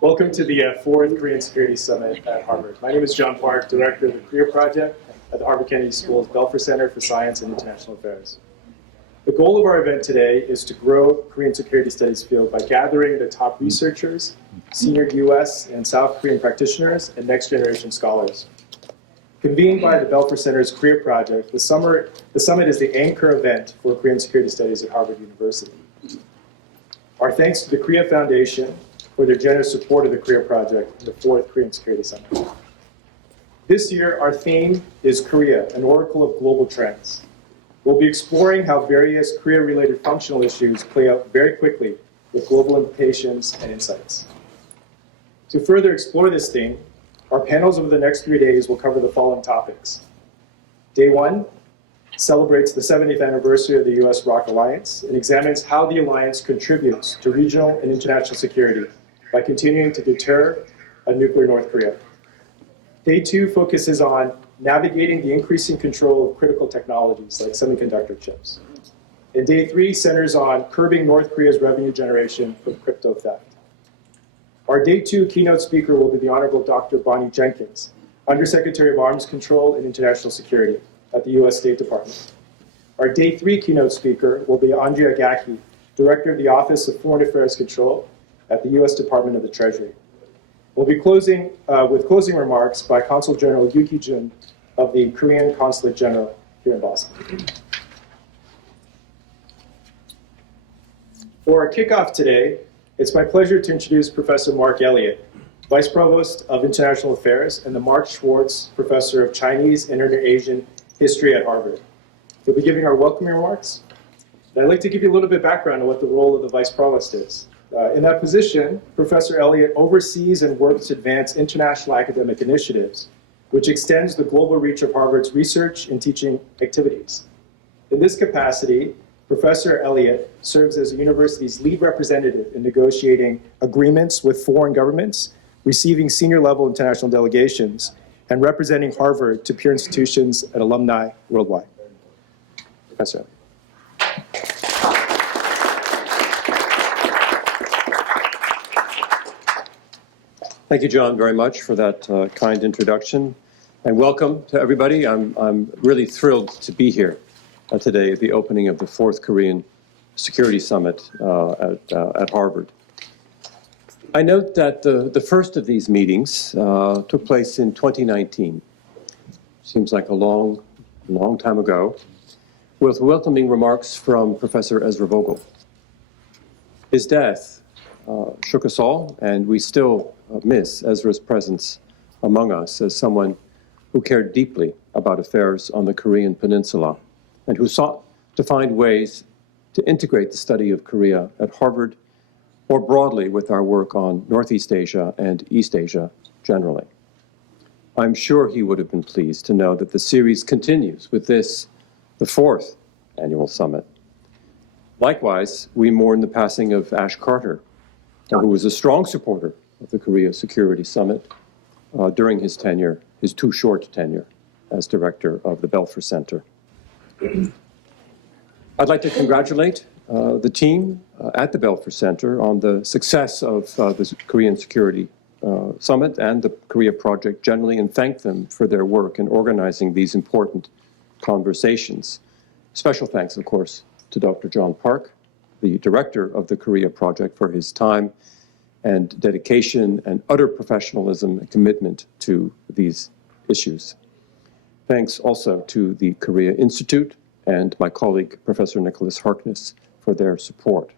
Welcome to the fourth Korean Security Summit at Harvard. My name is John Park, Director of the Career Project at the Harvard Kennedy School's Belfer Center for Science and International Affairs. The goal of our event today is to grow Korean security studies field by gathering the top researchers, senior US and South Korean practitioners, and next generation scholars. Convened by the Belfer Center's Career Project, the summit is the anchor event for Korean security studies at Harvard University. Our thanks to the Korea Foundation for their generous support of the Career Project and the fourth Korean Security Summit. This year, our theme is Korea, an oracle of global trends. We'll be exploring how various Korea-related functional issues play out very quickly with global implications and insights. To further explore this theme, our panels over the next 3 days will cover the following topics. Day 1 celebrates the 70th anniversary of the US-ROC Alliance and examines how the alliance contributes to regional and international security by continuing to deter a nuclear North Korea. Day 2 focuses on navigating the increasing control of critical technologies like semiconductor chips. And Day 3 centers on curbing North Korea's revenue generation from crypto theft. Our Day 2 keynote speaker will be the Honorable Dr. Bonnie Jenkins, Undersecretary of Arms Control and International Security at the US State Department. Our Day 3 keynote speaker will be Andrea Gacki, Director of the Office of Foreign Affairs Control at the US Department of the Treasury. We'll be closing with closing remarks by Consul General Yoo Ki-jun of the Korean Consulate General here in Boston. For our kickoff today, it's my pleasure to introduce Professor Mark Elliott, Vice Provost of International Affairs and the Mark Schwartz Professor of Chinese and Indo-Asian History at Harvard. He'll be giving our welcoming remarks. And I'd like to give you a little bit of background on what the role of the Vice Provost is. In that position, Professor Elliott oversees and works to advance international academic initiatives, which extends the global reach of Harvard's research and teaching activities. In this capacity, Professor Elliott serves as the university's lead representative in negotiating agreements with foreign governments, receiving senior-level international delegations, and representing Harvard to peer institutions and alumni worldwide. Professor Elliott. Thank you, John, very much for that kind introduction. And welcome to everybody. I'm really thrilled to be here today at the opening of the fourth Korean Security Summit at Harvard. I note that the first of these meetings took place in 2019. Seems like a long time ago, with welcoming remarks from Professor Ezra Vogel. His death shook us all, and we still miss Ezra's presence among us as someone who cared deeply about affairs on the Korean Peninsula and who sought to find ways to integrate the study of Korea at Harvard more broadly with our work on Northeast Asia and East Asia generally. I'm sure he would have been pleased to know that the series continues with this, the fourth annual summit. Likewise, we mourn the passing of Ash Carter, who was a strong supporter of the Korea Security Summit during his tenure, his too short tenure as director of the Belfer Center. I'd like to congratulate the team at the Belfer Center on the success of the Korean Security Summit and the Korea Project generally, and thank them for their work in organizing these important conversations. Special thanks, of course, to Dr. John Park, the director of the Korea Project, for his time and dedication and utter professionalism and commitment to these issues. Thanks also to the Korea Institute and my colleague, Professor Nicholas Harkness, for their support.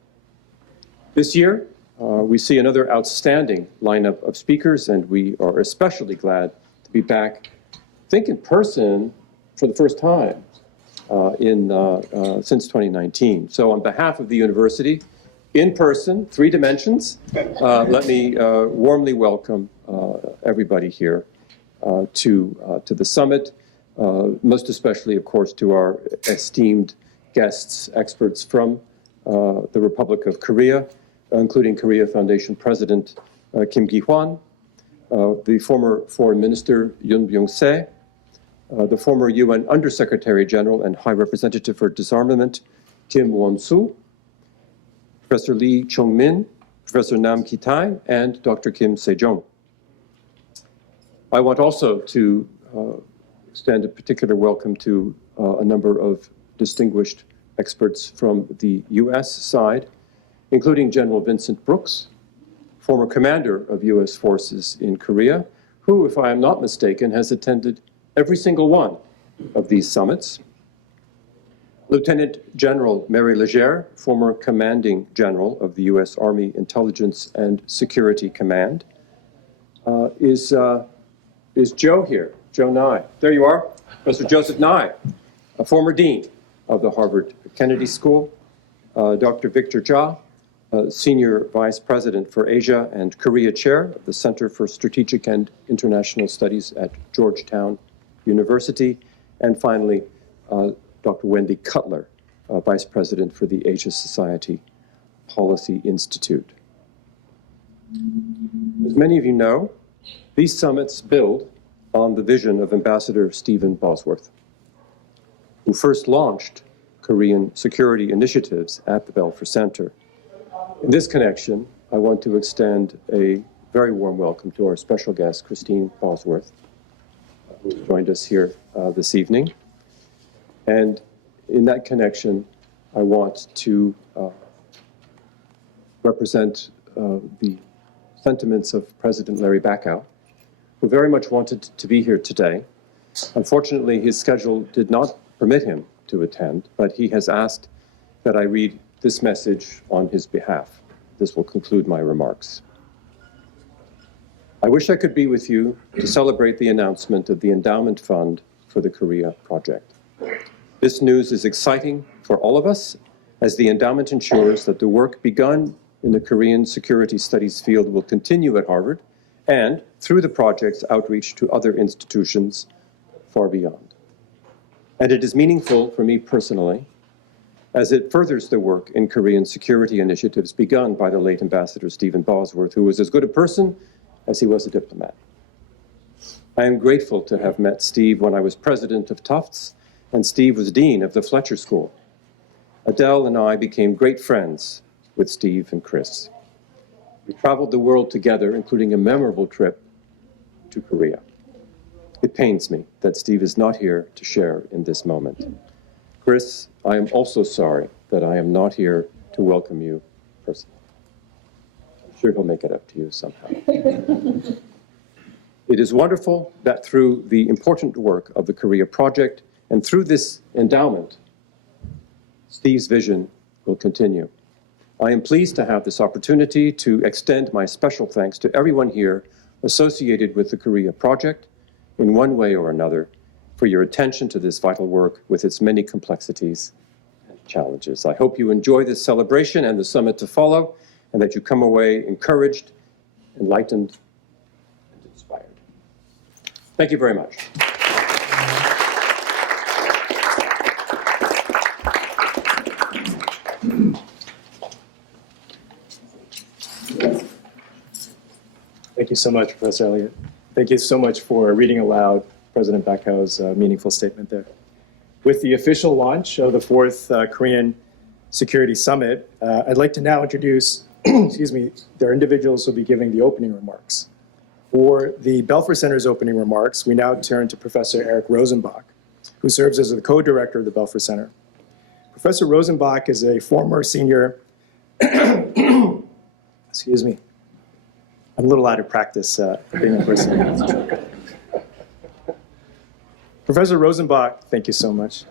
This year, we see another outstanding lineup of speakers, and we are especially glad to be back, I think in person, for the first time since 2019. So on behalf of the university, in person, 3 dimensions, let me warmly welcome everybody here to the summit, most especially, of course, to our esteemed guests, experts from the Republic of Korea, including Korea Foundation President Kim Gheewhan, the former Foreign Minister Byung-se, the former UN Undersecretary General and High Representative for Disarmament Kim Won-soo, Professor Lee Chung-min Professor Nam Ki-tai, and Dr. Kim Se-jong. I want also to extend a particular welcome to a number of distinguished experts from the U.S. side, including General Vincent Brooks, former commander of U.S. forces in Korea, who, if I am not mistaken, has attended every single one of these summits. Lieutenant General Mary Legere, former commanding general of the U.S. Army Intelligence and Security Command. Is Joe here? Joe Nye. There you are. Professor Joseph Nye, a former dean of the Harvard Kennedy School. Dr. Victor Jha, Senior Vice President for Asia and Korea Chair of the Center for Strategic and International Studies at Georgetown University. And finally, Dr. Wendy Cutler, Vice President for the Asia Society Policy Institute. As many of you know, these summits build on the vision of Ambassador Stephen Bosworth, who first launched Korean security initiatives at the Belfer Center. In this connection, I want to extend a very warm welcome to our special guest, Christine Bosworth, who has joined us here this evening. And in that connection, I want to represent the sentiments of President Larry Bacow, who very much wanted to be here today. Unfortunately, his schedule did not permit him to attend, but he has asked that I read this message on his behalf. This will conclude my remarks. I wish I could be with you to celebrate the announcement of the endowment fund for the Korea project. This news is exciting for all of us, as the endowment ensures that the work begun in the Korean security studies field will continue at Harvard and, through the project's outreach to other institutions far beyond. And it is meaningful for me personally, as it furthers the work in Korean security initiatives begun by the late Ambassador Stephen Bosworth, who was as good a person as he was a diplomat. I am grateful to have met Steve when I was president of Tufts, and Steve was dean of the Fletcher School. Adele and I became great friends with Steve and Chris. We traveled the world together, including a memorable trip to Korea. It pains me that Steve is not here to share in this moment. Chris, I am also sorry that I am not here to welcome you personally. I'm sure he'll make it up to you somehow. It is wonderful that through the important work of the Korea Project and through this endowment, Steve's vision will continue. I am pleased to have this opportunity to extend my special thanks to everyone here associated with the Korea Project in one way or another for your attention to this vital work with its many complexities and challenges. I hope you enjoy this celebration and the summit to follow, and that you come away encouraged, enlightened, and inspired. Thank you very much. Thank you so much, Professor Elliott. Thank you so much for reading aloud President Bakow's meaningful statement there. With the official launch of the fourth Korean Security Summit, I'd like to now introduce, their individuals who will be giving the opening remarks. For the Belfer Center's opening remarks, we now turn to Professor Eric Rosenbach, who serves as the co-director of the Belfer Center. Professor Rosenbach is a former senior, excuse me, I'm a little out of practice being in person. Professor Rosenbach, thank you so much,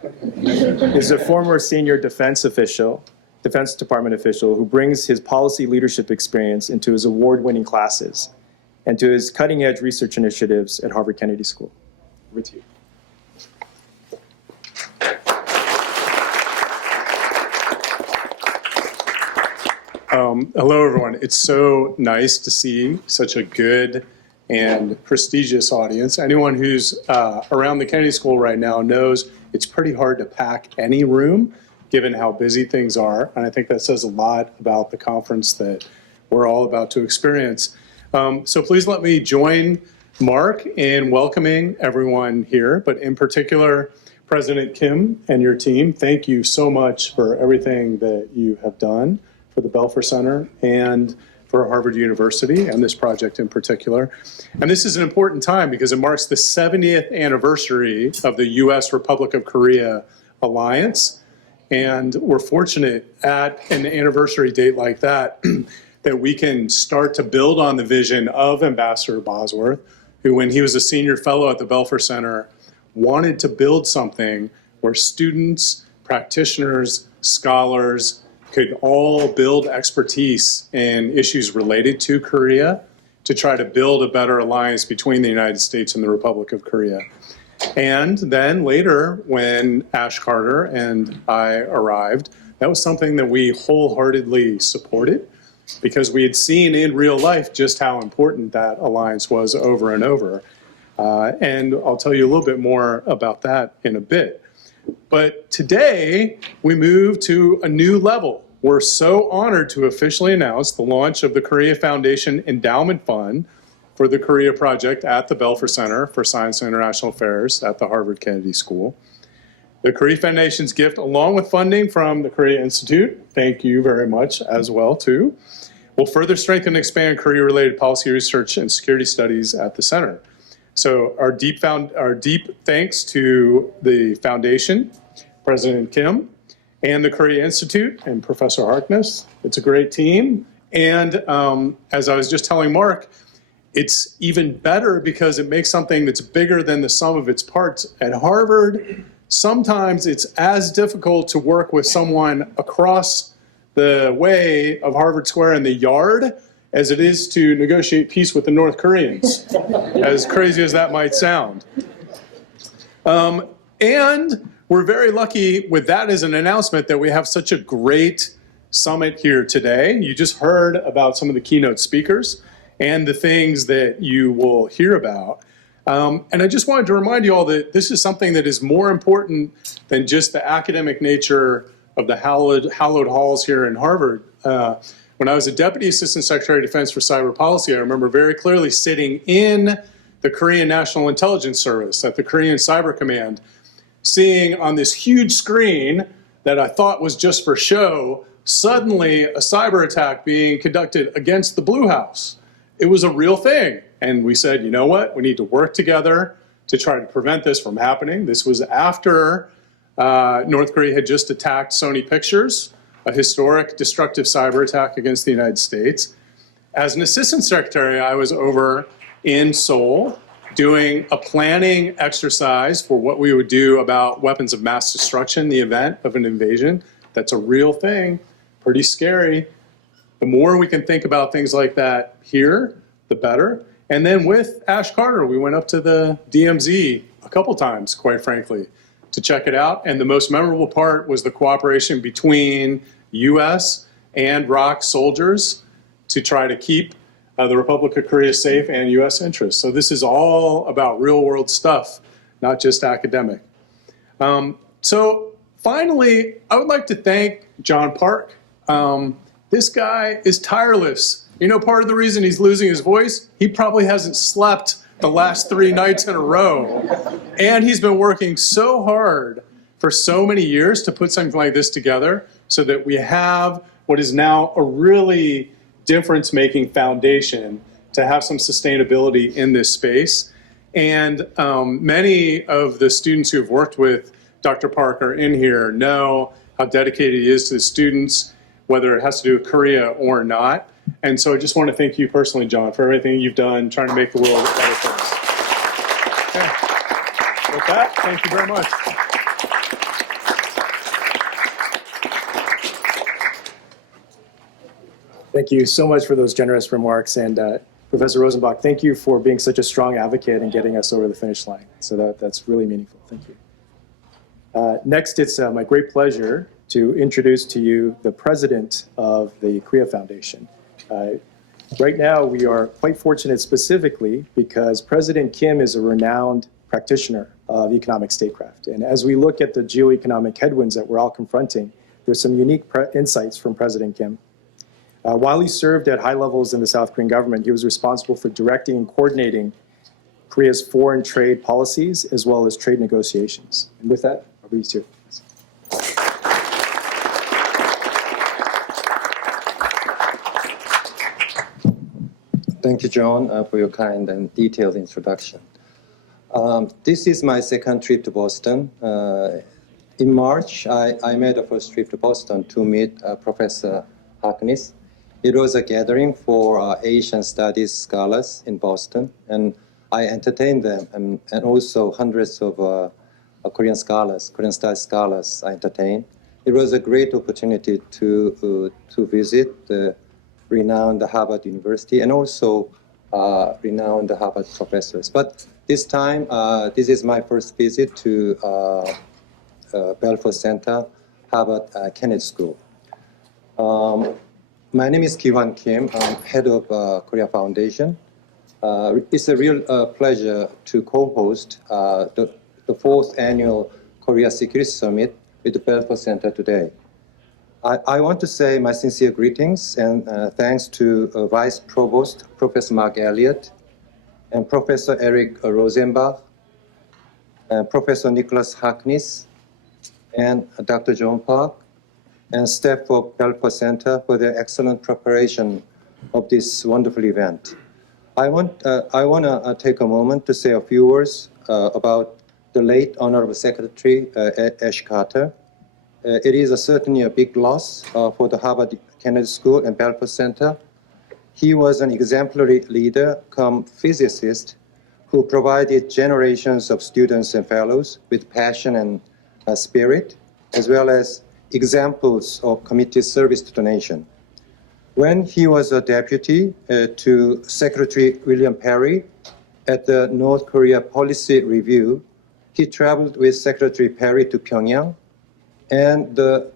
is a former senior defense department official who brings his policy leadership experience into his award-winning classes and to his cutting-edge research initiatives at Harvard Kennedy School. Over to you. Hello, everyone. It's so nice to see such a good and prestigious audience. Anyone who's around the Kennedy School right now knows it's pretty hard to pack any room given how busy things are. And I think that says a lot about the conference that we're all about to experience. So please let me join Mark in welcoming everyone here, but in particular, President Kim and your team. Thank you so much for everything that you have done for the Belfer Center and for Harvard University and this project in particular. And this is an important time because it marks the 70th anniversary of the U.S. Republic of Korea alliance. And we're fortunate at an anniversary date like that that we can start to build on the vision of Ambassador Bosworth, who, when he was a senior fellow at the Belfer Center, wanted to build something where students, practitioners, scholars could all build expertise in issues related to Korea to try to build a better alliance between the United States and the Republic of Korea. And then later, when Ash Carter and I arrived, that was something that we wholeheartedly supported because we had seen in real life just how important that alliance was over and over. And I'll tell you a little bit more about that in a bit. But today, we move to a new level. We're so honored to officially announce the launch of the Korea Foundation Endowment Fund for the Korea Project at the Belfer Center for Science and International Affairs at the Harvard Kennedy School. The Korea Foundation's gift, along with funding from the Korea Institute, thank you very much as well, too, will further strengthen and expand Korea-related policy research and security studies at the center. So our deep thanks to the foundation, President Kim, and the Korea Institute and Professor Harkness. It's a great team. And as I was just telling Mark, it's even better because it makes something that's bigger than the sum of its parts. At Harvard, sometimes it's as difficult to work with someone across the way of Harvard Square in the yard as it is to negotiate peace with the North Koreans, as crazy as that might sound. And we're very lucky with that as an announcement that we have such a great summit here today. You just heard about some of the keynote speakers and the things that you will hear about. And I just wanted to remind you all that this is something that is more important than just the academic nature of the hallowed halls here in Harvard. When I was a Deputy Assistant Secretary of Defense for Cyber Policy, I remember very clearly sitting in the Korean National Intelligence Service at the Korean Cyber Command, seeing on this huge screen that I thought was just for show, suddenly a cyber attack being conducted against the Blue House. It was a real thing. And we said, you know what? We need to work together to try to prevent this from happening. This was after North Korea had just attacked Sony Pictures, a historic destructive cyber attack against the United States. As an assistant secretary, I was over in Seoul doing a planning exercise for what we would do about weapons of mass destruction in the event of an invasion. That's a real thing, pretty scary. The more we can think about things like that here, the better. And then with Ash Carter, we went up to the DMZ a couple times, quite frankly, to check it out. And the most memorable part was the cooperation between U.S. and ROK soldiers to try to keep the Republic of Korea safe and U.S. interests. So this is all about real world stuff, not just academic. So finally, I would like to thank John Park. This guy is tireless. You know, part of the reason he's losing his voice, he probably hasn't slept the last 3 nights in a row. And he's been working so hard for so many years to put something like this together so that we have what is now a really difference-making foundation to have some sustainability in this space. And many of the students who have worked with Dr. Parker in here know how dedicated he is to the students, whether it has to do with Korea or not. And so I just want to thank you personally, John, for everything you've done trying to make the world a better place. Okay. With that, thank you very much. Thank you so much for those generous remarks. And Professor Rosenbach, thank you for being such a strong advocate and getting us over the finish line. So that's really meaningful. Thank you. Next, it's my great pleasure to introduce to you the president of the Korea Foundation. Right now, we are quite fortunate specifically because President Kim is a renowned practitioner of economic statecraft. And as we look at the geoeconomic headwinds that we're all confronting, there's some unique insights from President Kim. While he served at high levels in the South Korean government, he was responsible for directing and coordinating Korea's foreign trade policies as well as trade negotiations. And with that, I'll be to you. Thank you, John, for your kind and detailed introduction. This is my second trip to Boston. In March, I made a first trip to Boston to meet Professor Harkness. It was a gathering for Asian studies scholars in Boston, and I entertained them, and also hundreds of Korean scholars, Korean studies scholars I entertained. It was a great opportunity to visit the renowned Harvard University and also renowned Harvard professors. But this time, this is my first visit to Belfor Center, Harvard Kennedy School. My name is Gheewhan Kim. I'm head of Korea Foundation. It's a real pleasure to co-host the fourth annual Korea Security Summit with the Belfer Center today. I want to say my sincere greetings and thanks to Vice Provost Professor Mark Elliott and Professor Eric Rosenbach, Professor Nicholas Harkness, and Dr. John Park, and staff of Belfor Center for their excellent preparation of this wonderful event. I want to take a moment to say a few words about the late Honorable Secretary Ash Carter. It is certainly a big loss for the Harvard Kennedy School and Belfer Center. He was an exemplary leader come physicist who provided generations of students and fellows with passion and spirit, as well as examples of committed service to the nation. When he was a deputy to Secretary William Perry at the North Korea Policy Review, he traveled with Secretary Perry to Pyongyang, and the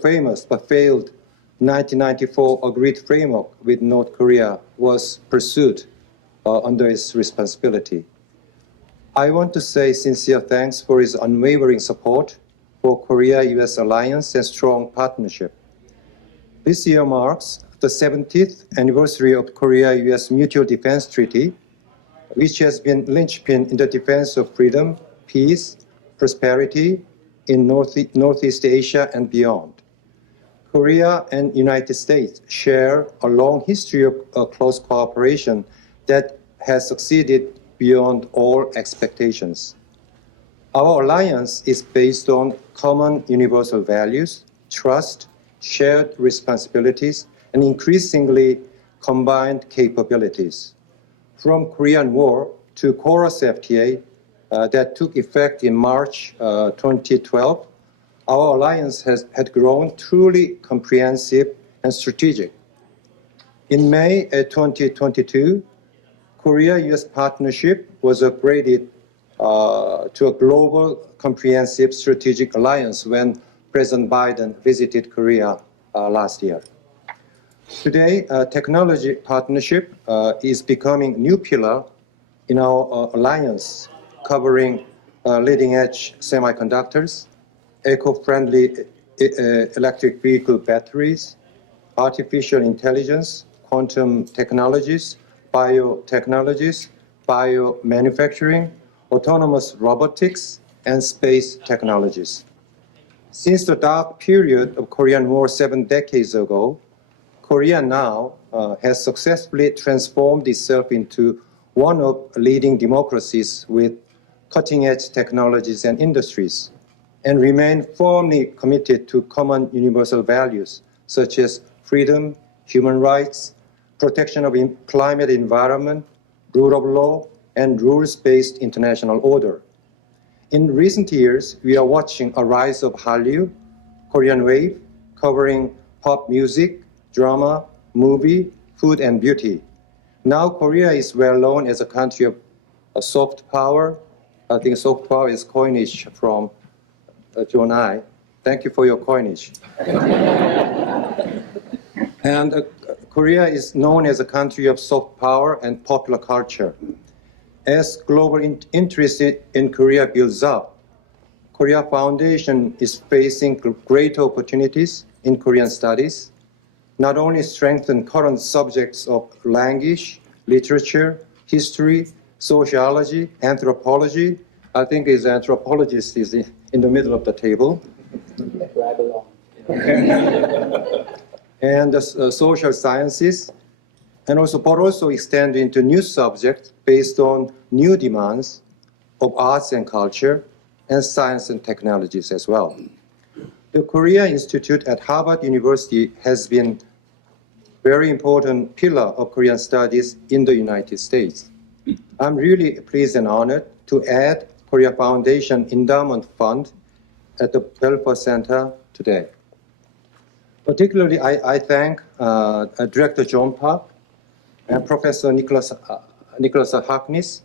famous but failed 1994 agreed framework with North Korea was pursued under his responsibility. I want to say sincere thanks for his unwavering support for Korea-US alliance and strong partnership. This year marks the 70th anniversary of Korea-US Mutual Defense Treaty, which has been linchpin in the defense of freedom, peace, prosperity in Northeast Asia and beyond. Korea and United States share a long history of close cooperation that has succeeded beyond all expectations. Our alliance is based on common universal values, trust, shared responsibilities, and increasingly combined capabilities. From Korean War to Chorus FTA that took effect in March 2012, our alliance had grown truly comprehensive and strategic. In May 2022, Korea-US partnership was upgraded to a global comprehensive strategic alliance when President Biden visited Korea last year. Today, technology partnership is becoming a new pillar in our alliance, covering leading-edge semiconductors, eco-friendly electric vehicle batteries, artificial intelligence, quantum technologies, biotechnologies, biomanufacturing, autonomous robotics, and space technologies. Since the dark period of Korean War 7 decades ago, Korea now has successfully transformed itself into one of leading democracies with cutting-edge technologies and industries, and remain firmly committed to common universal values such as freedom, human rights, protection of climate environment, rule of law, and rules-based international order. In recent years, we are watching a rise of Hallyu, Korean wave, covering pop music, drama, movie, food, and beauty. Now Korea is well known as a country of soft power. I think soft power is coinage from John I. Thank you for your coinage. And Korea is known as a country of soft power and popular culture. As global interest in Korea builds up, Korea Foundation is facing great opportunities in Korean studies, not only strengthen current subjects of language, literature, history, sociology, anthropology. I think his anthropologist is in the middle of the table. And the social sciences, and also extend into new subjects based on new demands of arts and culture and science and technologies as well. The Korea Institute at Harvard University has been a very important pillar of Korean studies in the United States. I'm really pleased and honored to add Korea Foundation Endowment Fund at the Belfor Center today. Particularly, I thank Director John Park and Professor Nicholas Harkness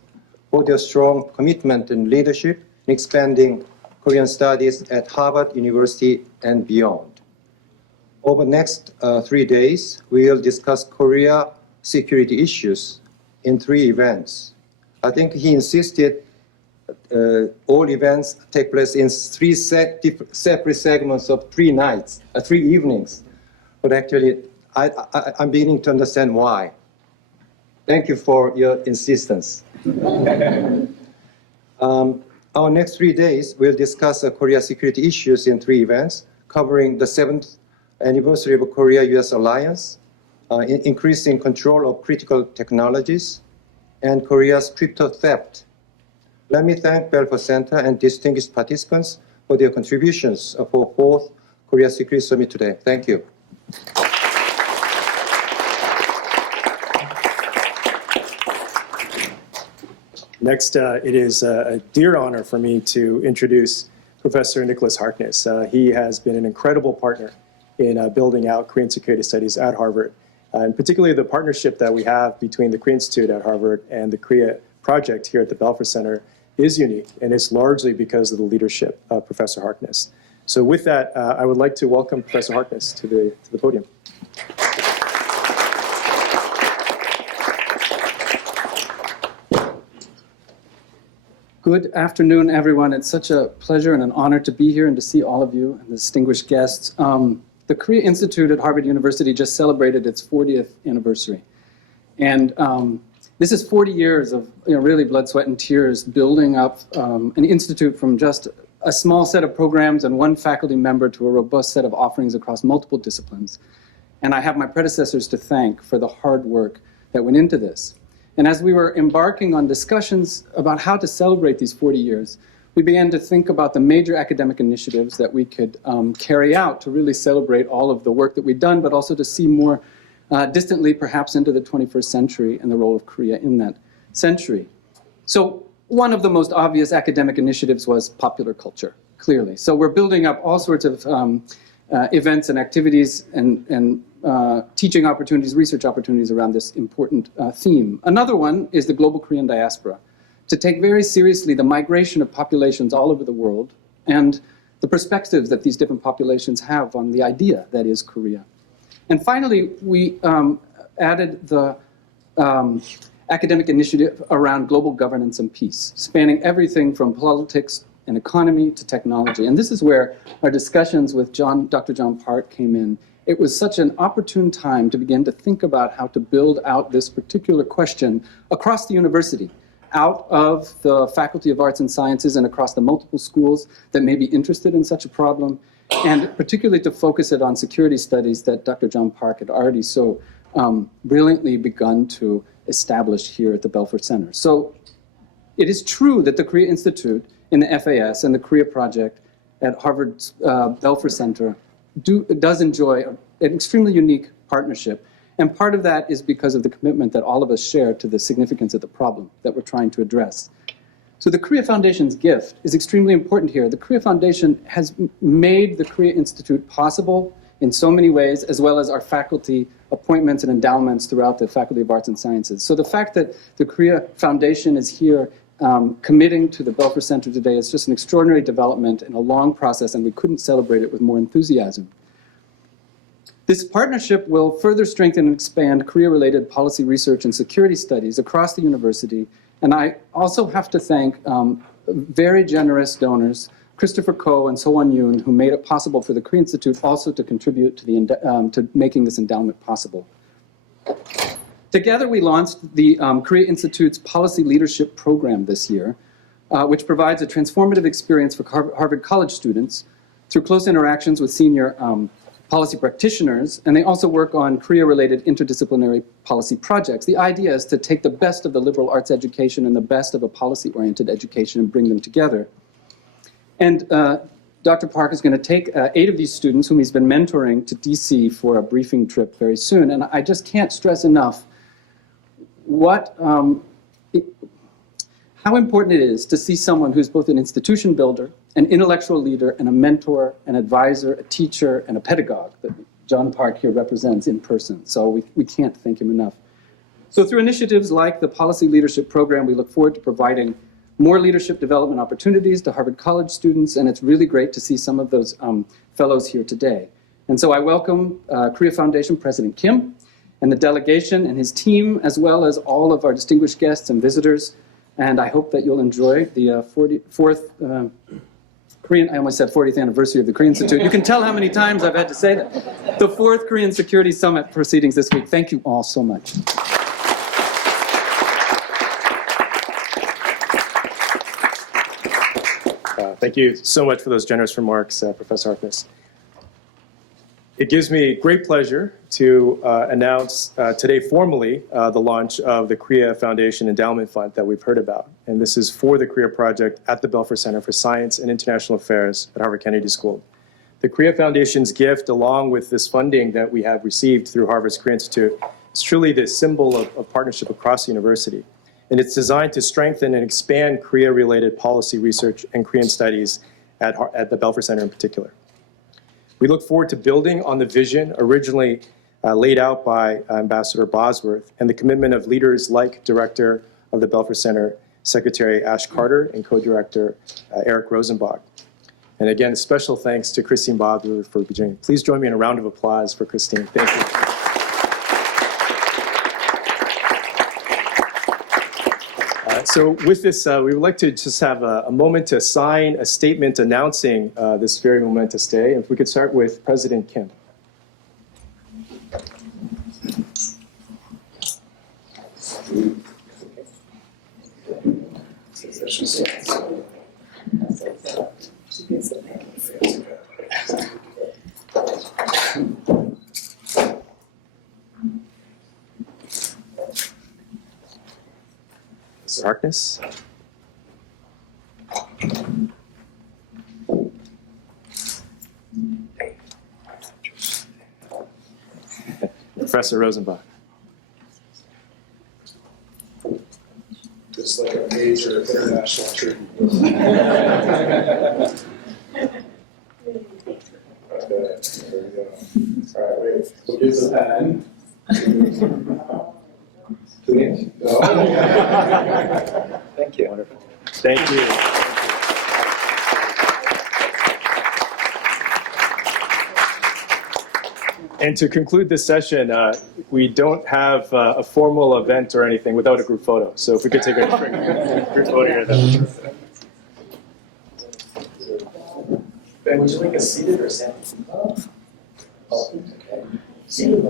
for their strong commitment and leadership in expanding Korean studies at Harvard University and beyond. Over the next 3 days, we will discuss Korea security issues in 3 events. I think he insisted all events take place in 3 separate segments of 3 nights, 3 evenings. But actually, I'm beginning to understand why. Thank you for your insistence. Our next 3 days, we'll discuss Korea security issues in 3 events, covering the 7th anniversary of Korea-US alliance, increasing control of critical technologies, and Korea's crypto theft. Let me thank Belfor Center and distinguished participants for their contributions for 4th Korea Security Summit today. Thank you. Next, it is a dear honor for me to introduce Professor Nicholas Harkness. He has been an incredible partner in building out Korean security studies at Harvard, and particularly the partnership that we have between the Korea Institute at Harvard and the Korea Project here at the Belfer Center is unique, and it's largely because of the leadership of Professor Harkness. So with that, I would like to welcome Professor Harkness to the podium. Good afternoon, everyone. It's such a pleasure and an honor to be here and to see all of you and the distinguished guests. The Korea Institute at Harvard University just celebrated its 40th anniversary. And this is 40 years of really blood, sweat, and tears building up an institute from just a small set of programs and 1 faculty member to a robust set of offerings across multiple disciplines. And I have my predecessors to thank for the hard work that went into this. And as we were embarking on discussions about how to celebrate these 40 years, we began to think about the major academic initiatives that we could carry out to really celebrate all of the work that we've done, but also to see more distantly, perhaps into the 21st century and the role of Korea in that century. So one of the most obvious academic initiatives was popular culture, clearly. So we're building up all sorts of events and activities and teaching opportunities, research opportunities around this important theme. Another one is the global Korean diaspora, to take very seriously the migration of populations all over the world and the perspectives that these different populations have on the idea that is Korea. And finally, we added the academic initiative around global governance and peace, spanning everything from politics and economy to technology. And this is where our discussions with Dr. John Park came in. It was such an opportune time to begin to think about how to build out this particular question across the university, out of the Faculty of Arts and Sciences and across the multiple schools that may be interested in such a problem, and particularly to focus it on security studies that Dr. John Park had already so brilliantly begun to establish here at the Belfer Center. So it is true that the Korea Institute in the FAS and the Korea Project at Harvard's Belfer Center does enjoy an extremely unique partnership. And part of that is because of the commitment that all of us share to the significance of the problem that we're trying to address. So the Korea Foundation's gift is extremely important here. The Korea Foundation has made the Korea Institute possible in so many ways, as well as our faculty appointments and endowments throughout the Faculty of Arts and Sciences. So the fact that the Korea Foundation is here committing to the Belfer Center today is just an extraordinary development and a long process, and we couldn't celebrate it with more enthusiasm. This partnership will further strengthen and expand Korea-related policy research and security studies across the university. And I also have to thank very generous donors, Christopher Ko and So-won Yoon, who made it possible for the Korea Institute also to contribute to making this endowment possible. Together, we launched the Korea Institute's Policy Leadership Program this year, which provides a transformative experience for Harvard College students through close interactions with senior policy practitioners, and they also work on Korea-related interdisciplinary policy projects. The idea is to take the best of the liberal arts education and the best of a policy-oriented education and bring them together. And Dr. Park is going to take 8 of these students, whom he's been mentoring, to DC for a briefing trip very soon. And I just can't stress enough how important it is to see someone who's both an institution builder, an intellectual leader, and a mentor, an advisor, a teacher, and a pedagogue that John Park here represents in person. So we can't thank him enough. So through initiatives like the Policy Leadership Program, we look forward to providing more leadership development opportunities to Harvard College students, and it's really great to see some of those fellows here today. And so I welcome Korea Foundation President Kim and the delegation and his team, as well as all of our distinguished guests and visitors. And I hope that you'll enjoy the 44th Korean, I almost said 40th anniversary of the Korea Institute. You can tell how many times I've had to say that. The 4th Korean Security Summit proceedings this week. Thank you all so much. Thank you so much for those generous remarks, Professor Harkness. It gives me great pleasure to announce today formally the launch of the Korea Foundation Endowment Fund that we've heard about. And this is for the Korea Project at the Belfer Center for Science and International Affairs at Harvard Kennedy School. The Korea Foundation's gift, along with this funding that we have received through Harvard's Korea Institute, is truly the symbol of partnership across the university. And it's designed to strengthen and expand Korea-related policy research and Korean studies at the Belfer Center in particular. We look forward to building on the vision originally laid out by Ambassador Bosworth and the commitment of leaders like Director of the Belfer Center, Secretary Ash Carter, and Co-Director Eric Rosenbach. And again, a special thanks to Christine Bosworth for joining. Please join me in a round of applause for Christine. Thank you. So with this, we would like to just have a moment to sign a statement announcing this very momentous day. If we could start with President Kim. Mr. Harkness. Professor Rosenbach. Just like a major international tribute. Okay, there we go. All right, wait. We'll give the pen. No. Thank you. Wonderful. Thank you. And to conclude this session, we don't have a formal event or anything without a group photo. So if we could take a group photo here, that would be perfect. Ben, would you like a seated or standing? Oh, okay. Seated.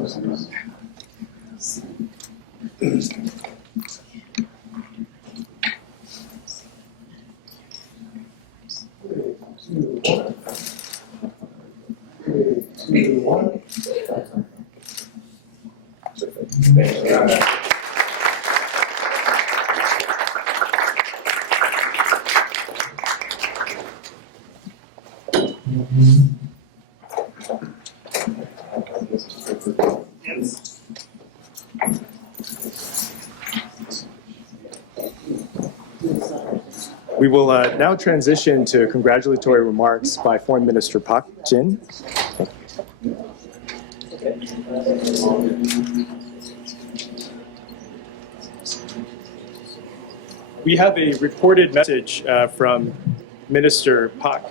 We will now transition to congratulatory remarks by Foreign Minister Park Jin. We have a recorded message from Minister Park.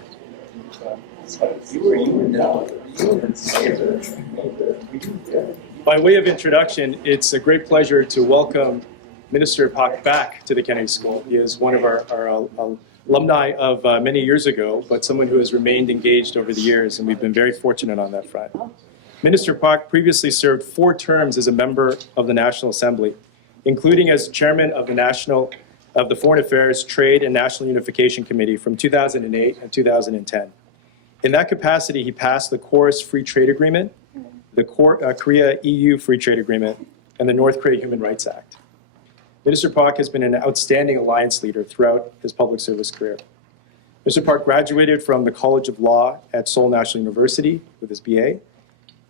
By way of introduction, it's a great pleasure to welcome Minister Park back to the Kennedy School. He is one of our alumni of many years ago, but someone who has remained engaged over the years, and we've been very fortunate on that front. Minister Park previously served 4 terms as a member of the National Assembly, including as chairman of the Foreign Affairs, Trade, and National Unification Committee from 2008 and 2010. In that capacity, he passed the KORUS Free Trade Agreement, the Korea-EU Free Trade Agreement, and the North Korea Human Rights Act. Minister Park has been an outstanding alliance leader throughout his public service career. Mr. Park graduated from the College of Law at Seoul National University with his BA,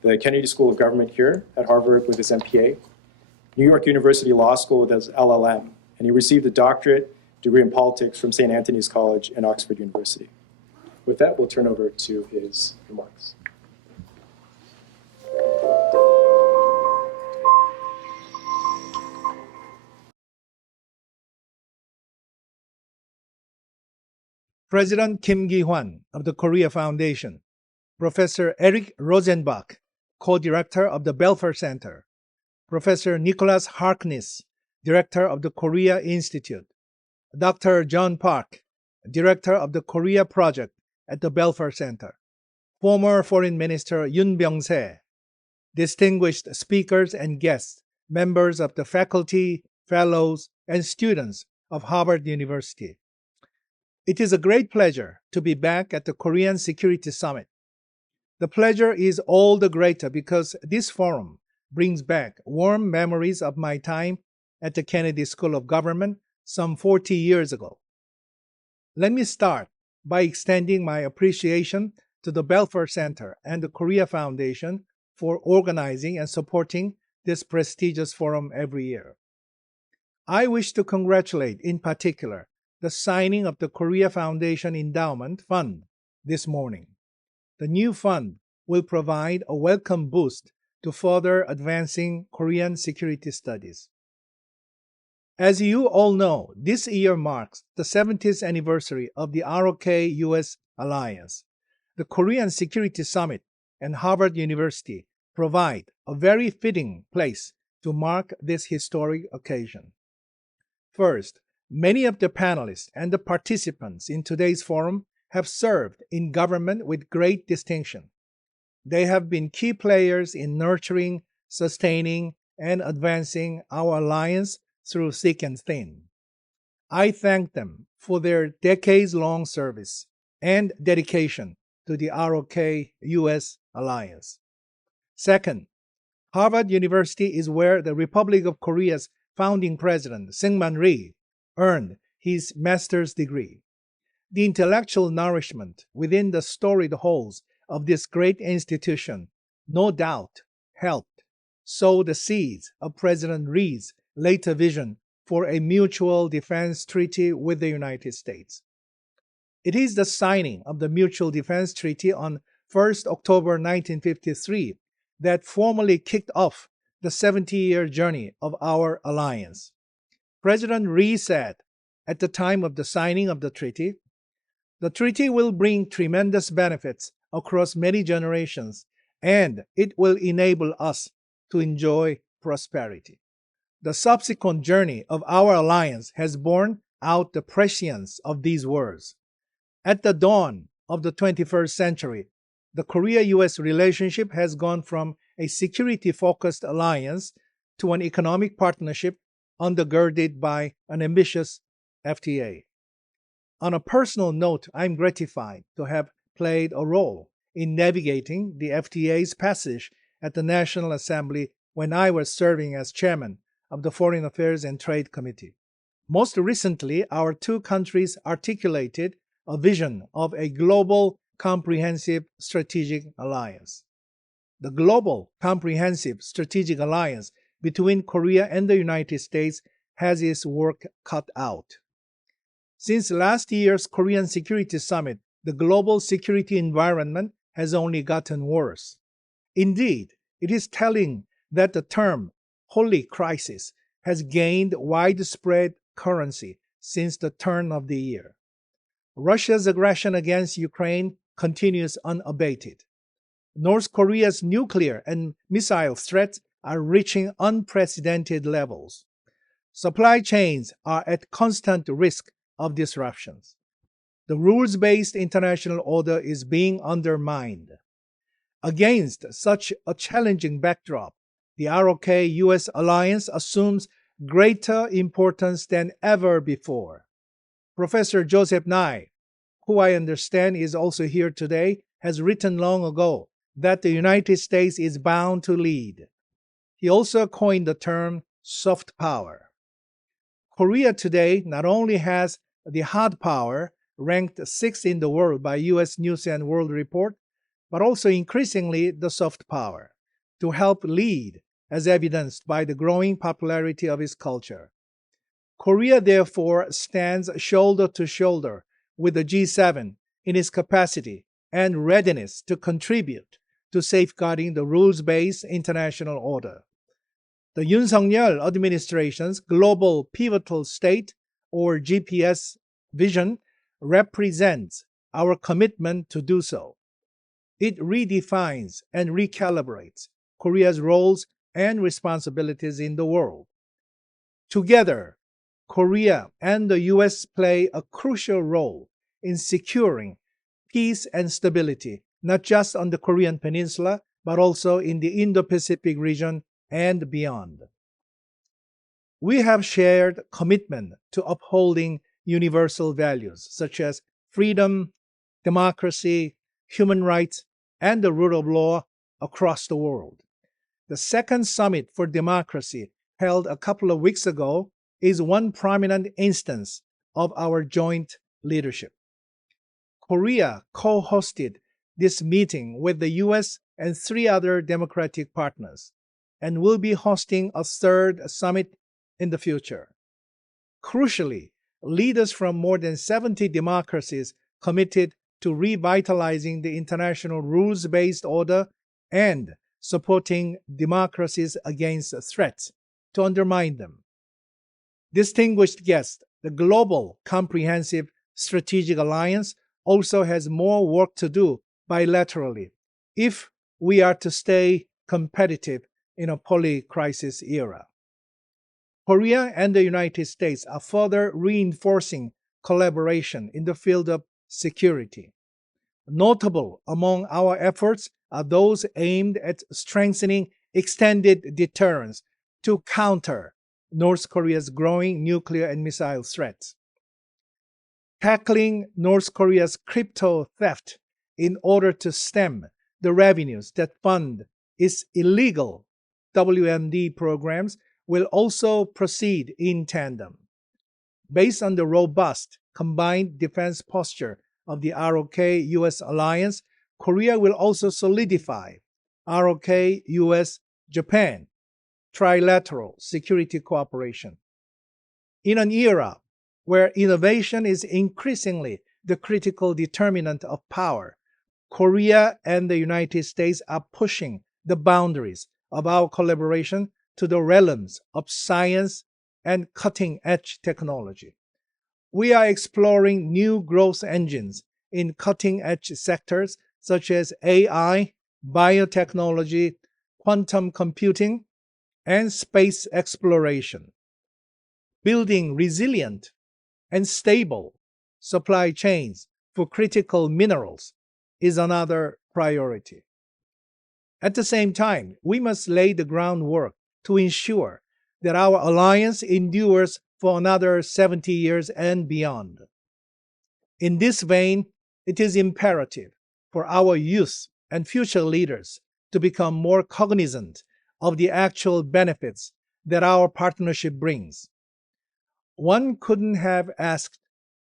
the Kennedy School of Government here at Harvard with his MPA, New York University Law School with his LLM, and he received a doctorate degree in politics from St. Anthony's College and Oxford University. With that, we'll turn over to his remarks. President Kim Gheewhan of the Korea Foundation, Professor Eric Rosenbach, co-director of the Belfer Center, Professor Nicholas Harkness, director of the Korea Institute, Dr. John Park, director of the Korea Project at the Belfer Center, former Foreign Minister Byung-se, distinguished speakers and guests, members of the faculty, fellows, and students of Harvard University. It is a great pleasure to be back at the Korean Security Summit. The pleasure is all the greater because this forum brings back warm memories of my time at the Kennedy School of Government some 40 years ago. Let me start by extending my appreciation to the Belfer Center and the Korea Foundation for organizing and supporting this prestigious forum every year. I wish to congratulate, in particular, the signing of the Korea Foundation Endowment Fund this morning. The new fund will provide a welcome boost to further advancing Korean security studies. As you all know, this year marks the 70th anniversary of the ROK-US alliance. The Korean Security Summit and Harvard University provide a very fitting place to mark this historic occasion. First, many of the panelists and the participants in today's forum have served in government with great distinction. They have been key players in nurturing, sustaining, and advancing our alliance through thick and thin. I thank them for their decades-long service and dedication to the ROK-US alliance. Second, Harvard University is where the Republic of Korea's founding president, Syngman Rhee, earned his master's degree. The intellectual nourishment within the storied halls of this great institution no doubt helped sow the seeds of President Rhee's later vision for a mutual defense treaty with the United States. It is the signing of the Mutual Defense Treaty on 1st October 1953 that formally kicked off the 70-year journey of our alliance. President Rhee said at the time of the signing of the treaty will bring tremendous benefits across many generations, and it will enable us to enjoy prosperity. The subsequent journey of our alliance has borne out the prescience of these words. At the dawn of the 21st century, the Korea-US relationship has gone from a security-focused alliance to an economic partnership undergirded by an ambitious FTA. On a personal note, I'm gratified to have played a role in navigating the FTA's passage at the National Assembly when I was serving as chairman of the Foreign Affairs and Trade Committee. Most recently, our two countries articulated a vision of a global comprehensive strategic alliance. The global comprehensive strategic alliance between Korea and the United States has its work cut out. Since last year's Korean Security Summit, the global security environment has only gotten worse. Indeed, it is telling that the term holy crisis has gained widespread currency since the turn of the year. Russia's aggression against Ukraine continues unabated. North Korea's nuclear and missile threats are reaching unprecedented levels. Supply chains are at constant risk of disruptions. The rules-based international order is being undermined. Against such a challenging backdrop, the ROK-US alliance assumes greater importance than ever before. Professor Joseph Nye, who I understand is also here today, has written long ago that the United States is bound to lead. He also coined the term soft power. Korea today not only has the hard power, ranked sixth in the world by U.S. News and World Report, but also increasingly the soft power to help lead, as evidenced by the growing popularity of its culture. Korea, therefore, stands shoulder to shoulder with the G7 in its capacity and readiness to contribute to safeguarding the rules-based international order. The Yoon Suk-yeol administration's Global Pivotal State, or GPS, vision represents our commitment to do so. It redefines and recalibrates Korea's roles and responsibilities in the world. Together, Korea and the U.S. play a crucial role in securing peace and stability, not just on the Korean Peninsula, but also in the Indo-Pacific region and beyond. We have shared commitment to upholding universal values such as freedom, democracy, human rights, and the rule of law across the world. The second Summit for Democracy, held a couple of weeks ago, is one prominent instance of our joint leadership. Korea co-hosted this meeting with the U.S. and 3 other democratic partners, and will be hosting a third summit in the future. Crucially, leaders from more than 70 democracies committed to revitalizing the international rules-based order and supporting democracies against threats to undermine them. Distinguished guests, the Global Comprehensive Strategic Alliance also has more work to do bilaterally if we are to stay competitive in a poly-crisis era. Korea and the United States are further reinforcing collaboration in the field of security. Notable among our efforts are those aimed at strengthening extended deterrence to counter North Korea's growing nuclear and missile threats. Tackling North Korea's crypto theft in order to stem the revenues that fund its illegal WMD programs will also proceed in tandem. Based on the robust combined defense posture of the ROK-US alliance, Korea will also solidify ROK-US-Japan trilateral security cooperation. In an era where innovation is increasingly the critical determinant of power, Korea and the United States are pushing the boundaries of our collaboration to the realms of science and cutting-edge technology. We are exploring new growth engines in cutting-edge sectors such as AI, biotechnology, quantum computing, and space exploration. Building resilient and stable supply chains for critical minerals is another priority. At the same time, we must lay the groundwork to ensure that our alliance endures for another 70 years and beyond. In this vein, it is imperative for our youth and future leaders to become more cognizant of the actual benefits that our partnership brings. One couldn't have asked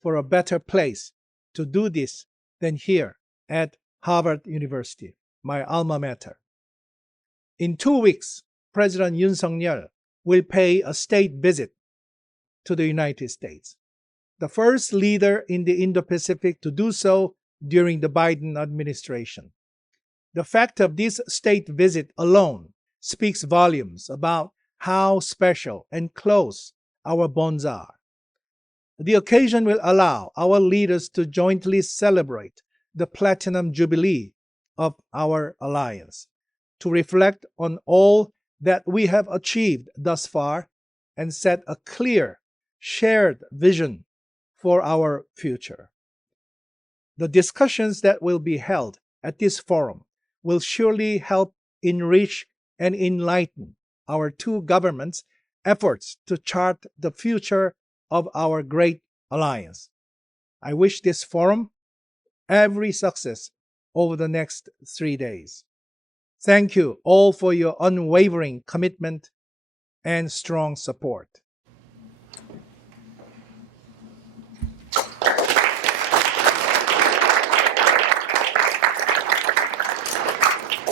for a better place to do this than here at Harvard University, my alma mater. In 2 weeks, President Yoon Suk-yeol will pay a state visit to the United States, the first leader in the Indo-Pacific to do so during the Biden administration. The fact of this state visit alone speaks volumes about how special and close our bonds are. The occasion will allow our leaders to jointly celebrate the Platinum Jubilee of our alliance, to reflect on all that we have achieved thus far and set a clear, shared vision for our future. The discussions that will be held at this forum will surely help enrich and enlighten our two governments' efforts to chart the future of our great alliance. I wish this forum every success over the next 3 days. Thank you all for your unwavering commitment and strong support.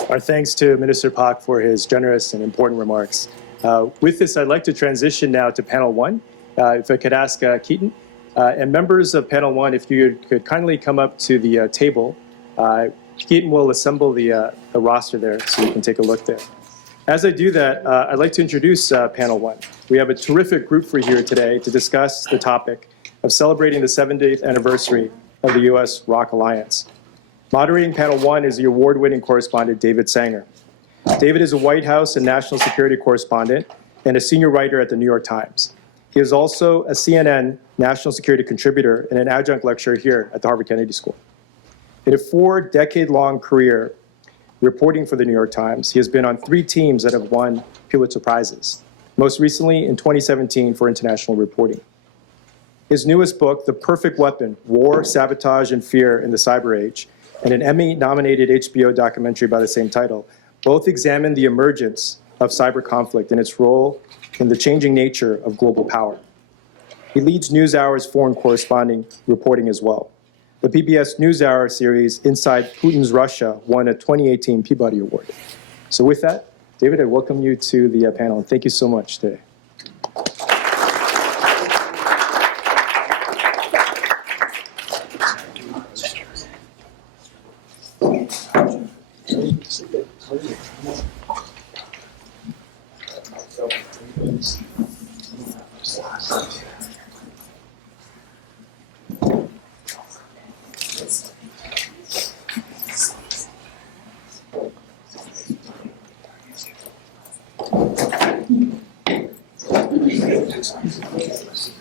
Our thanks to Minister Pak for his generous and important remarks. With this, I'd like to transition now to panel one. If I could ask Keaton and members of panel one, if you could kindly come up to the table. Keaton will assemble the roster there so you can take a look there. As I do that, I'd like to introduce panel one. We have a terrific group for here today to discuss the topic of celebrating the 70th anniversary of the U.S. ROC Alliance. Moderating panel one is the award-winning correspondent, David Sanger. David is a White House and national security correspondent and a senior writer at the New York Times. He is also a CNN national security contributor and an adjunct lecturer here at the Harvard Kennedy School. In a 4-decade-long career reporting for the New York Times, he has been on 3 teams that have won Pulitzer Prizes, most recently in 2017 for international reporting. His newest book, The Perfect Weapon: War, Sabotage, and Fear in the Cyber Age, and an Emmy-nominated HBO documentary by the same title, both examine the emergence of cyber conflict and its role in the changing nature of global power. He leads NewsHour's foreign corresponding reporting as well. The PBS NewsHour series, Inside Putin's Russia, won a 2018 Peabody Award. So with that, David, I welcome you to the panel, and thank you so much today.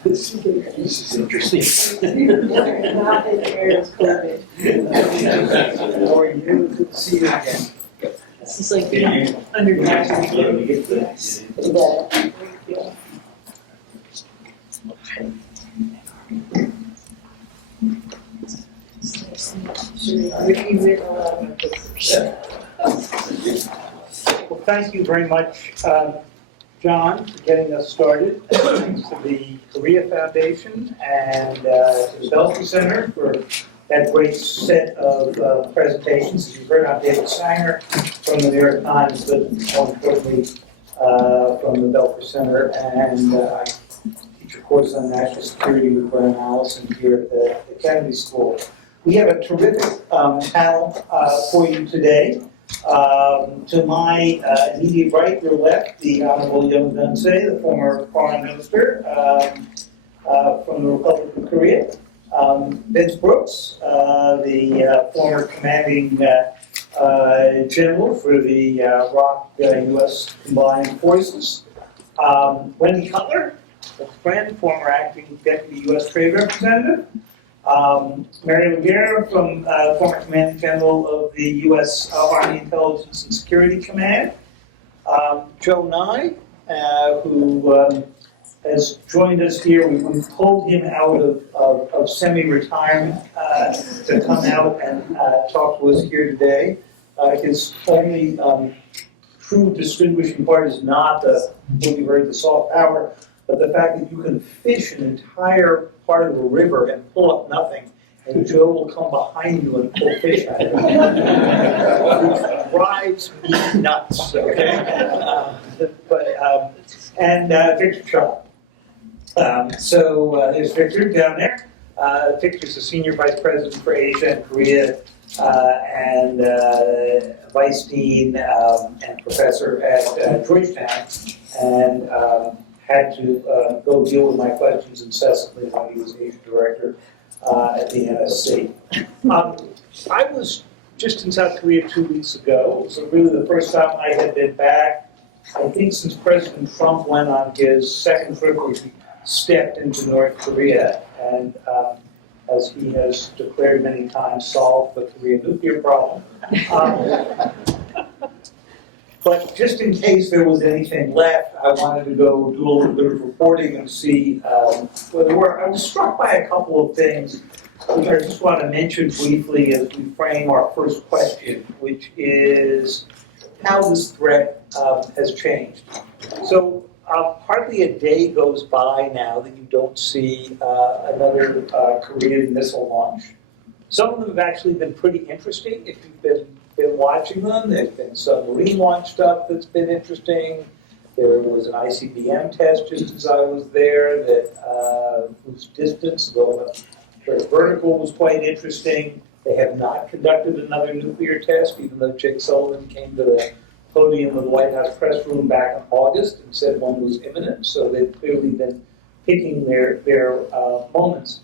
This is interesting. Not in the area of COVID. How are you? Good to see you again. This is like being undergraduate. Well, thank you very much, John, for getting us started. Thanks to the Korea Foundation and to the Belfer Center for that great set of presentations. As you've heard, I'm David Sanger from the New York Times, but more importantly from the Belfer Center, and I teach a course on national security with Brian Allison here at the Kennedy School. We have a terrific panel for you today. To my immediate right, your left, the Honorable Byung-se, the former foreign minister from the Republic of Korea. Vince Brooks, the former commanding general for the ROC U.S. Combined Forces. Wendy Cutler, a friend, former acting deputy U.S. Trade Representative. Mary Legere, from former Commanding General of the U.S. Army Intelligence and Security Command. Joe Nye, who has joined us here. We've pulled him out of semi-retirement to come out and talk to us here today. His only true distinguishing part is not what you heard, the soft power, but the fact that you can fish an entire part of a river and pull up nothing, and Joe will come behind you and pull fish out of it. Which drives me nuts, okay? And Victor Cha. So there's Victor down there. Victor's the Senior Vice President for Asia and Korea and Vice Dean and Professor at Georgetown, and had to go deal with my questions incessantly when he was Asia Director at the NSC. I was just in South Korea 2 weeks ago. It was really the first time I had been back, I think, since President Trump went on his second trip where he stepped into North Korea and, as he has declared many times, solved the Korean nuclear problem. But just in case there was anything left, I wanted to go do a little bit of reporting and see where they were. I was struck by a couple of things. which I just want to mention briefly as we frame our first question, which is how this threat has changed. So hardly a day goes by now that you don't see another Korean missile launch. Some of them have actually been pretty interesting. If you've been watching them, there's been submarine launch stuff that's been interesting. There was an ICBM test just as I was there that whose distance, though very vertical, was quite interesting. They have not conducted another nuclear test, even though Jake Sullivan came to the podium of the White House press room back in August and said one was imminent. So they've clearly been picking their moments.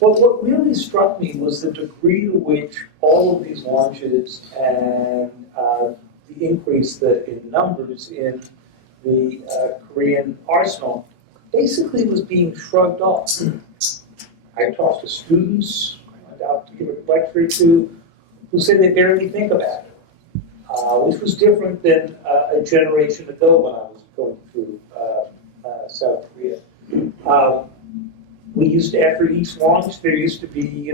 But what really struck me was the degree to which all of these launches and the increase in numbers in the Korean arsenal basically was being shrugged off. I talked to students, I went out to give a lecture or two, who say they barely think about it, which was different than a generation ago when I was going through South Korea. We used to, after each launch, there used to be,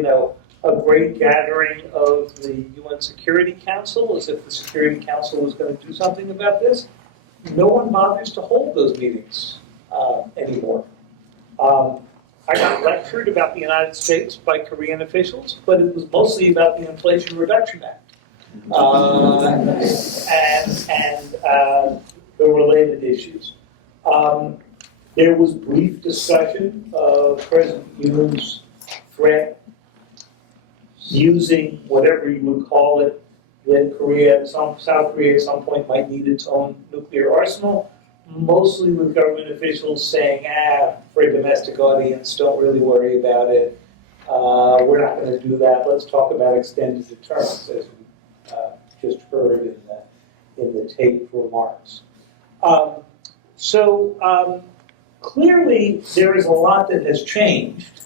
a great gathering of the UN Security Council, as if the Security Council was going to do something about this. No one bothers to hold those meetings anymore. I got lectured about the United States by Korean officials, but it was mostly about the Inflation Reduction Act and the related issues. There was brief discussion of President Yoon's threat using whatever you would call it, that South Korea at some point might need its own nuclear arsenal, mostly with government officials saying, for a domestic audience, don't really worry about it. We're not going to do that. Let's talk about extended deterrence, as we just heard in the tape remarks. Clearly, there is a lot that has changed,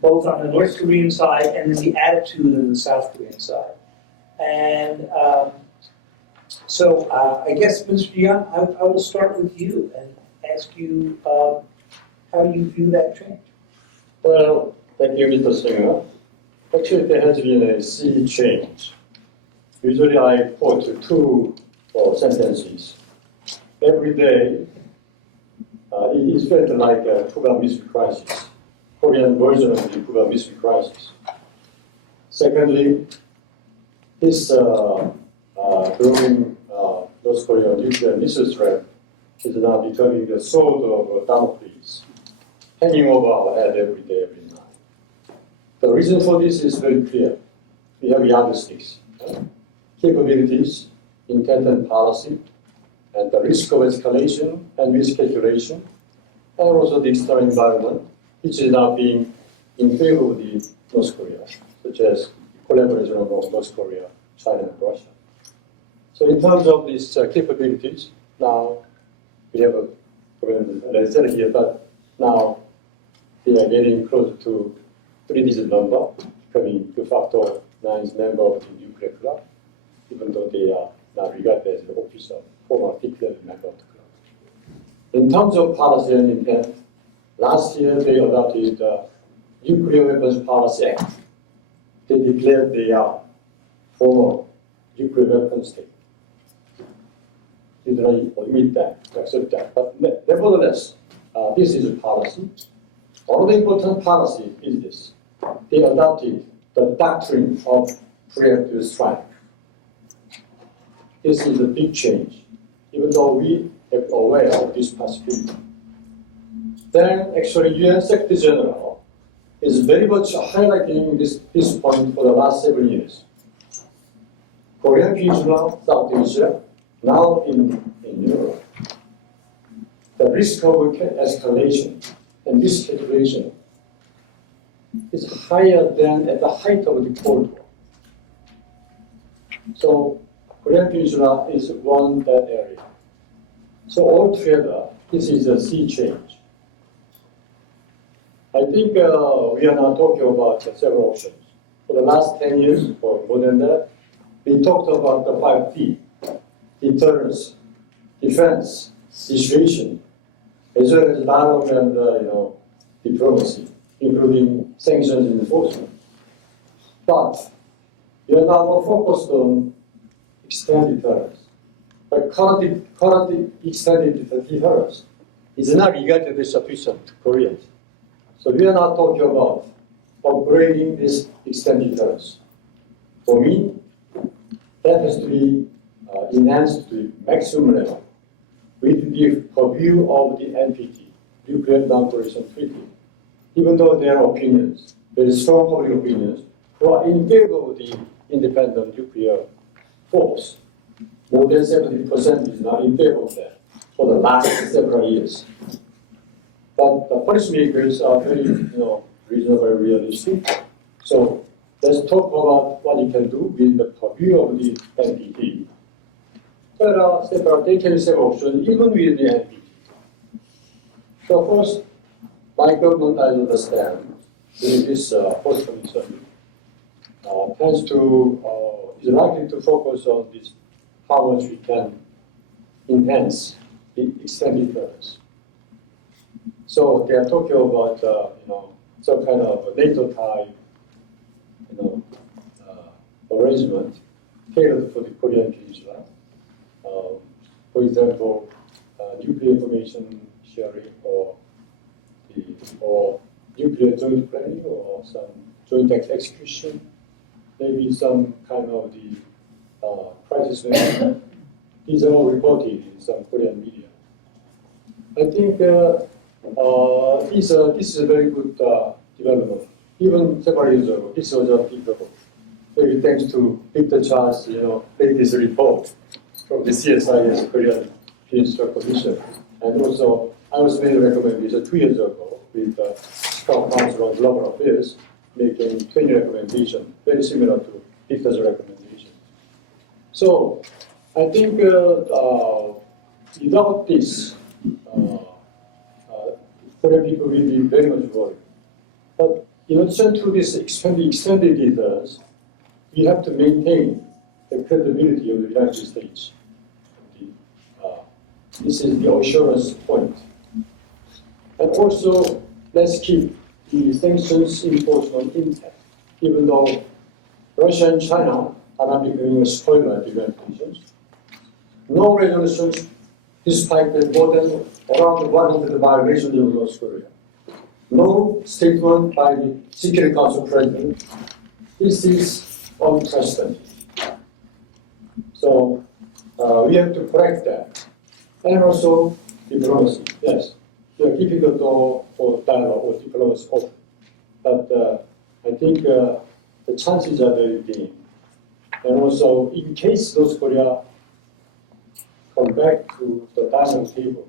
both on the North Korean side and in the attitude on the South Korean side. And I guess, Mr. Young, I will start with you and ask you how you view that change. Well, thank you, Mr. Singer. Actually, there has been a sea change. Usually I quote two sentences. Every day, it felt like a Cuban Missile Crisis, Korean version of the Cuban Missile Crisis. Secondly, this growing North Korean nuclear missile threat is now becoming the sword of Damocles, hanging over our head every day, every night. The reason for this is very clear. We have yardsticks, capabilities, intent and policy, and the risk of escalation and miscalculation, and also the external environment, which is now being in favor of the North Korea, such as collaboration among North Korea, China, and Russia. So in terms of these capabilities, now we have let's say here, but now they are getting close to 3-digit number, becoming de facto 9th member of the nuclear club, even though they are not regarded as an official, former declared member of the club. In terms of policy and intent, last year they adopted the Nuclear Weapons Policy Act. They declared they are former nuclear weapons state. You do not admit that, accept that. But nevertheless, this is a policy. One of the important policy is this. They adopted the doctrine of preemptive strike. This is a big change, even though we are aware of this possibility. Then, actually, UN Secretary General is very much highlighting this point for the last 7 years. Korean Peninsula, South Asia, now in Europe. The risk of escalation and miscalculation is higher than at the height of the Cold War. So Korean Peninsula is one that area. So altogether, this is a sea change. I think we are now talking about several options. For the last 10 years, or more than that, we talked about the 5 T: deterrence, defense, dissuasion, as well as dialogue and diplomacy, including sanctions enforcement. But we are now more focused on extended deterrence. But current extended deterrence is not regarded sufficient to Koreans. So we are not talking about upgrading this extended deterrence. For me, that has to be enhanced to the maximum level with the purview of the NPT, Nuclear Non-Proliferation Treaty. Even though there are opinions, there is strong public opinions, who are in favor of the independent nuclear force. More than 70% is not in favor of that for the last several years. But the policymakers are very, reasonable, realistic. So let's talk about what you can do with the purview of the NPT. There are they can have options even with the NPT. So of course, my government, I understand, with this post-commission, is likely to focus on this, how much we can enhance the extended deterrence. So they are talking about, some kind of NATO type, arrangement tailored for the Korean Peninsula. For example, nuclear information sharing or nuclear joint planning or some joint execution, maybe some kind of the crisis management. These are all reported in some Korean media. I think this is a very good development. Even several years ago, this was unthinkable. Maybe thanks to Victor Charles, latest report from the CSIS Korean Peninsula Commission. And also, I was made a recommendation 2 years ago with the Strong Council on Global Affairs, making 20 recommendations, very similar to Victor's recommendation. So, I think without this, Korean people will be very much worried. But in addition to this extended deterrence, we have to maintain the credibility of the United States. This is the assurance point. And also, let's keep the sanctions enforcement intact, even though Russia and China are not becoming a spoiler at the United Nations. No resolutions, despite the more than around 100 violations of North Korea. No statement by the Security Council President. This is unprecedented. So we have to correct that. And also diplomacy. Yes, we are keeping the door for dialogue or diplomacy open. But I think the chances are very dim. And also, in case North Korea come back to the dialogue table,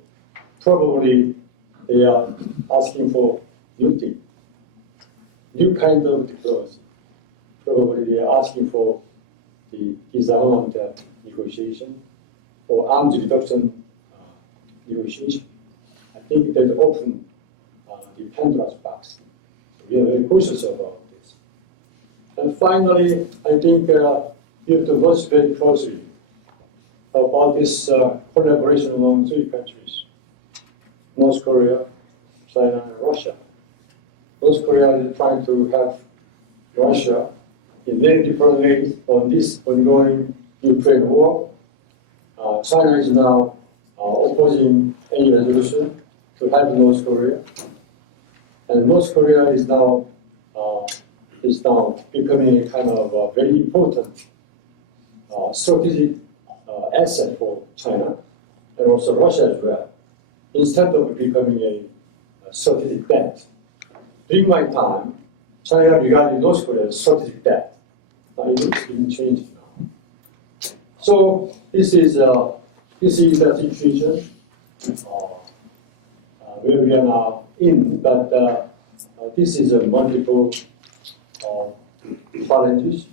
probably they are asking for new thing, new kind of diplomacy. Probably they are asking for the disarmament negotiation or arms reduction negotiation. I think they open the Pandora's box. We are very cautious about this. And finally, I think you have to watch very closely about this collaboration among three countries: North Korea, China, and Russia. North Korea is trying to have Russia in many different ways on this ongoing Ukraine war. China is now opposing any resolution to help North Korea. And North Korea is now becoming a kind of a very important strategic asset for China and also Russia as well, instead of becoming a strategic bet. During my time, China regarded North Korea as strategic bet, but it's been changed now. So this is the situation where we are now in, but this is a multiple challenges.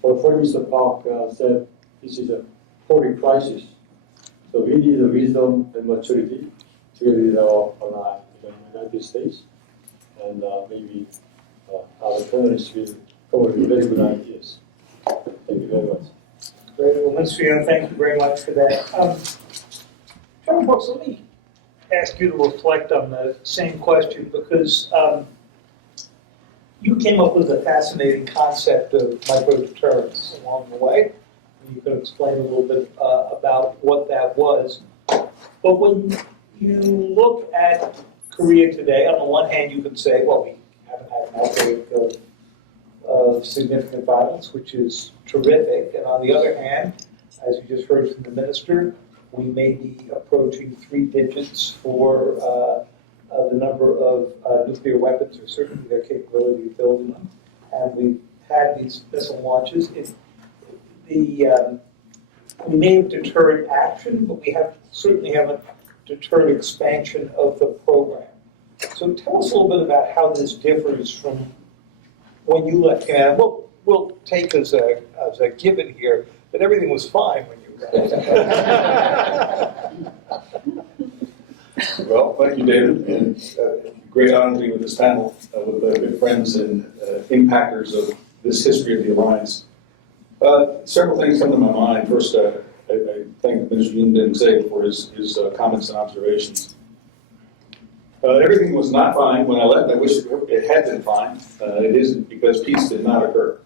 For Mr. Park said, this is a holy crisis. So we need the wisdom and maturity together with our ally in the United States. And maybe our panelists will come up with very good ideas. Thank you very much. Great. Well, Mr. Young, thank you very much for that. John Brooks, let me ask you to reflect on the same question, because you came up with a fascinating concept of micro-deterrence along the way. You could explain a little bit about what that was. But when you look at Korea today, on the one hand, you could say, well, we haven't had an outbreak of significant violence, which is terrific. And on the other hand, as you just heard from the minister, we may be approaching 3 digits for the number of nuclear weapons, or certainly their capability of building them. And we've had these missile launches. We may have deterred action, but we certainly haven't deterred expansion of the program. So tell us a little bit about how this differs from when you left Canada. We'll take as a given here that everything was fine when you left. Well, thank you, David, and great honor to be with this panel with good friends and impactors of this history of the Alliance. Several things come to my mind. First, I thank Mr. Byung-se for his comments and observations. Everything was not fine when I left. I wish it had been fine. It isn't, because peace did not occur.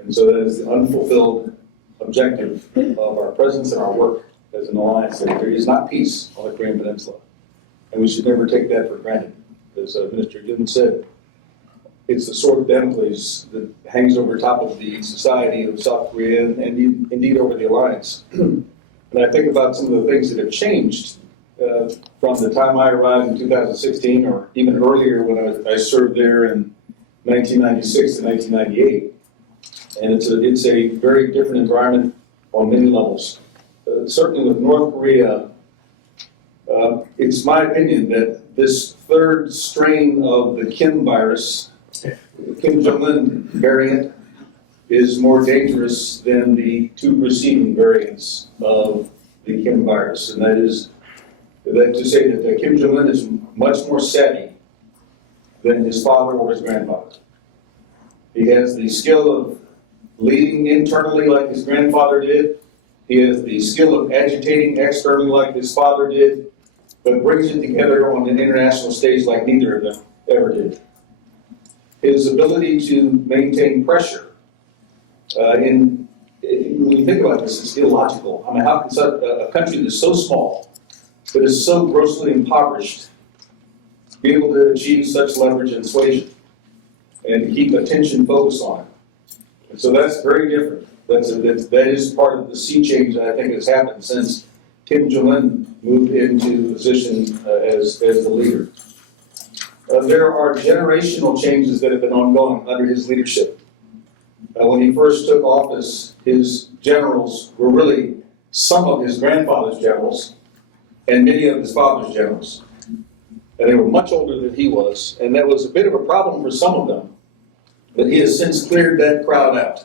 And so that is the unfulfilled objective of our presence and our work as an alliance. There is not peace on the Korean Peninsula. And we should never take that for granted. As Minister Jun said, it's the sword of Damocles that hangs over top of the society of South Korea and indeed over the alliance. And I think about some of the things that have changed from the time I arrived in 2016, or even earlier when I served there in 1996 to 1998. And it's a very different environment on many levels. Certainly with North Korea, it's my opinion that this third strain of the Kim virus, the Kim Jong-un variant, is more dangerous than the 2 preceding variants of the Kim virus. And that is to say that Kim Jong-un is much more savvy than his father or his grandfather. He has the skill of leading internally like his grandfather did. He has the skill of agitating externally like his father did, but brings it together on an international stage like neither of them ever did. His ability to maintain pressure, when you think about this, it's illogical. I mean, how can a country that's so small, that is so grossly impoverished, be able to achieve such leverage and suasion, and to keep attention focused on it? And so that's very different. That is part of the sea change that I think has happened since Kim Jong-un moved into position as the leader. There are generational changes that have been ongoing under his leadership. When he first took office, his generals were really some of his grandfather's generals and many of his father's generals. And they were much older than he was, and that was a bit of a problem for some of them. But he has since cleared that crowd out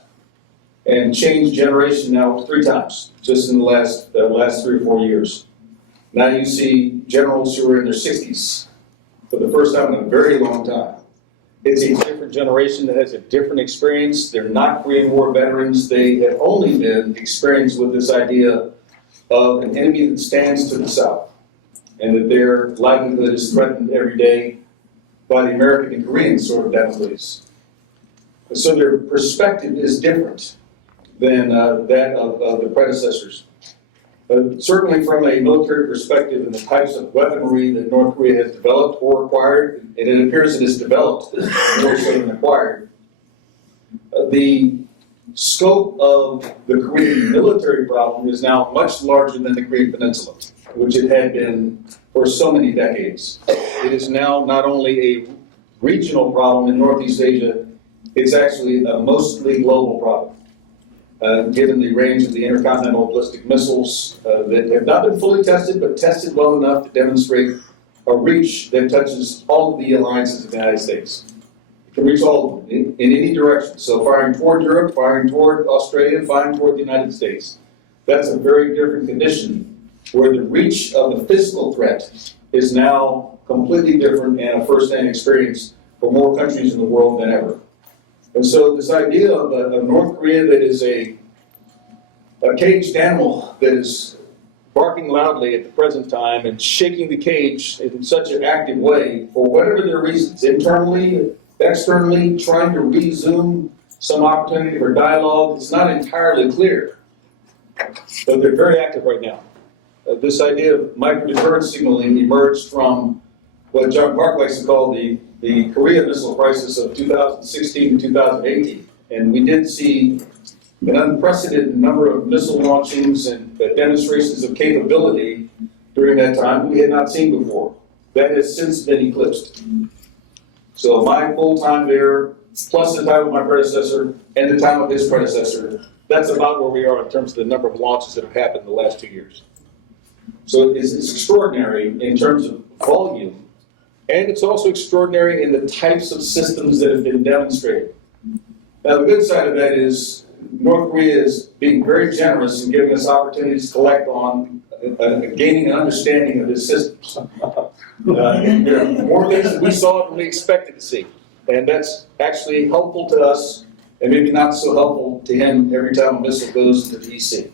and changed generation now 3 times, just in the last 3 or 4 years. Now you see generals who are in their 60s for the first time in a very long time. It's a different generation that has a different experience. They're not Korean War veterans. They have only been experienced with this idea of an enemy that stands to the south, and that their livelihood is threatened every day by the American and Korean sort of Damocles. So their perspective is different than that of the predecessors. Certainly from a military perspective and the types of weaponry that North Korea has developed or acquired, and it appears it has developed more so than acquired, the scope of the Korean military problem is now much larger than the Korean Peninsula, which it had been for so many decades. It is now not only a regional problem in Northeast Asia, it's actually a mostly global problem. Given the range of the intercontinental ballistic missiles that have not been fully tested, but tested well enough to demonstrate a reach that touches all of the alliances of the United States. It can reach all of them in any direction. So firing toward Europe, firing toward Australia, firing toward the United States. That's a very different condition where the reach of the physical threat is now completely different and a first-hand experience for more countries in the world than ever. And so this idea of North Korea that is a caged animal that is barking loudly at the present time and shaking the cage in such an active way for whatever their reasons, internally, externally trying to resume some opportunity for dialogue. It's not entirely clear, but they're very active right now. This idea of micro-deterrence signaling emerged from what John Park likes to call the Korea missile crisis of 2016 to 2018. And we did see an unprecedented number of missile launchings and demonstrations of capability during that time we had not seen before. That has since been eclipsed. So my full time there, plus the time of my predecessor and the time of his predecessor, that's about where we are in terms of the number of launches that have happened in the last 2 years. So it's extraordinary in terms of volume, and it's also extraordinary in the types of systems that have been demonstrated. Now, the good side of that is North Korea is being very generous in giving us opportunities to collect on gaining an understanding of his systems. There are more things that we saw than we expected to see, and that's actually helpful to us, and maybe not so helpful to him every time a missile goes into the EC.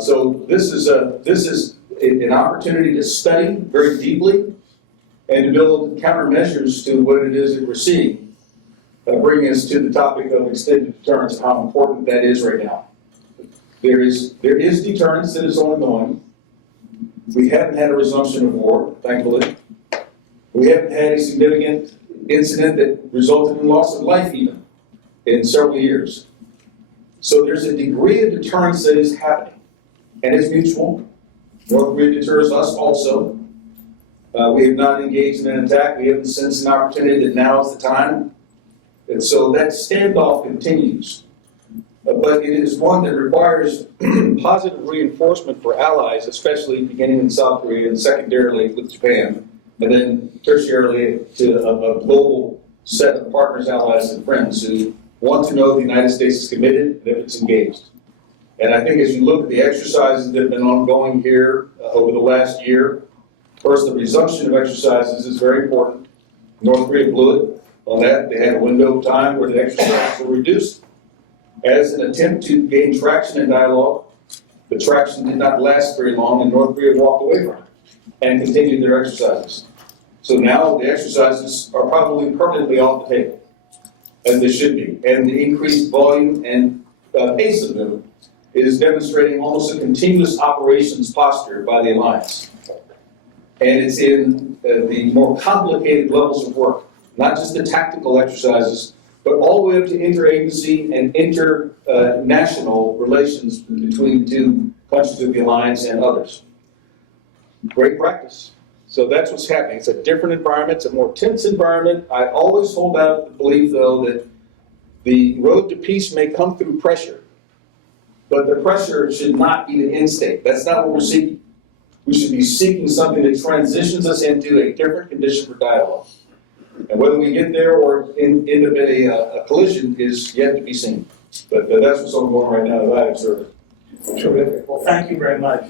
So this is an opportunity to study very deeply and to build countermeasures to what it is that we're seeing, bringing us to the topic of extended deterrence and how important that is right now. There is deterrence that is ongoing. We haven't had a resumption of war, thankfully. We haven't had a significant incident that resulted in loss of life even in several years. So there's a degree of deterrence that is happening, and it's mutual. North Korea deters us also. We have not engaged in an attack. We haven't sensed an opportunity that now is the time. And so that standoff continues. But it is one that requires positive reinforcement for allies, especially beginning in South Korea and secondarily with Japan, and then tertiarily to a global set of partners, allies, and friends who want to know the United States is committed and that it's engaged. And I think as you look at the exercises that have been ongoing here over the last year, first, the resumption of exercises is very important. North Korea blew it on that. They had a window of time where the exercises were reduced as an attempt to gain traction and dialogue. The traction did not last very long, and North Korea walked away from it and continued their exercises. So now the exercises are probably permanently off the table, as they should be. And the increased volume and pace of them is demonstrating almost a continuous operations posture by the alliance. And it's in the more complicated levels of work, not just the tactical exercises, but all the way up to interagency and international relations between the two countries of the alliance and others. Great practice. So that's what's happening. It's a different environment. It's a more tense environment. I always hold out the belief, though, that the road to peace may come through pressure, but the pressure should not be the end state. That's not what we're seeking. We should be seeking something that transitions us into a different condition for dialogue. And whether we get there or end up in a collision is yet to be seen. But that's what's ongoing right now that I observe. Terrific. Well, thank you very much.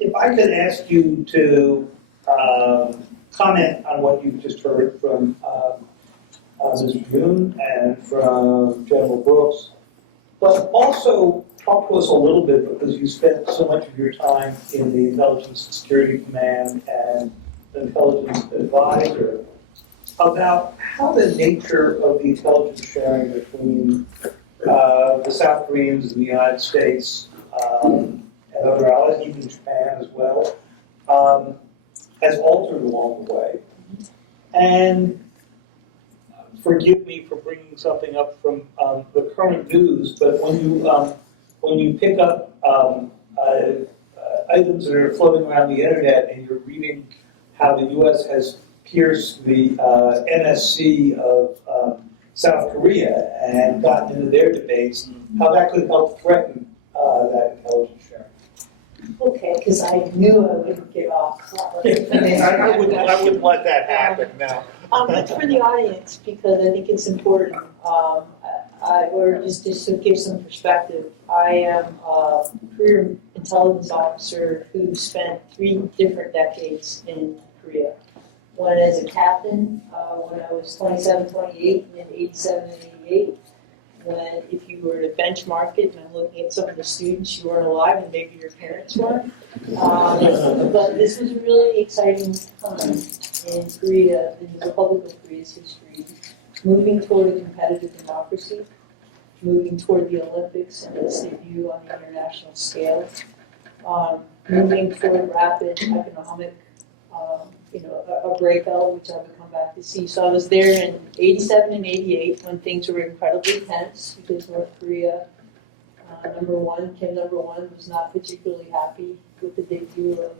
If I could ask you to comment on what you've just heard from Mr. Yoon and from General Brooks, but also talk to us a little bit, because you spent so much of your time in the Intelligence and Security Command and Intelligence Advisor, about how the nature of the intelligence sharing between the South Koreans and the United States and other allies, even Japan as well, has altered along the way. And forgive me for bringing something up from the current news, but when you pick up items that are floating around the internet and you're reading how the U.S. has pierced the NSC of South Korea and gotten into their debates, how that could help threaten that intelligence sharing. Okay, because I knew I wouldn't get off. I wouldn't let that happen now. But for the audience, because I think it's important, or just to give some perspective, I am a career intelligence officer who spent 3 different decades in Korea. One as a captain when I was 27, 28, and then 87 and 88. when if you were to benchmark it, and I'm looking at some of the students, you weren't alive and maybe your parents weren't. But this was a really exciting time in Korea, in the Republic of Korea's history, moving toward a competitive democracy, moving toward the Olympics and its debut on the international scale, moving toward rapid economic, a breakout, which I would come back to see. So I was there in 87 and 88 when things were incredibly tense because North Korea, Kim number one, was not particularly happy with the debut of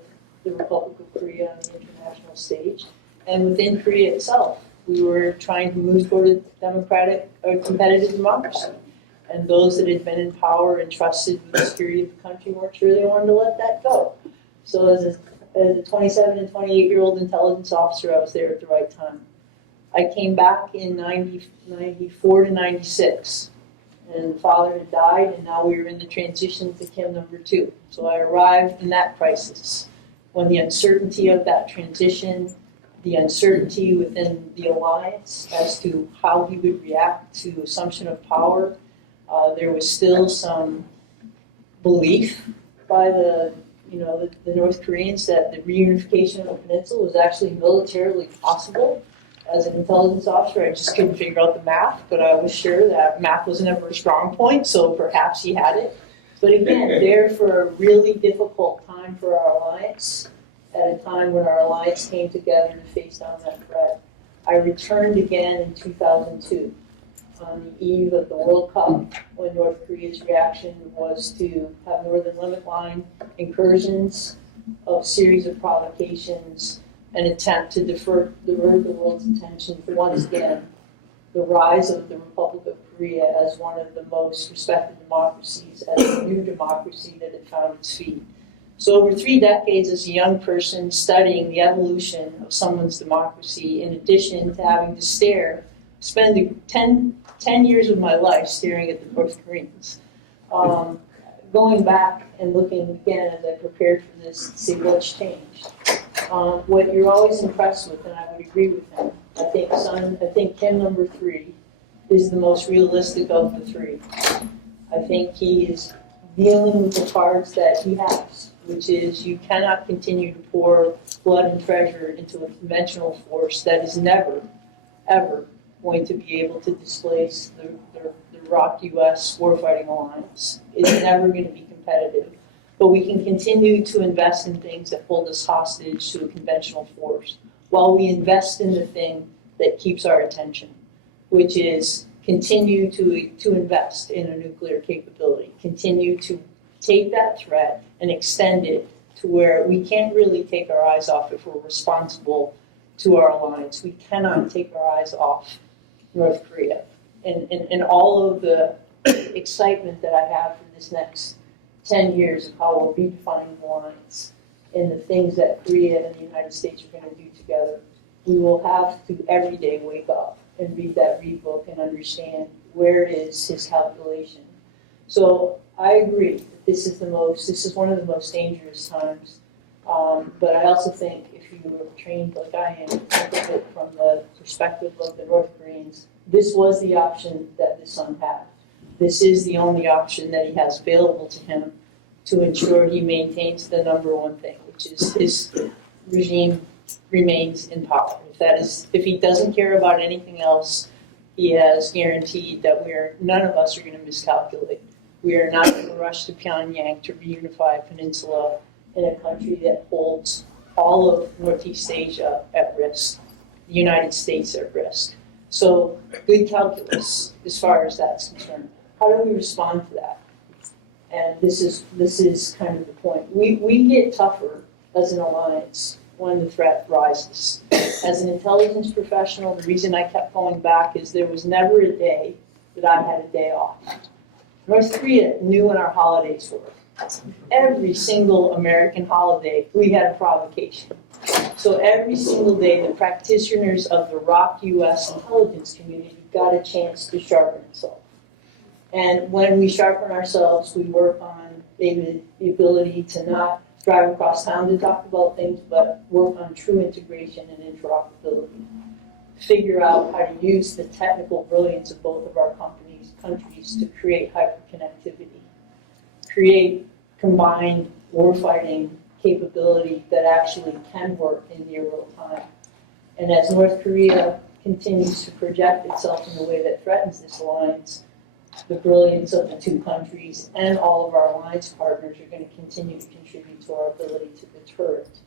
the Republic of Korea on the international stage. And within Korea itself, we were trying to move toward a democratic or competitive democracy. And those that had been in power and trusted with the security of the country weren't sure they wanted to let that go. So as a 27 and 28-year-old intelligence officer, I was there at the right time. I came back in 94 to 96, and father had died, and now we were in the transition to Kim number two. So I arrived in that crisis, when the uncertainty of that transition, the uncertainty within the alliance as to how he would react to assumption of power. There was still some belief by the North Koreans that the reunification of the peninsula was actually militarily possible. As an intelligence officer, I just couldn't figure out the math, but I was sure that math was never a strong point, so perhaps he had it. But again, there for a really difficult time for our alliance, at a time when our alliance came together to face down that threat. I returned again in 2002 on the eve of the World Cup, when North Korea's reaction was to have Northern Limit Line incursions, a series of provocations, an attempt to divert the world's attention to, once again, the rise of the Republic of Korea as one of the most respected democracies, as a new democracy that had found its feet. So over 3 decades as a young person studying the evolution of someone's democracy, in addition to having to spend 10 years of my life staring at the North Koreans. Going back and looking again as I prepared for this to see what's changed. What you're always impressed with, and I would agree with him, I think Kim number 3 is the most realistic of the 3. I think he is dealing with the cards that he has, which is you cannot continue to pour blood and treasure into a conventional force that is never, ever going to be able to displace the ROC-US warfighting alliance. It's never going to be competitive. But we can continue to invest in things that hold us hostage to a conventional force while we invest in the thing that keeps our attention, which is continue to invest in a nuclear capability, continue to take that threat and extend it to where we can't really take our eyes off if we're responsible to our alliance. We cannot take our eyes off North Korea. And all of the excitement that I have for this next 10 years of how we're redefining the alliance and the things that Korea and the United States are going to do together, we will have to every day wake up and read that read book and understand where is his calculation. So I agree that this is one of the most dangerous times. But I also think if you were trained like I am, think of it from the perspective of the North Koreans, this was the option that the son had. This is the only option that he has available to him to ensure he maintains the number one thing, which is his regime remains in power. If he doesn't care about anything else, he has guaranteed that none of us are going to miscalculate. We are not going to rush to Pyongyang to reunify a peninsula in a country that holds all of Northeast Asia at risk, the United States at risk. So good calculus as far as that's concerned. How do we respond to that? And this is kind of the point. We get tougher as an alliance when the threat rises. As an intelligence professional, the reason I kept going back is there was never a day that I had a day off. North Korea knew when our holidays were. Every single American holiday, we had a provocation. So every single day, the practitioners of the ROC-US intelligence community got a chance to sharpen themselves. And when we sharpen ourselves, we work on the ability to not drive across town to talk about things, but work on true integration and interoperability. Figure out how to use the technical brilliance of both of our companies countries to create hyperconnectivity, create combined warfighting capability that actually can work in near real time. And as North Korea continues to project itself in a way that threatens this alliance, the brilliance of the two countries and all of our alliance partners are going to continue to contribute to our ability to deter it.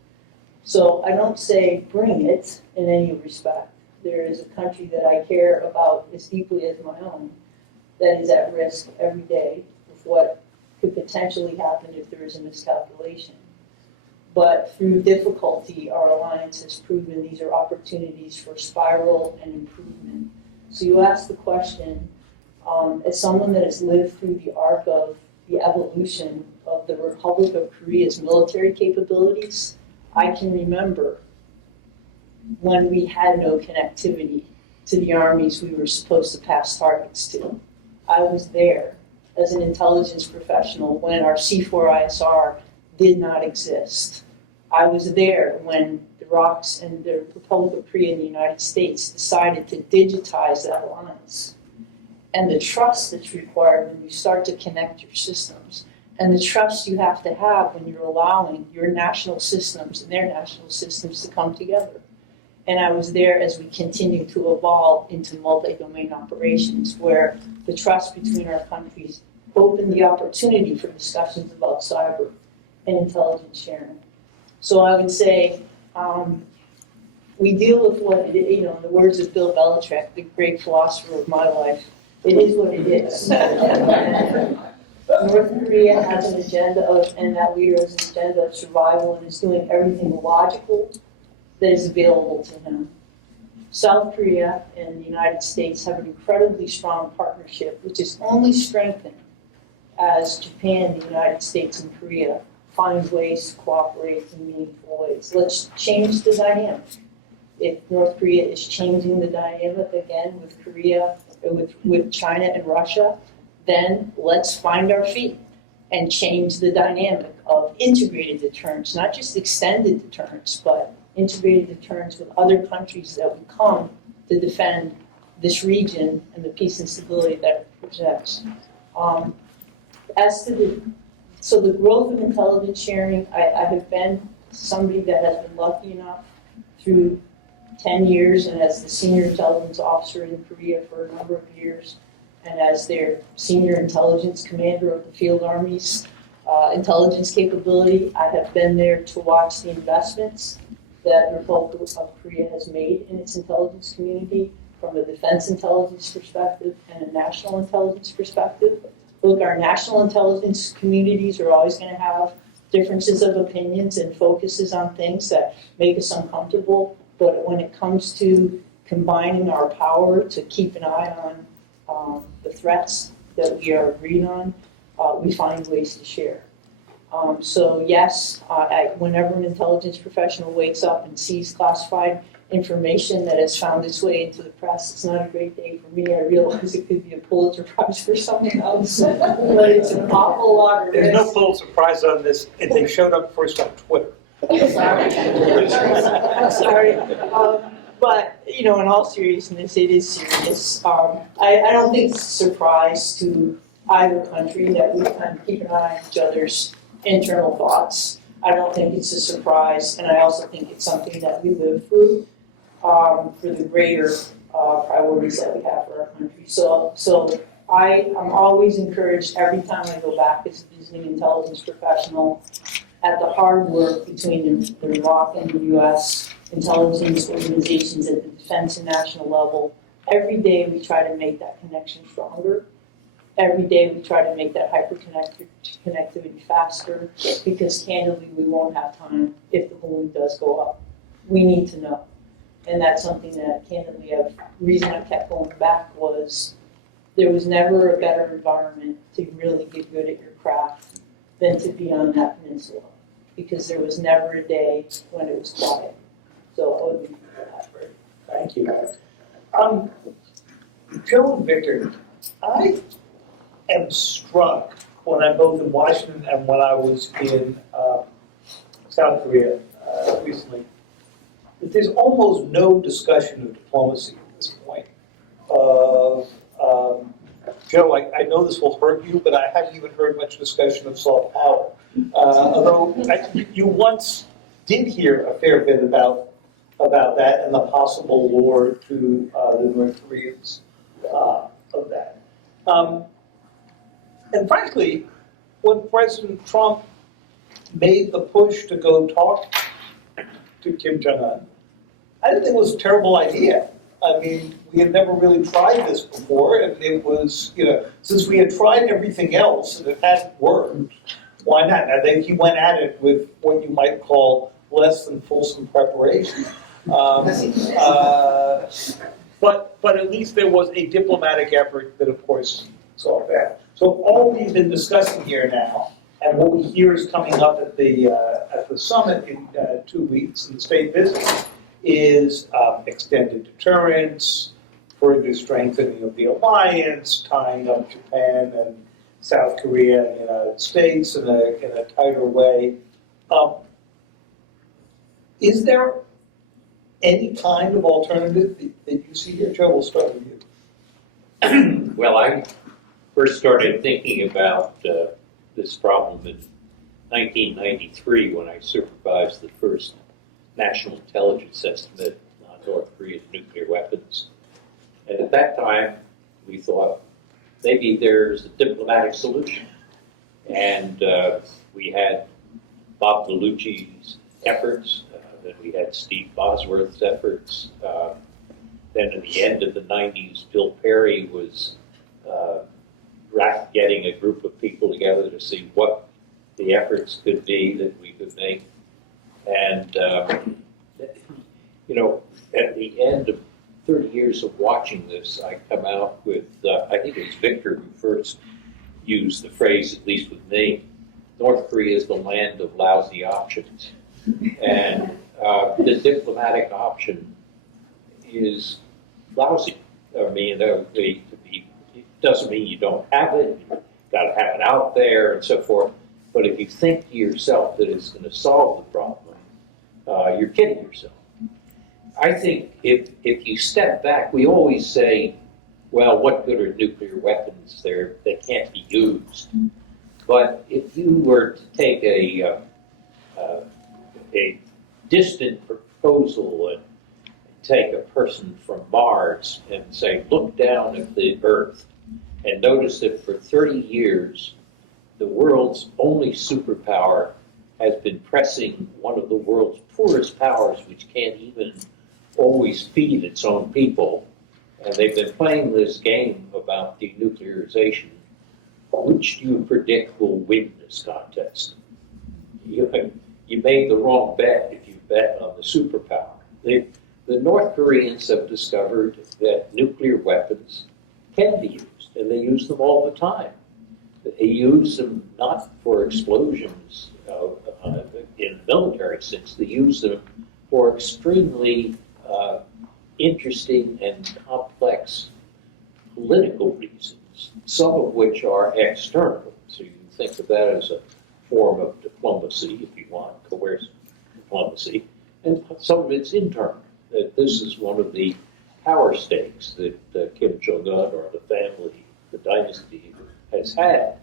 So I don't say bring it in any respect. There is a country that I care about as deeply as my own that is at risk every day with what could potentially happen if there is a miscalculation. But through difficulty, our alliance has proven these are opportunities for spiral and improvement. So you ask the question, as someone that has lived through the arc of the evolution of the Republic of Korea's military capabilities, I can remember when we had no connectivity to the armies we were supposed to pass targets to. I was there as an intelligence professional when our C4ISR did not exist. I was there when the ROCs and the Republic of Korea and the United States decided to digitize that alliance. And the trust that's required when you start to connect your systems, and the trust you have to have when you're allowing your national systems and their national systems to come together. And I was there as we continue to evolve into multi-domain operations, where the trust between our countries opened the opportunity for discussions about cyber and intelligence sharing. So I would say we deal with what it is, in the words of Bill Belichick, the great philosopher of my life, it is what it is. North Korea has an agenda and that leader has an agenda of survival and is doing everything logical that is available to him. South Korea and the United States have an incredibly strong partnership, which is only strengthened as Japan, the United States, and Korea find ways to cooperate in meaningful ways. Let's change the dynamic. If North Korea is changing the dynamic again with Korea, with China and Russia, then let's find our feet and change the dynamic of integrated deterrence, not just extended deterrence, but integrated deterrence with other countries that would come to defend this region and the peace and stability that it presents. So the growth of intelligence sharing, I have been somebody that has been lucky enough through 10 years and as the senior intelligence officer in Korea for a number of years, and as their senior intelligence commander of the field army's intelligence capability, I have been there to watch the investments that the Republic of Korea has made in its intelligence community from a defense intelligence perspective and a national intelligence perspective. Look, our national intelligence communities are always going to have differences of opinions and focuses on things that make us uncomfortable, but when it comes to combining our power to keep an eye on the threats that we are agreed on, we find ways to share. So yes, whenever an intelligence professional wakes up and sees classified information that has found its way into the press, it's not a great day for me. I realize it could be a Pulitzer Prize for someone else, but it's an awful lot of risk. There's no Pulitzer Prize on this, and they showed up first on Twitter. Sorry. But, in all seriousness, it is serious. I don't think it's a surprise to either country that we kind of keep an eye on each other's internal thoughts. I don't think it's a surprise, and I also think it's something that we live through for the greater priorities that we have for our country. So I'm always encouraged every time I go back as a visiting intelligence professional at the hard work between the ROC and the U.S. intelligence organizations at the defense and national level. Every day we try to make that connection stronger. Every day we try to make that hyperconnectivity faster, because candidly we won't have time if the balloon does go up. We need to know. And that's something that candidly, the reason I kept going back was there was never a better environment to really get good at your craft than to be on that peninsula, because there was never a day when it was quiet. So I would be for that. Thank you. Joe and Victor, I am struck when I'm both in Washington and when I was in South Korea recently, that there's almost no discussion of diplomacy at this point, of Joe, I know this will hurt you, but I haven't even heard much discussion of soft power. Although you once did hear a fair bit about that and the possible lure to the North Koreans of that. And frankly, when President Trump made the push to go talk to Kim Jong-un, I didn't think it was a terrible idea. I mean, we had never really tried this before, and it was, since we had tried everything else and it hadn't worked, why not? I think he went at it with what you might call less than fulsome preparation. But at least there was a diplomatic effort that, of course, saw that. So all we've been discussing here now, and what we hear is coming up at the summit in 2 weeks in the state visit, is extended deterrence, further strengthening of the alliance, tying up Japan and South Korea and the United States in a tighter way. Is there any kind of alternative that you see here? Joe, we'll start with you. Well, I first started thinking about this problem in 1993 when I supervised the first national intelligence estimate on North Korea's nuclear weapons. And at that time, we thought maybe there's a diplomatic solution. And we had Bob Bellucci's efforts, then we had Steve Bosworth's efforts. Then at the end of the 90s, Bill Perry was getting a group of people together to see what the efforts could be that we could make. And, at the end of 30 years of watching this, I come out with, I think it was Victor who first used the phrase, at least with me, North Korea is the land of lousy options. And the diplomatic option is lousy. I mean, it doesn't mean you don't have it, you've got to have it out there and so forth. But if you think to yourself that it's going to solve the problem, you're kidding yourself. I think if you step back, we always say, well, what good are nuclear weapons? They can't be used. But if you were to take a distant proposal and take a person from Mars and say, look down at the Earth and notice that for 30 years, the world's only superpower has been pressing one of the world's poorest powers, which can't even always feed its own people. And they've been playing this game about denuclearization. Which do you predict will win this contest? You made the wrong bet if you bet on the superpower. The North Koreans have discovered that nuclear weapons can be used, and they use them all the time. They use them not for explosions in the military sense. They use them for extremely interesting and complex political reasons, some of which are external. So you can think of that as a form of diplomacy, if you want, coercive diplomacy, and some of it's internal. That this is one of the power stakes that Kim Jong-un or the family, the dynasty, has had.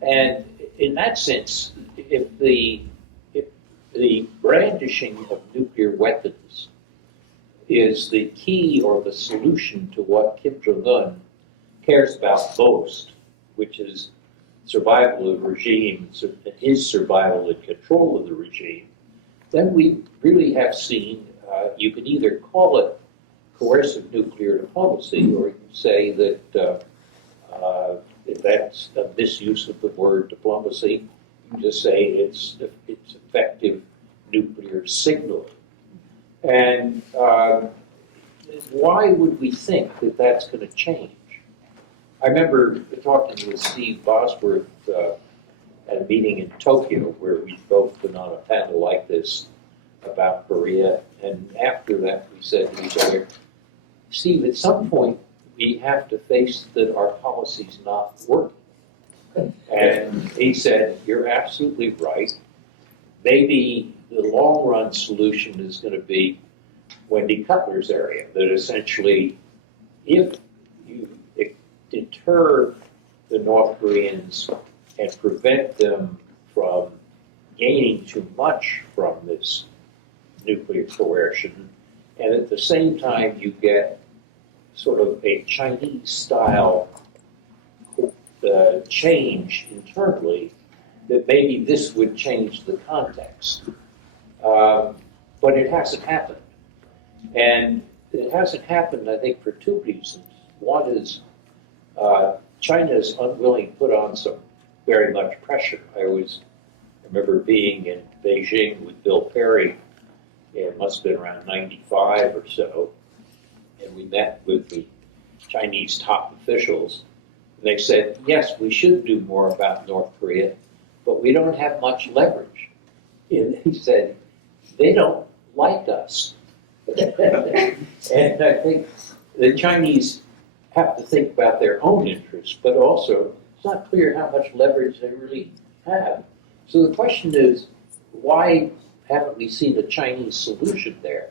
And in that sense, if the brandishing of nuclear weapons is the key or the solution to what Kim Jong-un cares about most, which is survival of the regime, his survival and control of the regime, then we really have seen, you can either call it coercive nuclear diplomacy, or you can say that if that's a misuse of the word diplomacy, you can just say it's effective nuclear signaling. And why would we think that that's going to change? I remember talking with Steve Bosworth at a meeting in Tokyo where we'd both been on a panel like this about Korea. And after that, we said to each other, Steve, at some point, we have to face that our policy's not working. And he said, you're absolutely right. Maybe the long-run solution is going to be Wendy Cutler's area, that essentially, if you deter the North Koreans and prevent them from gaining too much from this nuclear coercion. And at the same time, you get sort of a Chinese-style change internally that maybe this would change the context. But it hasn't happened. And it hasn't happened, I think, for two reasons. One is China is unwilling to put on some very much pressure. I remember being in Beijing with Bill Perry, it must have been around 95 or so, and we met with the Chinese top officials. And they said, yes, we should do more about North Korea, but we don't have much leverage. And he said, they don't like us. And I think the Chinese have to think about their own interests, but also it's not clear how much leverage they really have. So the question is, why haven't we seen a Chinese solution there?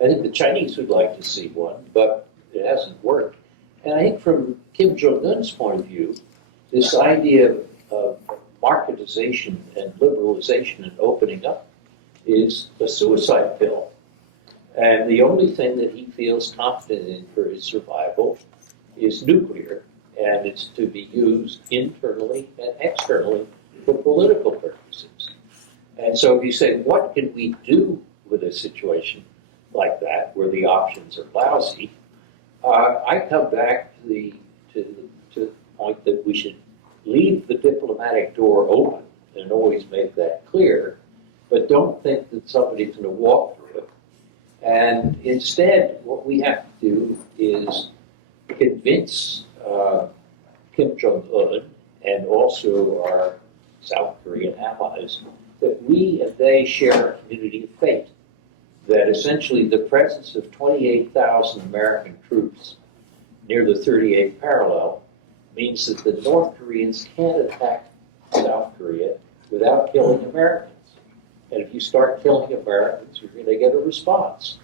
I think the Chinese would like to see one, but it hasn't worked. And I think from Kim Jong-un's point of view, this idea of marketization and liberalization and opening up is a suicide pill. And the only thing that he feels confident in for his survival is nuclear, and it's to be used internally and externally for political purposes. And so if you say, what can we do with a situation like that, where the options are lousy, I come back to the point that we should leave the diplomatic door open and always make that clear, but don't think that somebody's going to walk through it. And instead, what we have to do is convince Kim Jong-un and also our South Korean allies that we and they share a community of fate, that essentially the presence of 28,000 American troops near the 38th parallel means that the North Koreans can't attack South Korea without killing Americans. And if you start killing Americans, you're going to get a response.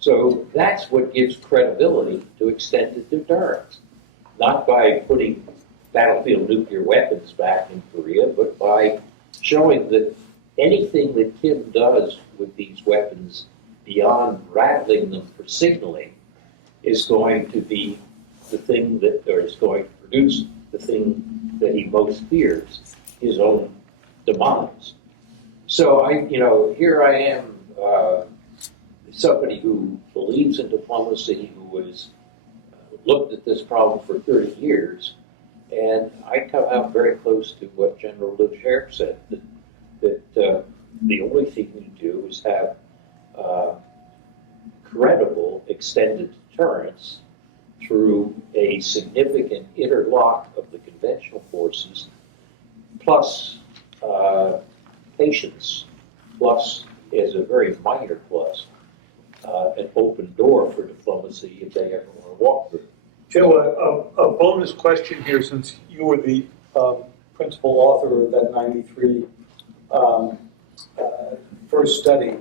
So that's what gives credibility to extended deterrence, not by putting battlefield nuclear weapons back in Korea, but by showing that anything that Kim does with these weapons beyond rattling them for signaling is going to be the thing that, or is going to produce the thing that he most fears, his own demise. So here I am, somebody who believes in diplomacy, who has looked at this problem for 30 years, and I come out very close to what General Legere said, that the only thing we do is have credible extended deterrence through a significant interlock of the conventional forces, plus patience, plus, as a very minor plus, an open door for diplomacy if they ever want to walk through. Joe, a bonus question here, since you were the principal author of that 93 first study,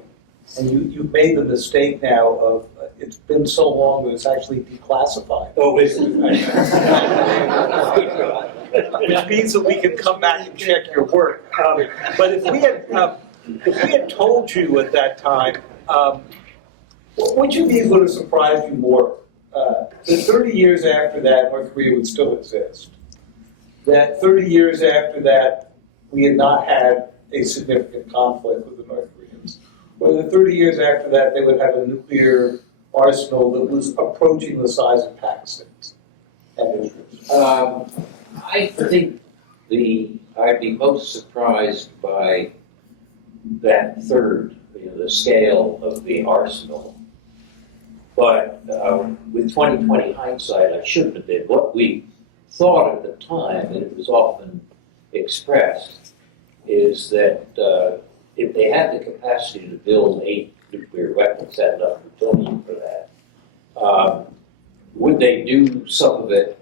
and you made the mistake now of, it's been so long that it's actually declassified. Oh, is it? Which means that we can come back and check your work. But if we had told you at that time, which of these would have surprised you more? That 30 years after that, North Korea would still exist. That 30 years after that, we had not had a significant conflict with the North Koreans. Or that 30 years after that, they would have a nuclear arsenal that was approaching the size of Pakistan's and Israel's. I think I'd be most surprised by that third, the scale of the arsenal. But with 20/20 hindsight, I shouldn't have been. What we thought at the time, and it was often expressed, is that if they had the capacity to build 8 nuclear weapons, had enough plutonium for that, would they do some of it?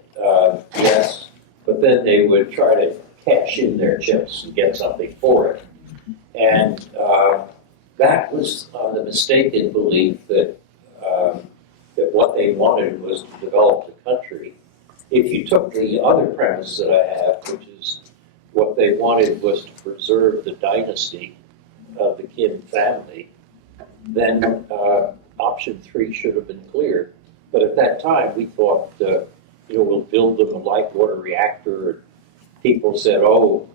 Yes, but then they would try to cash in their chips and get something for it. And that was the mistaken belief that what they wanted was to develop the country if you took the other premise that I have, which is what they wanted was to preserve the dynasty of the Kim family, then option 3 should have been clear. But at that time, we thought, we'll build them a light water reactor. And people said, oh,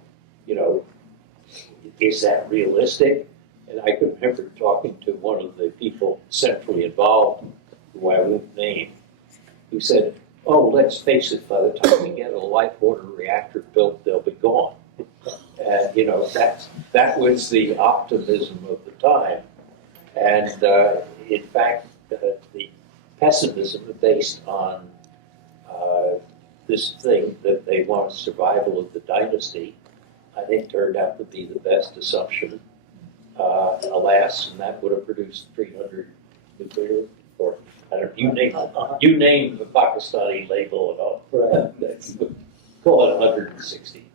is that realistic? And I can remember talking to one of the people centrally involved, who I won't name, who said, oh, let's face it, by the time we get a light water reactor built, they'll be gone. And, that was the optimism of the time. And in fact, the pessimism based on this thing that they want survival of the dynasty, I think turned out to be the best assumption. Alas, and that would have produced 300 nuclear, or I don't know, you name the Pakistani label and all. Right. Call it 160.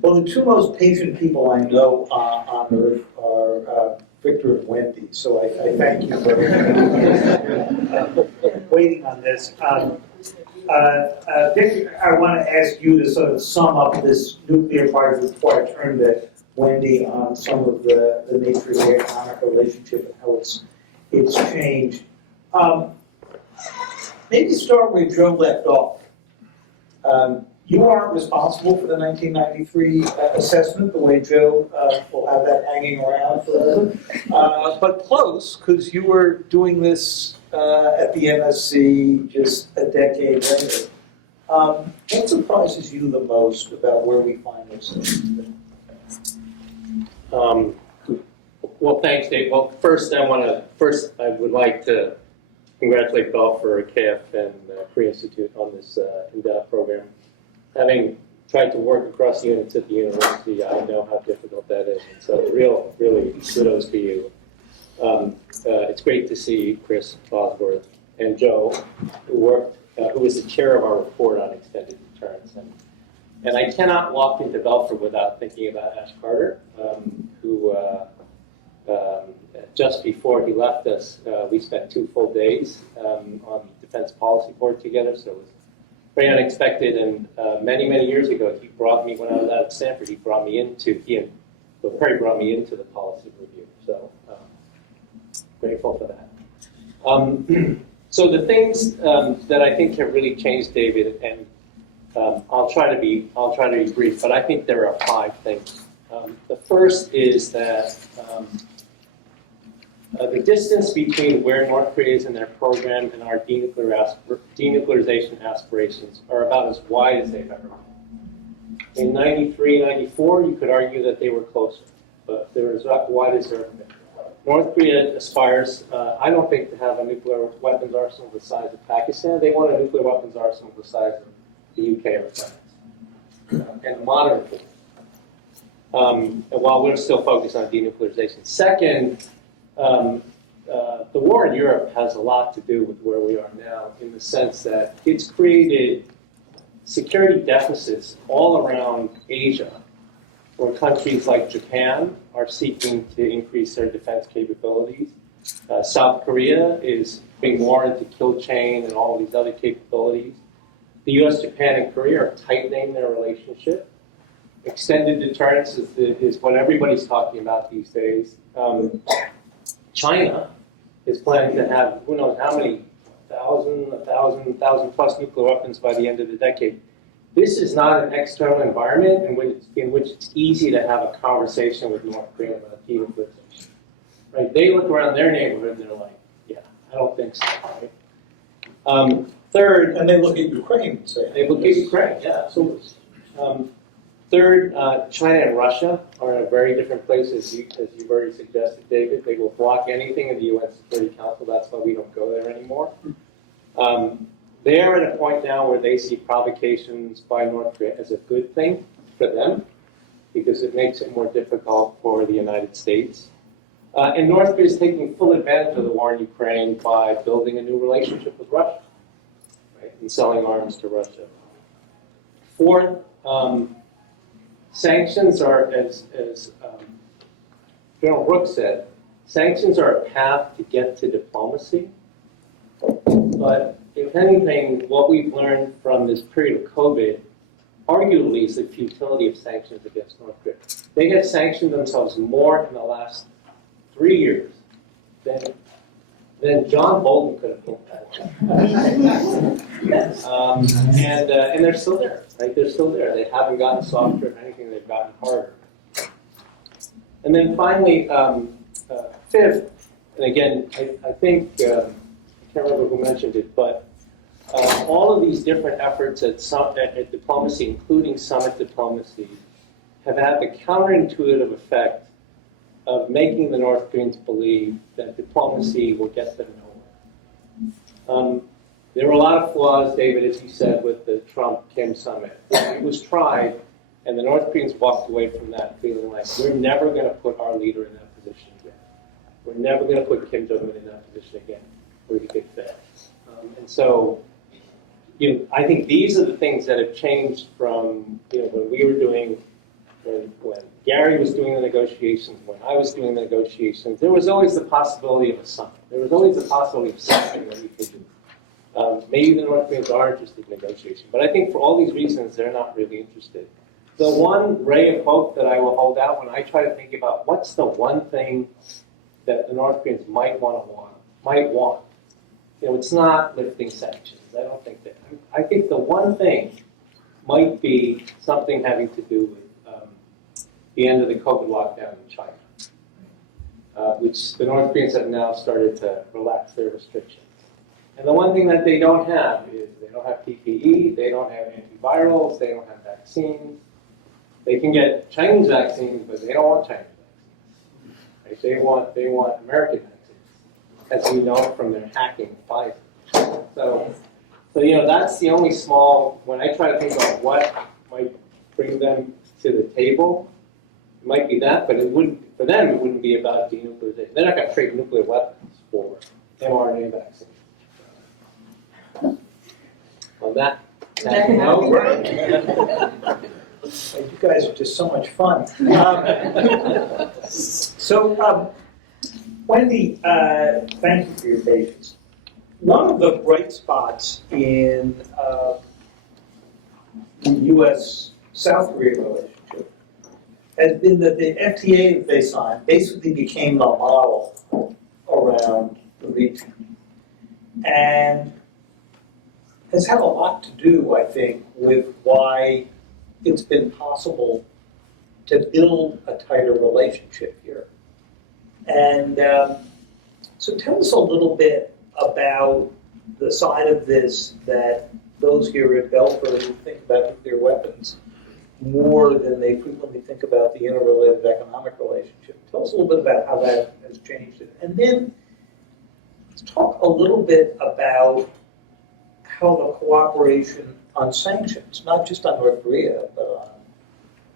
Well, the two most patient people I know on Earth are Victor and Wendy, so I thank you for waiting on this. Victor, I want to ask you to sort of sum up this nuclear part of it before I turn to Wendy on some of the nature of the economic relationship and how it's changed. Maybe start where Joe left off. You aren't responsible for the 1993 assessment, the way Joe will have that hanging around forever, but close, because you were doing this at the MSc just a decade later. What surprises you the most about where we find ourselves today? Well, thanks, Dave. Well, first I would like to congratulate Belfer, KF, and Korea Institute on this endowment program. Having tried to work across units at the university, I know how difficult that is. And so really kudos to you. It's great to see Chris Bosworth and Joe, who was the chair of our report on extended deterrence. And I cannot walk into Belfer without thinking about Ash Carter, who just before he left us, we spent 2 full days on the Defense Policy Board together, so it was very unexpected. And many years ago, he brought me, when I was out at Stanford, Perry brought me into the policy review. So grateful for that. So the things that I think have really changed, David, and I'll try to be brief, but I think there are 5 things. The first is that the distance between where North Korea is in their program and our denuclearization aspirations are about as wide as they've ever been. In 93, 94, you could argue that they were closer, but they were as wide as they've ever been. North Korea aspires, I don't think, to have a nuclear weapons arsenal the size of Pakistan. They want a nuclear weapons arsenal the size of the UK or France, and modern form. And while we're still focused on denuclearization. Second, the war in Europe has a lot to do with where we are now, in the sense that it's created security deficits all around Asia, where countries like Japan are seeking to increase their defense capabilities. South Korea is putting more into kill chain and all of these other capabilities. The US, Japan, and Korea are tightening their relationship. Extended deterrence is what everybody's talking about these days. China is planning to have who knows how many thousand plus nuclear weapons by the end of the decade. This is not an external environment in which it's easy to have a conversation with North Korea about denuclearization. Right? They look around their neighborhood and they're like, yeah, I don't think so. Right? Third, And they look at Ukraine and say, they look at Ukraine, yeah, absolutely. Third, China and Russia are in a very different place, as you've already suggested, David. They will block anything in the UN Security Council. That's why we don't go there anymore. They're at a point now where they see provocations by North Korea as a good thing for them, because it makes it more difficult for the United States. And North Korea is taking full advantage of the war in Ukraine by building a new relationship with Russia, right, and selling arms to Russia. Fourth, sanctions are, as General Rook said, sanctions are a path to get to diplomacy. But if anything, what we've learned from this period of COVID, arguably, is the futility of sanctions against North Korea. They have sanctioned themselves more in the last 3 years than John Bolton could have hoped for. And they're still there, right? They're still there. They haven't gotten softer. If anything, they've gotten harder. And then finally, fifth, and again, I think, I can't remember who mentioned it, but all of these different efforts at diplomacy, including summit diplomacy, have had the counterintuitive effect of making the North Koreans believe that diplomacy will get them nowhere. There were a lot of flaws, David, as you said, with the Trump-Kim summit. It was tried, and the North Koreans walked away from that feeling like, we're never going to put our leader in that position again. We're never going to put Kim Jong-un in that position again where he could fail. And so, I think these are the things that have changed from when we were doing, when Gary was doing the negotiations, when I was doing the negotiations. There was always the possibility of a summit. There was always the possibility of something that we could do. Maybe the North Koreans are interested in negotiation, but I think for all these reasons, they're not really interested. The one ray of hope that I will hold out when I try to think about what's the one thing that the North Koreans might want. It's not lifting sanctions. I don't think that. I think the one thing might be something having to do with the end of the COVID lockdown in China, which the North Koreans have now started to relax their restrictions. And the one thing that they don't have is they don't have PPE, they don't have antivirals, they don't have vaccines. They can get Chinese vaccines, but they don't want Chinese vaccines. Right? They want American vaccines, as we know from their hacking Pfizer. So that's the only small. When I try to think about what might bring them to the table, it might be that, but it wouldn't. For them, it wouldn't be about denuclearization. They're not going to trade nuclear weapons for mRNA vaccines. On that. You guys are just so much fun. Wendy, thank you for your patience. One of the bright spots in the U.S.-South Korea relationship has been that the FTA that they signed basically became the model around the region. And has had a lot to do, I think, with why it's been possible to build a tighter relationship here. And so tell us a little bit about the side of this that those here at Belfer who think about nuclear weapons more than they frequently think about the interrelated economic relationship. Tell us a little bit about how that has changed it. And then let's talk a little bit about how the cooperation on sanctions, not just on North Korea, but on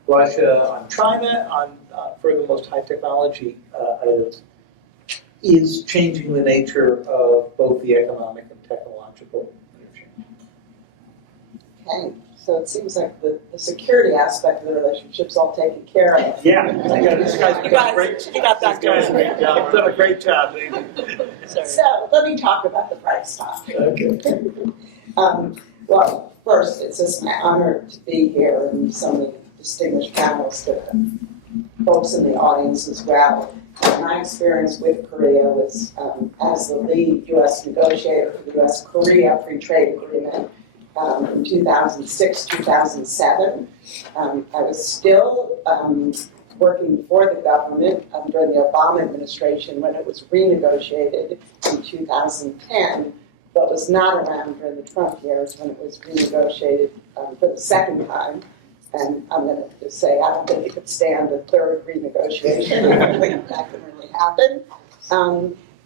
Russia, on China, on for the most high technology items, is changing the nature of both the economic and technological interchange. Okay, so it seems like the security aspect of the relationship's all taken care of. Yeah, this guy's done a great job. You got that You've done a great job. So let me talk about the bright stuff. Okay. Well, first, it's just my honor to be here and so many distinguished panelists, folks in the audience as well. My experience with Korea was as the lead U.S. negotiator for the U.S.-Korea Free Trade Agreement in 2006, 2007. I was still working for the government during the Obama administration when it was renegotiated in 2010, but was not around during the Trump years when it was renegotiated for the second time. And I'm going to just say I don't think you could stand a third renegotiation. I don't think that can really happen.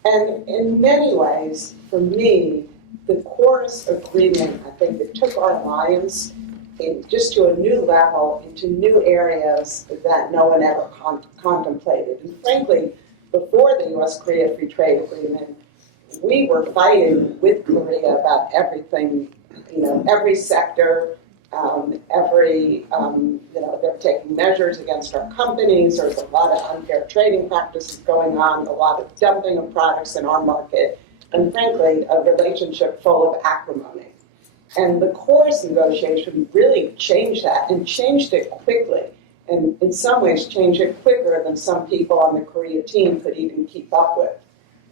And in many ways, for me, the Chorus Agreement, I think, that took our alliance just to a new level, into new areas that no one ever contemplated. And frankly, before the U.S.-Korea Free Trade Agreement, we were fighting with Korea about everything, every sector, they're taking measures against our companies. There's a lot of unfair trading practices going on, a lot of dumping of products in our market. and frankly, a relationship full of acrimony. And the course negotiation really changed that, and changed it quickly. And in some ways, changed it quicker than some people on the Korea team could even keep up with.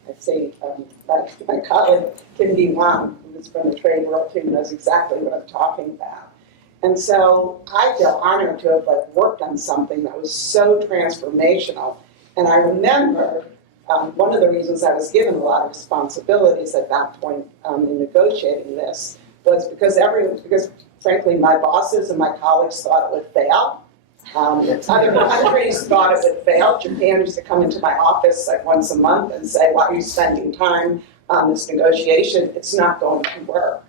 I'd say my colleague, Gheewhan, who was from the trade world team, knows exactly what I'm talking about. And so I feel honored to have worked on something that was so transformational. And I remember one of the reasons I was given a lot of responsibilities at that point in negotiating this was because frankly, my bosses and my colleagues thought it would fail. Other countries thought it would fail. Japan used to come into my office once a month and say, why are you spending time on this negotiation? It's not going to work.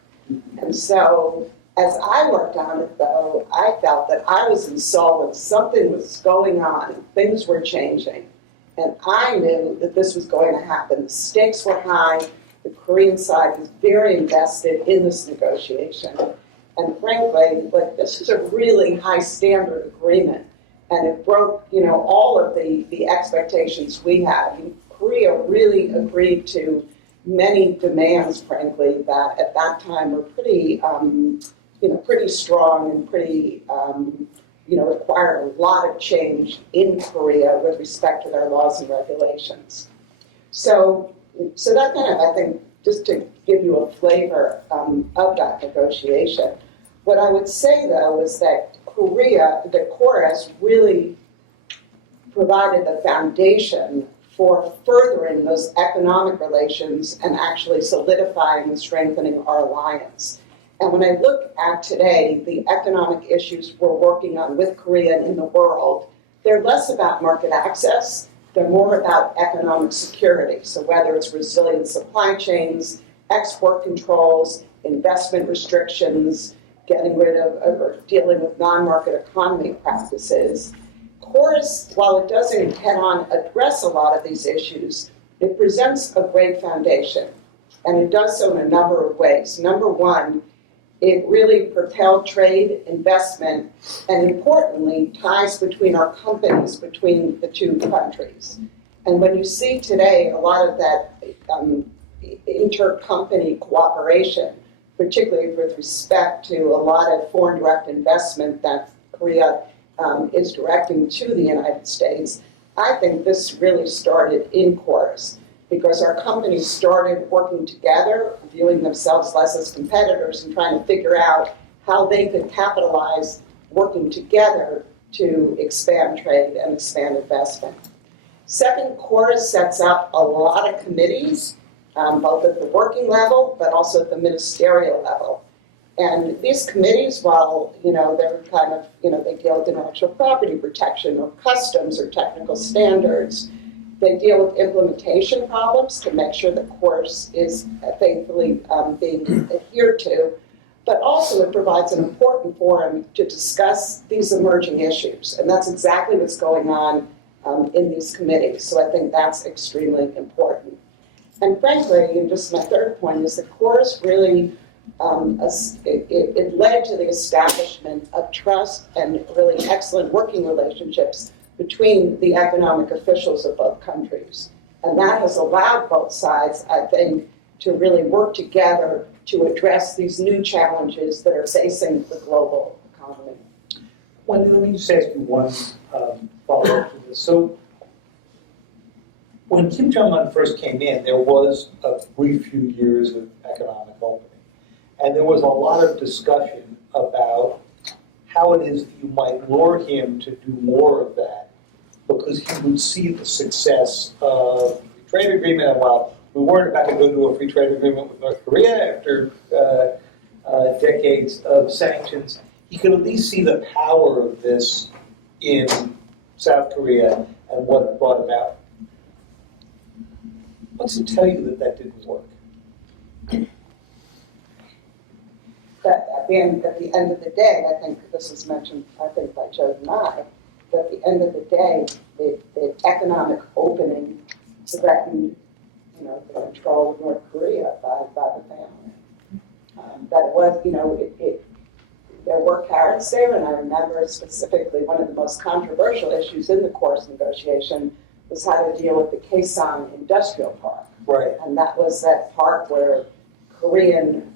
And so as I worked on it, though, I felt that I was insolvent. Something was going on. Things were changing. And I knew that this was going to happen. The stakes were high. The Korean side was very invested in this negotiation. And frankly, this is a really high standard agreement. And it broke, all of the expectations we had. Korea really agreed to many demands, frankly, that at that time were pretty, pretty strong and pretty, required a lot of change in Korea with respect to their laws and regulations. So that kind of, I think, just to give you a flavor of that negotiation. What I would say, though, is that the chorus really provided the foundation for furthering those economic relations and actually solidifying and strengthening our alliance. And when I look at today, the economic issues we're working on with Korea and in the world, they're less about market access, they're more about economic security. So whether it's resilient supply chains, export controls, investment restrictions, getting rid of or dealing with non-market economy practices. Chorus, while it doesn't head-on address a lot of these issues, it presents a great foundation. And it does so in a number of ways. Number one, it really propelled trade, investment, and importantly, ties between our companies, between the two countries. And when you see today a lot of that intercompany cooperation, particularly with respect to a lot of foreign direct investment that Korea is directing to the United States, I think this really started in Chorus because our companies started working together, viewing themselves less as competitors and trying to figure out how they could capitalize working together to expand trade and expand investment. Second, Chorus sets up a lot of committees, both at the working level, but also at the ministerial level. And these committees, while, they're kind of, they deal with intellectual property protection or customs or technical standards, they deal with implementation problems to make sure the course is faithfully being adhered to, but also it provides an important forum to discuss these emerging issues. And that's exactly what's going on in these committees. So I think that's extremely important. And frankly, and just my third point is the course really, it led to the establishment of trust and really excellent working relationships between the economic officials of both countries. And that has allowed both sides, I think, to really work together to address these new challenges that are facing the global economy. Wendy, let me just ask you one follow-up to this. So when Kim Jong-un first came in, there was a brief few years of economic opening. And there was a lot of discussion about how it is that you might lure him to do more of that because he would see the success of the free trade agreement. And while we weren't about to go to a free trade agreement with North Korea after decades of sanctions, he could at least see the power of this in South Korea and what it brought about. What's to tell you that that didn't work? But at the end of the day, I think this was mentioned, I think, by Joe and I, that at the end of the day, the economic opening threatened, the control of North Korea by the family. That it was, there were carrots there, and I remember specifically one of the most controversial issues in the course negotiation was how to deal with the Kaesong Industrial Park. Right. And that was that part where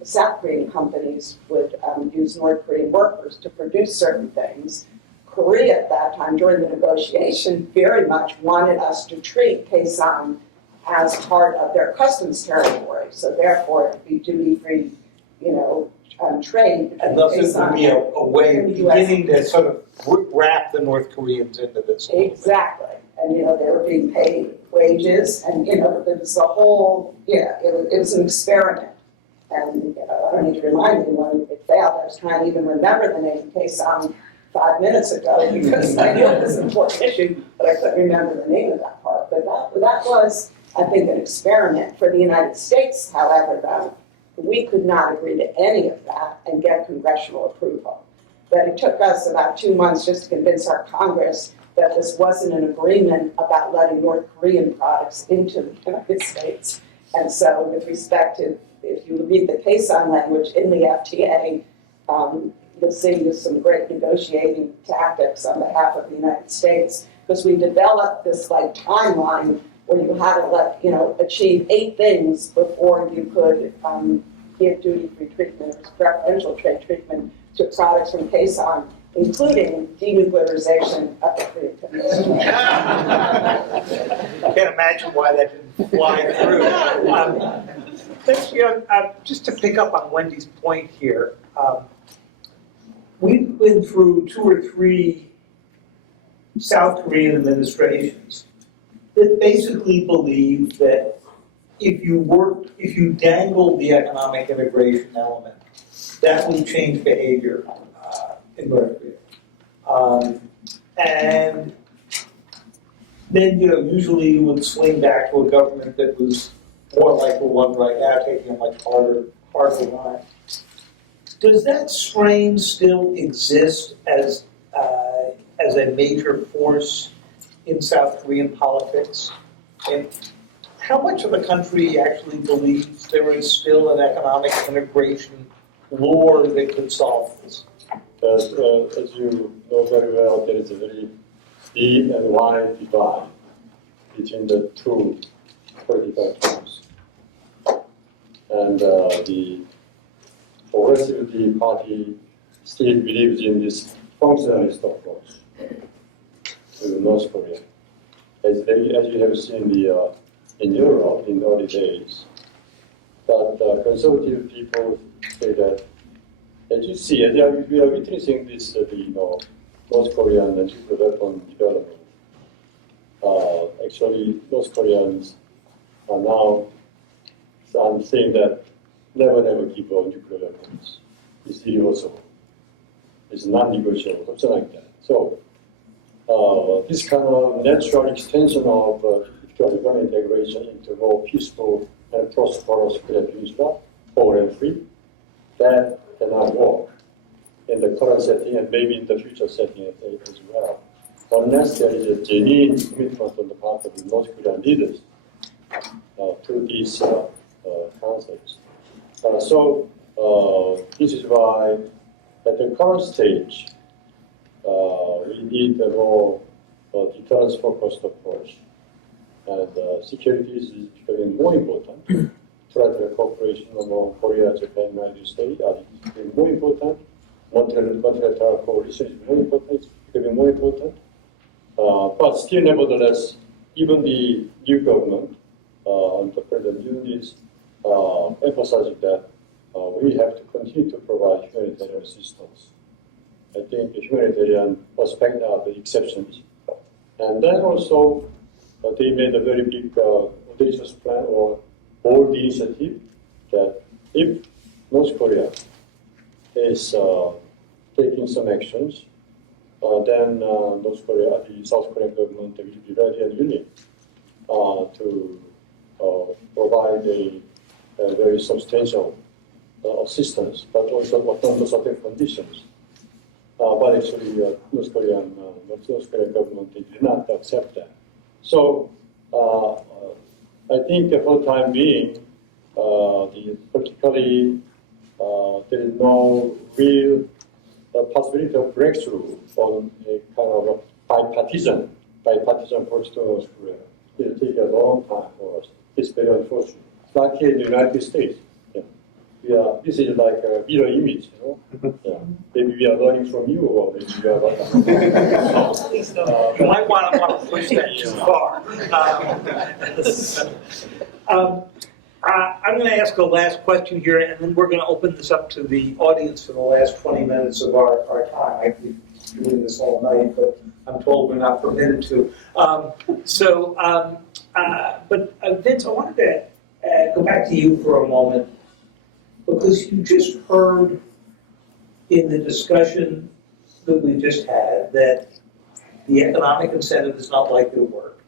South Korean companies would use North Korean workers to produce certain things. Korea at that time, during the negotiation, very much wanted us to treat Kaesong as part of their customs territory. So therefore, it would be duty-free, trade. And thus it would be a way of beginning to sort of wrap the North Koreans into this. Exactly. And, they were being paid wages and, it was the whole, it was an experiment. And, I don't need to remind anyone it failed. I was trying to even remember the name Kaesong 5 minutes ago because I knew it was an important issue, but I couldn't remember the name of that part. But that was, I think, an experiment for the United States, however, though. We could not agree to any of that and get congressional approval. But it took us about 2 months just to convince our Congress that this wasn't an agreement about letting North Korean products into the United States. And so with respect to, if you read the Kaesong language in the FTA, you'll see there's some great negotiating tactics on behalf of the United States, because we developed this timeline where you had to achieve 8 things before you could give duty-free treatment or preferential trade treatment to products from Kaesong, including denuclearization of the Korean Peninsula. I can't imagine why that didn't fly through. Just to pick up on Wendy's point here, we've been through 2 or 3 South Korean administrations that basically believe that if you dangle the economic integration element, that will change behavior in North Korea. And then, usually you would swing back to a government that was more like the one right now, taking a much harder line. Does that strain still exist as a major force in South Korean politics? And how much of the country actually believes there is still an economic integration lure that could solve this? As you know very well, there is a very deep and wide divide between the two political camps. And the Progressive Party still believes in this functionalist approach to North Korea. As you have seen in Europe in the early days. But conservative people say that, as you see, we are witnessing this, North Korean nuclear weapon development. Actually, North Koreans are now saying that never give up nuclear weapons. It's irreversible. It's non-negotiable, something like that. So, this kind of natural extension of economic integration into more peaceful and prosperous Korean Peninsula, poor and free, that cannot work in the current setting and maybe in the future setting as well, unless there is a genuine commitment on the part of the North Korean leaders to these concepts. So this is why at the current stage, we need a more deterrence-focused approach. And security is becoming more important. Trilateral cooperation among Korea, Japan, United States are becoming more important. Multilateral coalition is more important. It's becoming more important. But still, nevertheless, even the new government, under President Yoon, is emphasizing that we have to continue to provide humanitarian assistance. I think the humanitarian aspect are the exceptions. And then also, they made a very big audacious plan or bold initiative that if North Korea is taking some actions, then North Korea, the South Korean government will be ready and willing to provide a very substantial assistance, but also under certain conditions. But actually, North Korean government did not accept that. So I think for the time being, politically, there is no real possibility of breakthrough on a kind of a bipartisan approach to North Korea. It will take a long time for us It's very unfortunate. Like here in the United States, this is like a mirror image, Maybe we are learning from you, or maybe we are learning. You might want to push that too far. I'm going to ask a last question here, and then we're going to open this up to the audience for the last 20 minutes of our time. I could be doing this all night, but I'm told we're not permitted to. But Vince, I wanted to go back to you for a moment, because you just heard in the discussion that we just had that the economic incentive is not likely to work.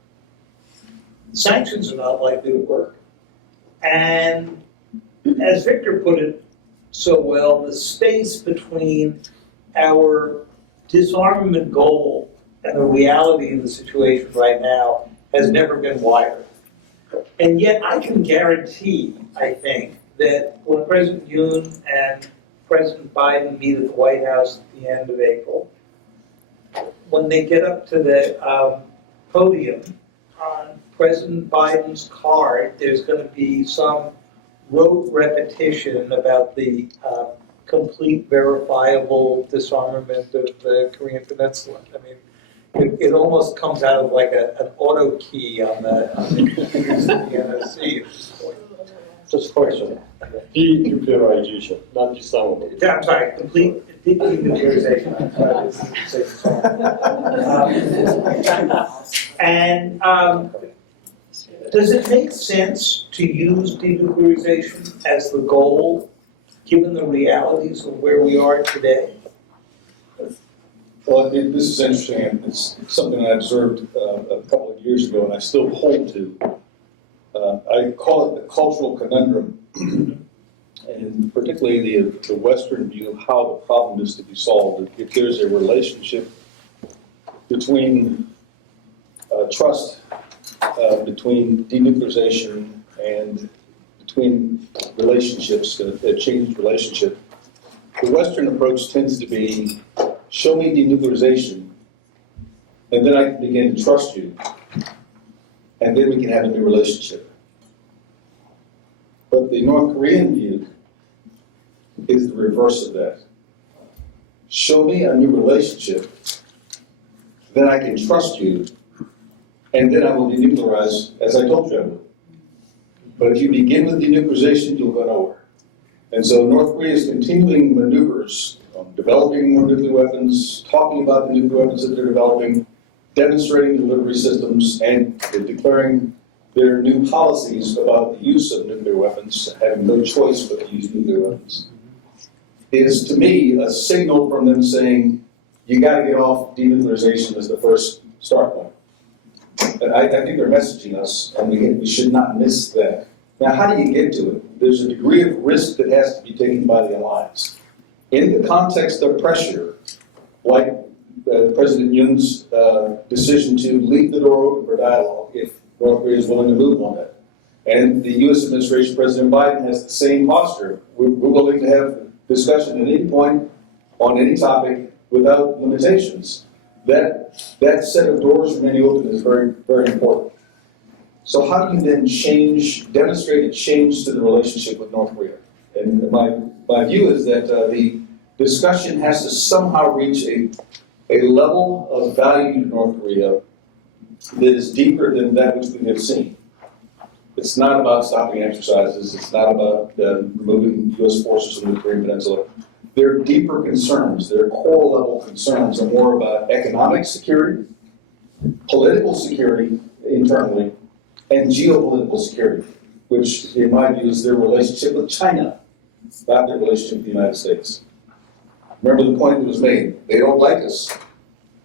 Sanctions are not likely to work. And as Victor put it so well, the space between our disarmament goal and the reality of the situation right now has never been wider. And yet I can guarantee, I think, that when President Yoon and President Biden meet at the White House at the end of April, when they get up to the podium, on President Biden's card, there's going to be some rote repetition about the complete, verifiable disarmament of the Korean Peninsula. I mean, it almost comes out of like an auto key on the NSC. Just a question. Denuclearization, not disarmament. Yeah, I'm sorry, complete denuclearization. And does it make sense to use denuclearization as the goal, given the realities of where we are today? Well, this is interesting, and it's something I observed a couple of years ago, and I still hold to. I call it the cultural conundrum, and particularly the Western view of how the problem is to be solved. If there's a relationship between trust, between denuclearization, and between relationships, a changed relationship, the Western approach tends to be, show me denuclearization, and then I can begin to trust you, and then we can have a new relationship. But the North Korean view is the reverse of that. Show me a new relationship, then I can trust you, and then I will denuclearize as I told you I would. But if you begin with denuclearization, you'll go nowhere. And so North Korea is continuing maneuvers, developing more nuclear weapons, talking about the nuclear weapons that they're developing, demonstrating delivery systems, and declaring their new policies about the use of nuclear weapons, having no choice but to use nuclear weapons, is to me a signal from them saying, you got to get off denuclearization as the first start point. And I think they're messaging us, and we should not miss that. Now, how do you get to it? There's a degree of risk that has to be taken by the alliance. In the context of pressure, like President Yoon's decision to leave the door open for dialogue if North Korea is willing to move on it. And the U.S. administration, President Biden, has the same posture. We're willing to have discussion at any point on any topic without limitations. That set of doors remaining open is very, very important. So how do you then demonstrate a change to the relationship with North Korea? And my view is that the discussion has to somehow reach a level of value to North Korea that is deeper than that which we have seen. It's not about stopping exercises. It's not about removing U.S. forces from the Korean Peninsula. Their deeper concerns, their core level concerns are more about economic security, political security internally, and geopolitical security, which in my view is their relationship with China, not their relationship with the United States. Remember the point that was made, they don't like us.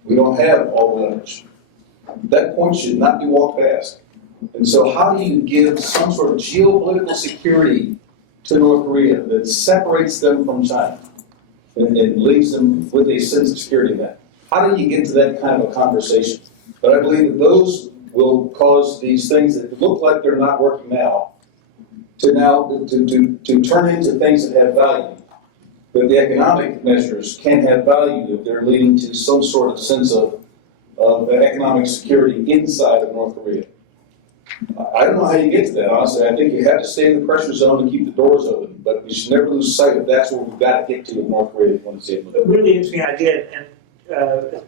We don't have all the leverage. That point should not be walked past. And so how do you give some sort of geopolitical security to North Korea that separates them from China and leaves them with a sense of security in that? How do you get to that kind of a conversation? But I believe that those will cause these things that look like they're not working now to turn into things that have value. That the economic measures can have value if they're leading to some sort of sense of economic security inside of North Korea. I don't know how you get to that, honestly. I think you have to stay in the pressure zone and keep the doors open, but we should never lose sight of that's where we've got to get to with North Korea if we want to save A really interesting idea, and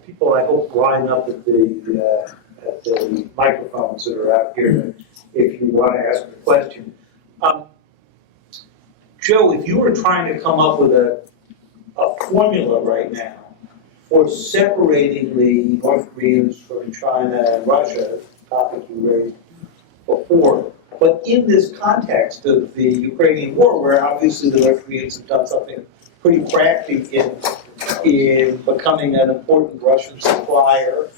people I hope line up at the microphones that are out here if you want to ask a question. Joe, if you were trying to come up with a formula right now for separating the North Koreans from China and Russia, topic you raised before, but in this context of the Ukrainian war, where obviously the North Koreans have done something pretty crafty in becoming an important Russian supplier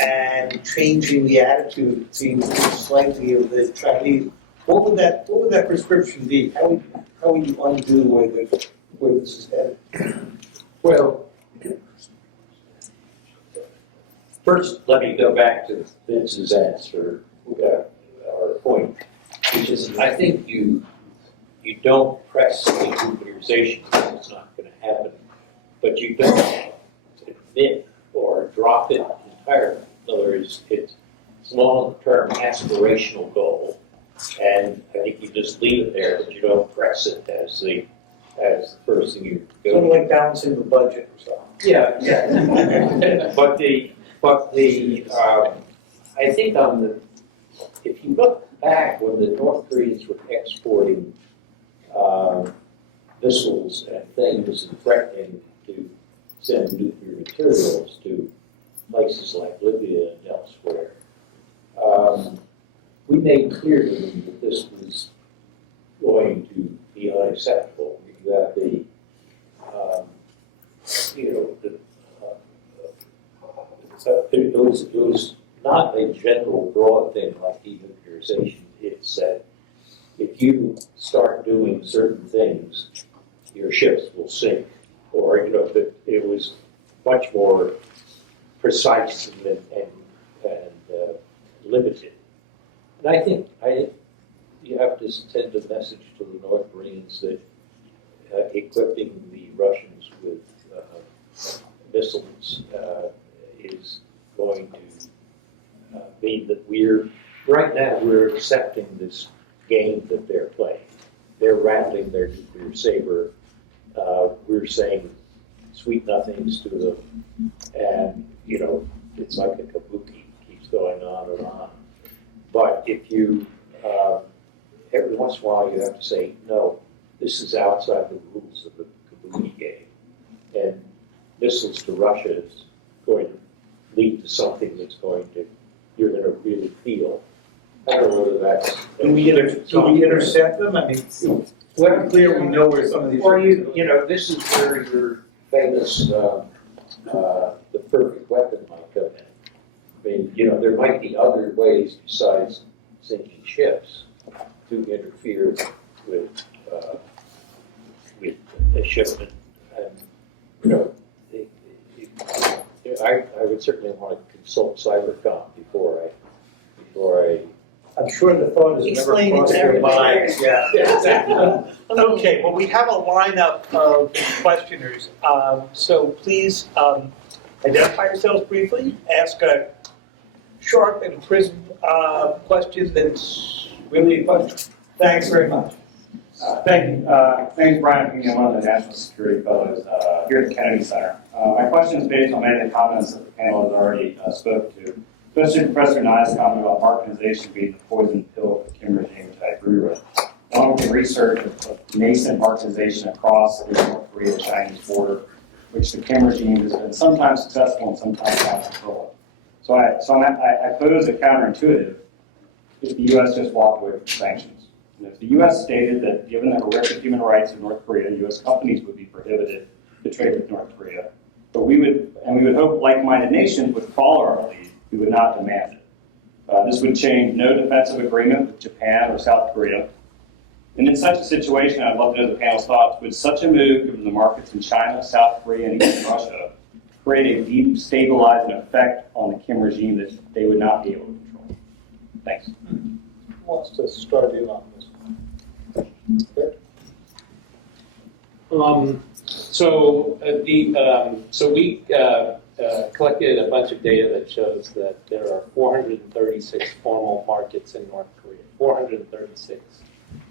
and changing the attitude, it seems, slightly of the Chinese, what would that prescription be? How would you undo where this is headed? Well, first, let me go back to Vince's answer, or point, which is, I think you don't press denuclearization because it's not going to happen, but you don't admit or drop it entirely. In other words, it's a long-term aspirational goal, and I think you just leave it there, but you don't press it as the first thing you go. Sort of like balancing the budget or something. Yeah. But I think if you look back when the North Koreans were exporting missiles and things and threatening to send nuclear materials to places like Libya and elsewhere, we made clear to them that this was going to be unacceptable. That it was not a general broad thing like denuclearization. It's that if you start doing certain things, your ships will sink, or that it was much more precise and limited. And I think you have to send a message to the North Koreans that equipping the Russians with missiles is going to mean that right now we're accepting this game that they're playing. They're rattling their nuclear saber. We're saying sweet nothings to them, and it's like a kabuki, keeps going on and on. But if you every once in a while you have to say no. This is outside the rules of the kabuki game, and missiles to Russia is going to lead to something you're going to really feel. I don't know whether that's. Do we intercept them? I mean, it's clear we know where some of these. Or this is where your famous the perfect weapon might come in. I mean, there might be other ways besides sinking ships to interfere with a shipment, and I would certainly want to consult Cybercom before I. I'm sure the thought has never crossed your mind. Yeah, exactly. Okay, well, we have a lineup of questioners, so please identify yourselves briefly, ask a sharp and crisp question that's really a question. Thanks very much. Thank you. My name is Brian. I'm one of the National Security Fellows here at the Kennedy Center. My question is based on many of the comments that the panel has already spoken to, especially Professor Nye's comment about Marketization being the poison pill for the Kim regime, which I agree with. Along with the research of nascent Marketization across the North Korea-Chinese border, which the Kim regime has been sometimes successful and sometimes not controlling. So I pose a counterintuitive if the U.S. just walked away from sanctions. And if the U.S. stated that given the horrific human rights of North Korea, U.S. companies would be prohibited to trade with North Korea, but we would hope like-minded nations would follow our lead, we would not demand it. This would change no defensive agreement with Japan or South Korea. And in such a situation, I'd love to know the panel's thoughts, would such a move, given the markets in China, South Korea, and even Russia, create a deep stabilizing effect on the Kim regime that they would not be able to control? Thanks. Who wants to start in on this one? So we collected a bunch of data that shows that there are 436 formal markets in North Korea. 436.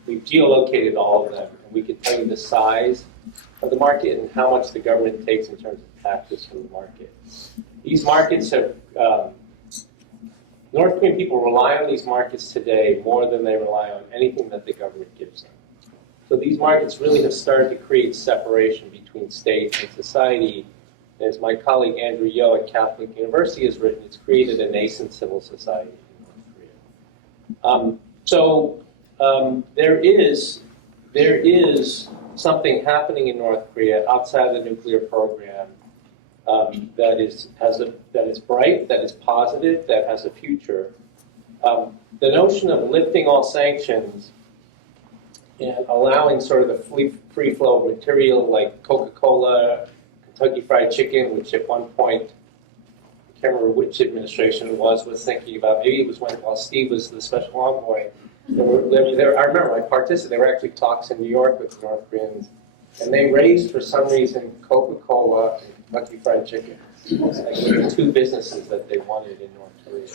We've geolocated all of them, and we can tell you the size of the market and how much the government takes in terms of taxes from the market. These markets have, North Korean people rely on these markets today more than they rely on anything that the government gives them. So these markets really have started to create separation between state and society. As my colleague Andrew Yo at Catholic University has written, it's created a nascent civil society in North Korea. There is something happening in North Korea outside the nuclear program that is bright, that is positive, that has a future. The notion of lifting all sanctions and allowing sort of the free flow of material like Coca-Cola, Kentucky Fried Chicken, which at one point, I can't remember which administration it was thinking about, maybe it was while Steve was the special envoy. I remember I participated, there were actually talks in New York with North Koreans, and they raised for some reason Coca-Cola and Kentucky Fried Chicken. Like the two businesses that they wanted in North Korea.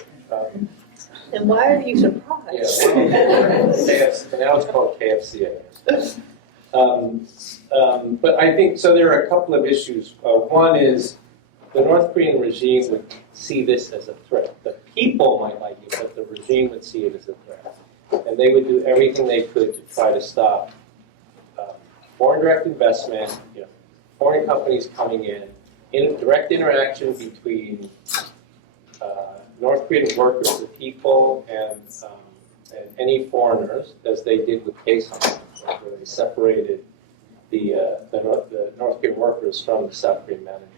And why are you surprised? KFC, now it's called KFC, I guess. But I think, so there are a couple of issues. One is the North Korean regime would see this as a threat. The people might like it, but the regime would see it as a threat. And they would do everything they could to try to stop foreign direct investment, foreign companies coming in direct interaction between North Korean workers, the people, and any foreigners, as they did with Kaesong, where they separated the North Korean workers from the South Korean managers.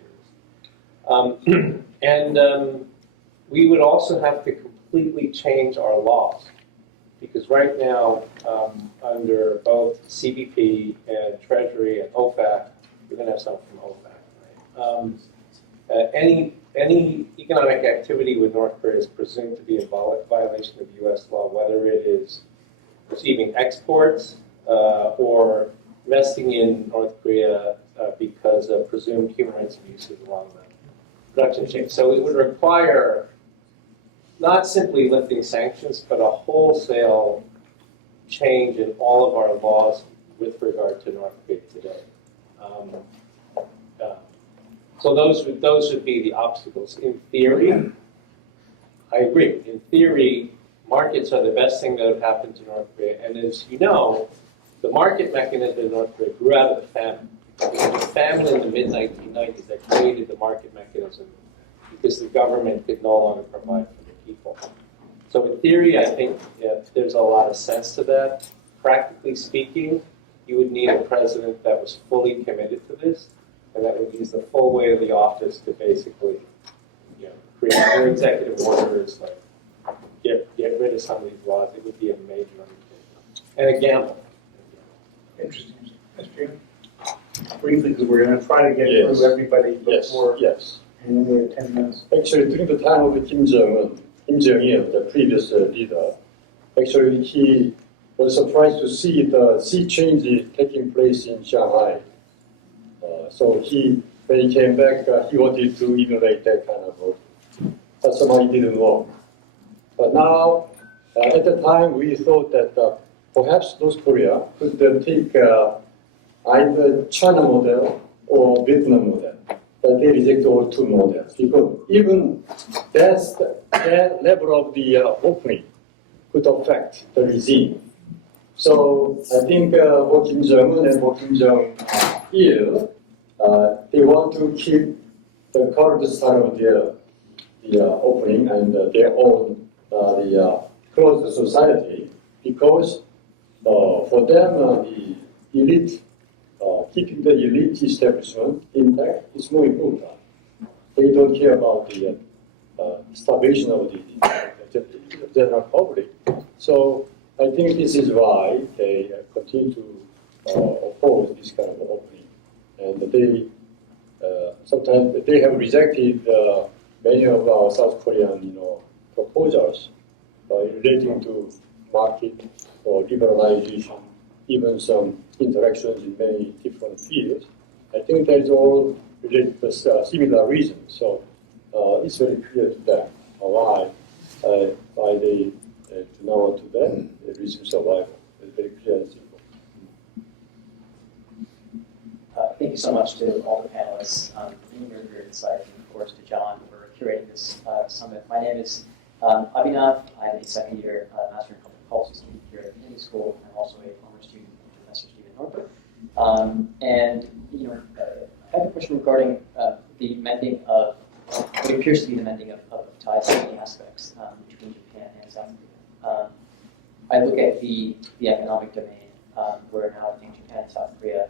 We would also have to completely change our laws, because right now, under both CBP and Treasury and OFAC, you're going to have something from OFAC, right? Any economic activity with North Korea is presumed to be in violation of U.S. law, whether it is receiving exports or investing in North Korea because of presumed human rights abuses along the production chain. So it would require not simply lifting sanctions, but a wholesale change in all of our laws with regard to North Korea today. So those would be the obstacles. In theory, I agree. In theory, markets are the best thing that have happened to North Korea. And as you know, the market mechanism in North Korea grew out of the famine. It was the famine in the mid-1990s that created the market mechanism because the government could no longer provide for the people. So in theory, I think there's a lot of sense to that. Practically speaking, you would need a president that was fully committed to this, and that would use the full weight of the office to basically, create more executive orders, like get rid of some of these laws. It would be a major undertaking and a gamble. Interesting. Mr. Chairman? Briefly, because we're going to try to get through everybody before. Yes. And we have 10 minutes. Actually, during the time of Kim Jong-il, the previous leader, actually he was surprised to see the sea change taking place in Shanghai. So when he came back, he wanted to emulate that kind of work. But somehow it didn't work. But now, at the time, we thought that perhaps North Korea could take either China model or Vietnam model. But they reject all two models because even that level of the opening could affect the regime. So I think for Kim Jong-un and for Kim Jong-il, they want to keep the current style of the opening and their own the closed society because for them the elite keeping the elite establishment intact is more important. They don't care about the starvation of the general public. So I think this is why they continue to oppose this kind of opening. And they sometimes they have rejected many of our South Korean proposals relating to market or liberalization, even some interactions in many different fields. I think that is all related to similar reasons. So it's very clear to them why they do not want to ban resume survival. It's very clear and simple. Thank you so much to all the panelists for being here, very excited, and of course to John for curating this summit. My name is Abhinav. I'm a second-year Master in Public Policy student here at the Kennedy School. I'm also a former student of Professor Stephen Northrup. I have a question regarding the mending of what appears to be the mending of ties in many aspects between Japan and South Korea. I look at the economic domain, where now I think Japan and South Korea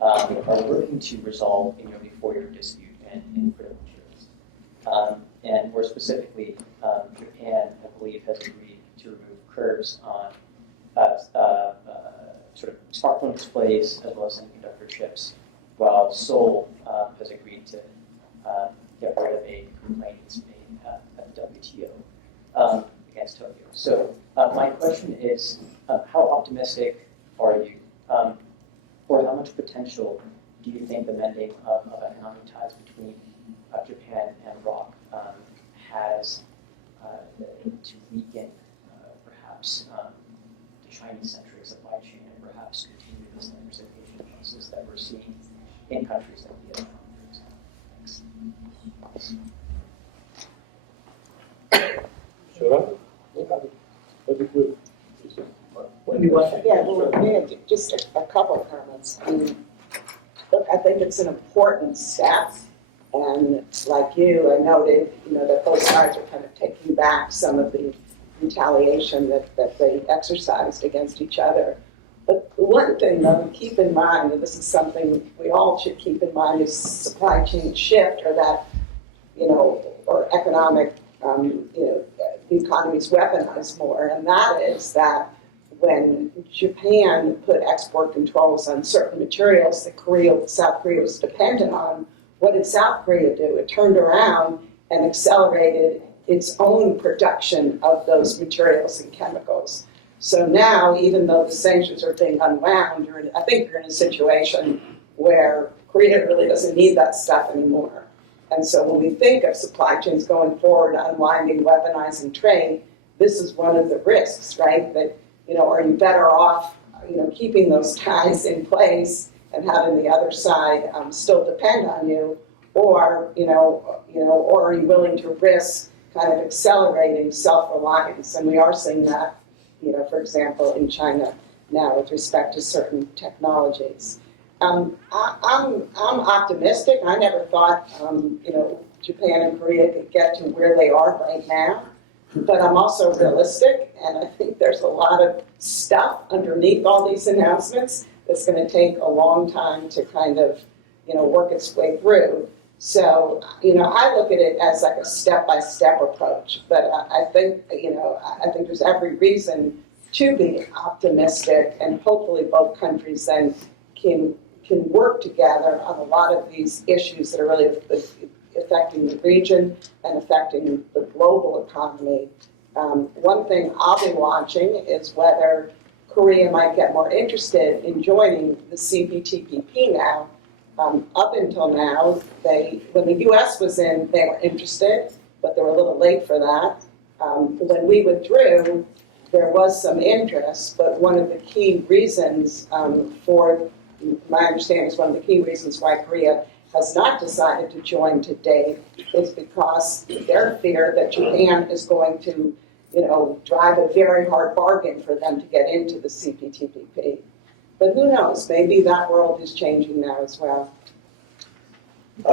are working to resolve a nearly 4-year dispute in critical materials. And more specifically, Japan, I believe, has agreed to remove curbs on sort of smartphone displays as well as semiconductor chips, while Seoul has agreed to get rid of a complaint that's made at the WTO against Tokyo. So my question is, how optimistic are you, or how much potential do you think the mending of economic ties between Japan and ROC has to weaken perhaps the Chinese-centric supply chain and perhaps continue this diversification process that we're seeing in countries like Vietnam, for example? Thanks. Sure. Very good. Yeah, well, just a couple of comments. Look, I think it's an important step, and like you, I noted, that both sides are kind of taking back some of the retaliation that they exercised against each other. But the one thing, though, to keep in mind, and this is something we all should keep in mind, is supply chain shift, or that, or economic, the economy's weaponized more, and that is that when Japan put export controls on certain materials that South Korea was dependent on, what did South Korea do? It turned around and accelerated its own production of those materials and chemicals. So now, even though the sanctions are being unwound, I think you're in a situation where Korea really doesn't need that stuff anymore. And so when we think of supply chains going forward, unwinding, weaponizing trade, this is one of the risks, right? That, are you better off, keeping those ties in place and having the other side still depend on you, or are you willing to risk kind of accelerating self-reliance? And we are seeing that, for example, in China now with respect to certain technologies. I'm optimistic. I never thought, Japan and Korea could get to where they are right now. But I'm also realistic, and I think there's a lot of stuff underneath all these announcements that's going to take a long time to kind of, work its way through. So, I look at it as like a step-by-step approach. But I think, I think there's every reason to be optimistic, and hopefully both countries then can work together on a lot of these issues that are really affecting the region and affecting the global economy. One thing I'll be watching is whether Korea might get more interested in joining the CPTPP now. Up until now, when the U.S. was in, they were interested, but they were a little late for that. When we withdrew, there was some interest, but one of the key reasons my understanding is one of the key reasons why Korea has not decided to join to date is because their fear that Japan is going to, drive a very hard bargain for them to get into the CPTPP. But who knows? Maybe that world is changing now as well.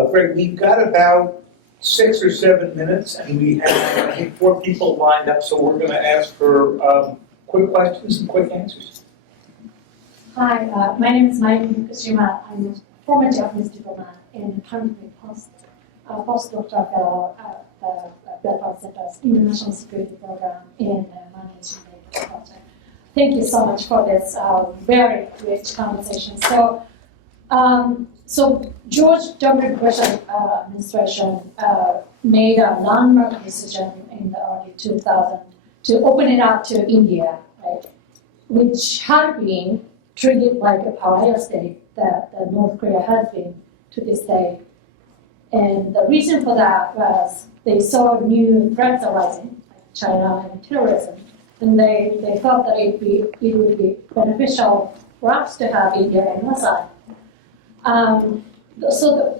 Greg, we've got about 6 or 7 minutes, and we have, I think, 4 people lined up, so we're going to ask for quick questions and quick answers. Hi, my name is Mai Fukushima. I'm a former Japanese diplomat and currently postdoctoral fellow at the Belfor Center's International Security Program in Managing the Project. Thank you so much for this very rich conversation. So George W. Bush administration made a landmark decision in the early 2000s to open it up to India, right, which had been treated like a pariah state that North Korea has been to this day. And the reason for that was they saw new threats arising, like China and terrorism, and they felt that it would be beneficial for us to have India on our side.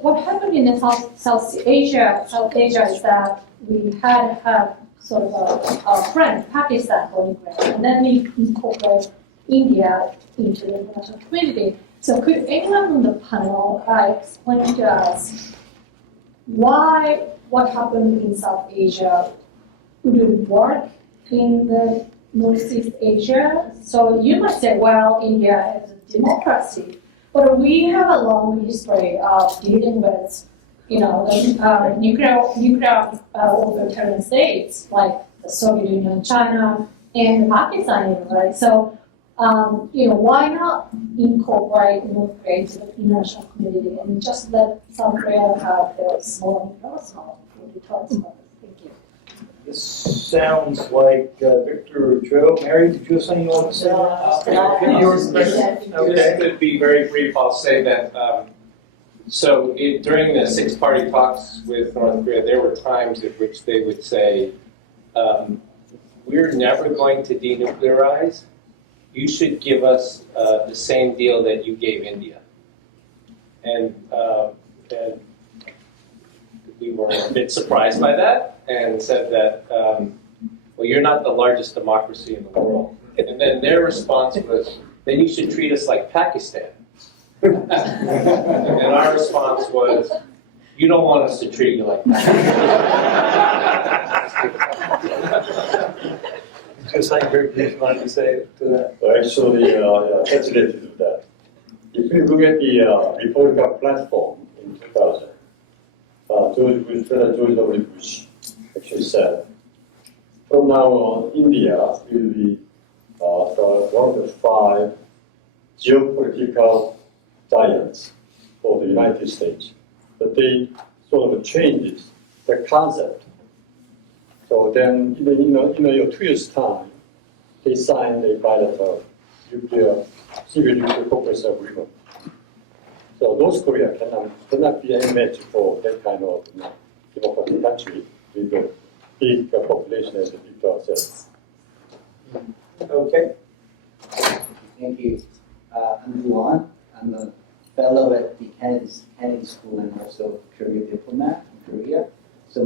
What happened in South Asia is that we had sort of a friend, Pakistan, going there, and then we incorporate India into the international community. So could anyone on the panel explain to us why what happened in South Asia wouldn't work in the Northeast Asia? So you might say, well, India is a democracy, but we have a long history of dealing with, nuclear authoritarian states like the Soviet Union, China, and Pakistan, right? So, why not incorporate North Korea into the international community and just let South Korea have their small arsenal? Thank you. This sounds like Victor or Joe. Mary, did you have something you want to say? This could be very brief. I'll say that. During the six-party talks with North Korea, there were times at which they would say, "We're never going to denuclearize. You should give us the same deal that you gave India." And we were a bit surprised by that and said that, well, you're not the largest democracy in the world. And then their response was, then you should treat us like Pakistan. And our response was, you don't want us to treat you like that. Just like very brief, wanted to say to that. Actually, that's related to that. If you look at the Republica platform in 2000, George W. Bush actually said, from now on, India will be one of the 5 geopolitical giants for the United States. But they sort of changed the concept. So then, in 2 years' time, they signed a bilateral civil nuclear cooperation agreement. So North Korea cannot be any match for that kind of democratic country with a big population as Victor said. Okay. Thank you. I'm Gheewhan. I'm a fellow at the Kennedy School and also career diplomat in Korea. So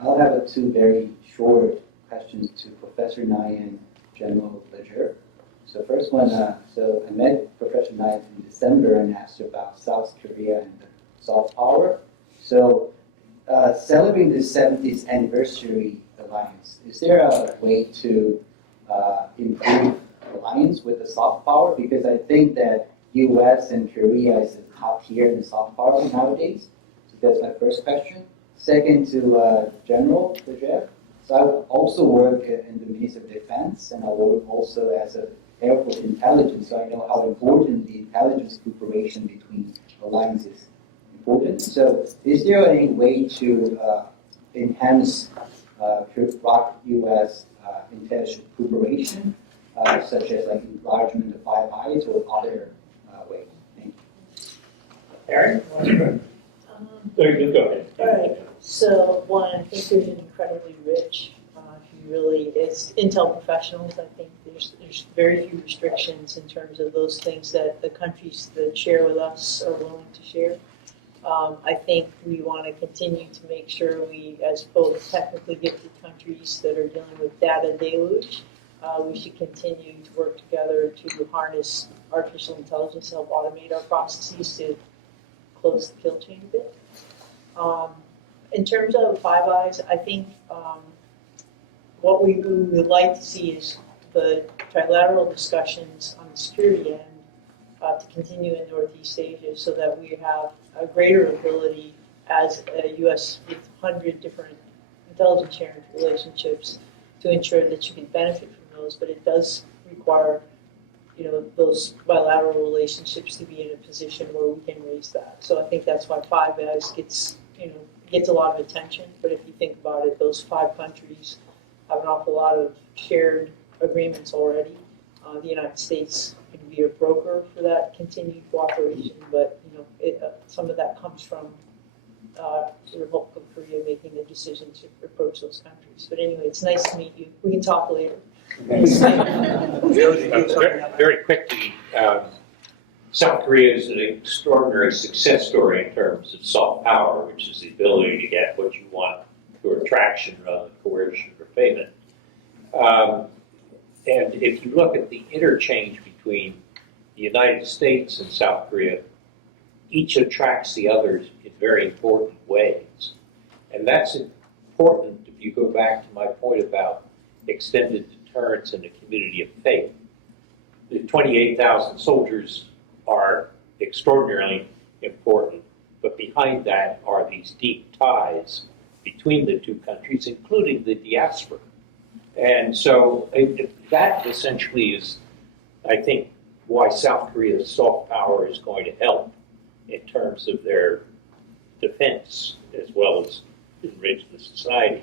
I'll have 2 very short questions to Professor Nye and General Legere. So first one, so I met Professor Nye in December and asked about South Korea and the soft power. So celebrating the 70th anniversary alliance, is there a way to improve alliance with the soft power? Because I think that U.S. and Korea is the top tier in soft power nowadays. So that's my first question. Second, to General Legere. So I also work in the Ministry of Defense, and I work also as an Air Force intelligence, so I know how important the intelligence cooperation between alliances is important. So is there any way to enhance ROC-US intelligence cooperation, such as like enlargement of Five Eyes or other ways? Thank you. Aaron? Go ahead. All right. So one, I think there's an incredibly rich. As Intel professionals, I think there's very few restrictions in terms of those things that the countries that share with us are willing to share. I think we want to continue to make sure we, as both technically gifted countries that are dealing with data deluge, we should continue to work together to harness artificial intelligence to help automate our processes to close the kill chain a bit. In terms of Five Eyes, I think what we would like to see is the trilateral discussions on the security end to continue in Northeast Asia so that we have a greater ability as a U.S. with 100 different intelligence sharing relationships to ensure that you can benefit from those, but it does require those bilateral relationships to be in a position where we can raise that. So I think that's why Five Eyes gets a lot of attention, but if you think about it, those 5 countries have an awful lot of shared agreements already. The United States can be a broker for that continued cooperation, but some of that comes from the Republic of Korea making the decision to approach those countries. But anyway, it's nice to meet you. We can talk later. Very quickly, South Korea is an extraordinary success story in terms of soft power, which is the ability to get what you want through attraction rather than coercion or payment. And if you look at the interchange between the United States and South Korea, each attracts the others in very important ways. And that's important if you go back to my point about extended deterrence in a community of faith. The 28,000 soldiers are extraordinarily important, but behind that are these deep ties between the two countries, including the diaspora. And so that essentially is, I think, why South Korea's soft power is going to help in terms of their defense as well as enrich the society.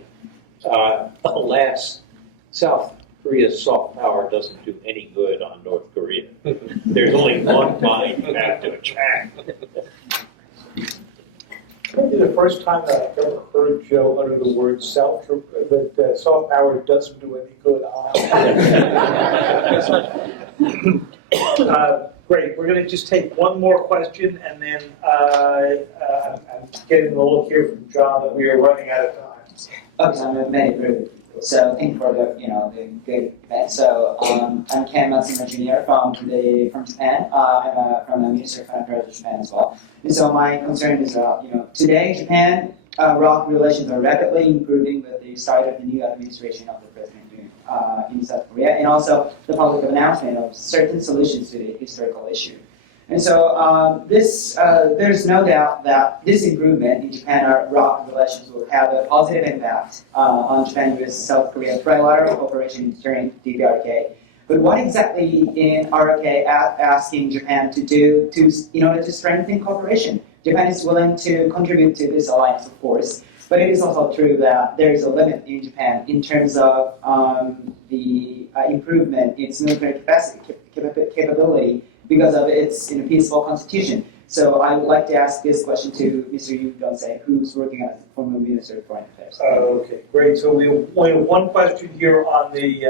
Alas, South Korea's soft power doesn't do any good on North Korea. There's only one mind you have to attack. Maybe the first time that I've ever heard Joe utter the word soft power doesn't do any good. Great. We're going to just take one more question, and then I'm getting a look here from John that we are running out of time. Okay, I'm very good. So thank you for the the good event. So I'm Ken Matsuno Jr. from Japan. I'm from the Ministry of Foreign Affairs of Japan as well. And so my concern is today Japan ROC relations are rapidly improving with the start of the new administration of the president in South Korea, and also the public announcement of certain solutions to the historical issue. And so there's no doubt that this improvement in Japan-ROC relations will have a positive impact on Japan-US-South Korea trilateral cooperation during DPRK. But what exactly in RK asking Japan to do in order to strengthen cooperation? Japan is willing to contribute to this alliance, of course, but it is also true that there is a limit in Japan in terms of the improvement in its military capability because of its peaceful constitution. So I would like to ask this question to Mr. Byung-se, who's working as former Minister of Foreign Affairs. Okay, great. So we have one question here on the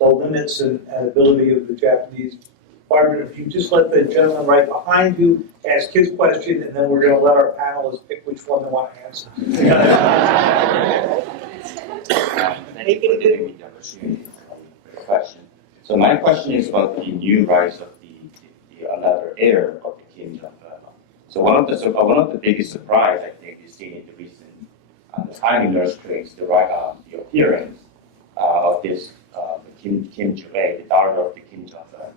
limits and ability of the Japanese partner. If you just let the gentleman right behind you ask his question, and then we're going to let our panelists pick which one they want to answer. Thank you for giving me the opportunity for the question. So my question is about the new rise of another heir of the Kim Jong-un. So one of the biggest surprise I think is seen in the recent timing earthquakes, the appearance of this Kim Jong-il, the daughter of the Kim Jong-un.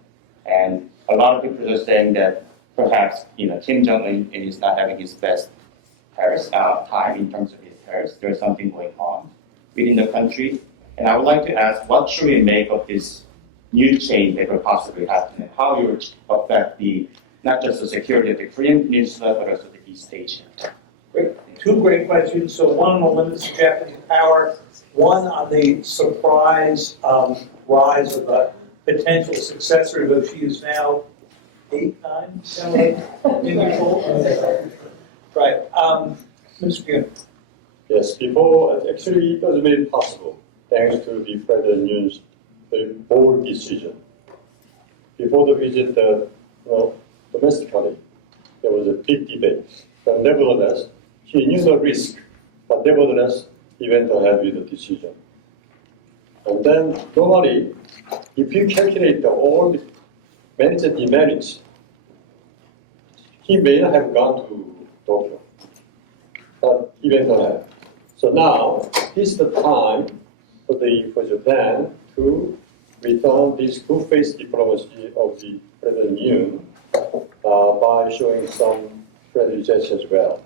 And a lot of people are saying that perhaps Kim Jong-un is not having his best time in terms of his health. There's something going on within the country. And I would like to ask, what should we make of this new change that could possibly happen, and how it would affect not just the security of the Korean Peninsula, but also the East Asia? Great. Two great questions. So one on the limits of Japanese power, one on the surprise rise of a potential successor, though she is now 8, 9, 8 years old. Right. Mr. Byung. Yes, actually it was made possible thanks to the President Yoon's very bold decision. Before the visit, domestically, there was a big debate. But nevertheless, he knew the risk, but nevertheless, he went ahead with the decision. And then, normally, if you calculate all the merits and demerits, he may not have gone to Tokyo, but he went ahead. So now, this is the time for Japan to return this good faith diplomacy of the President Yoon by showing some friendly gestures as well.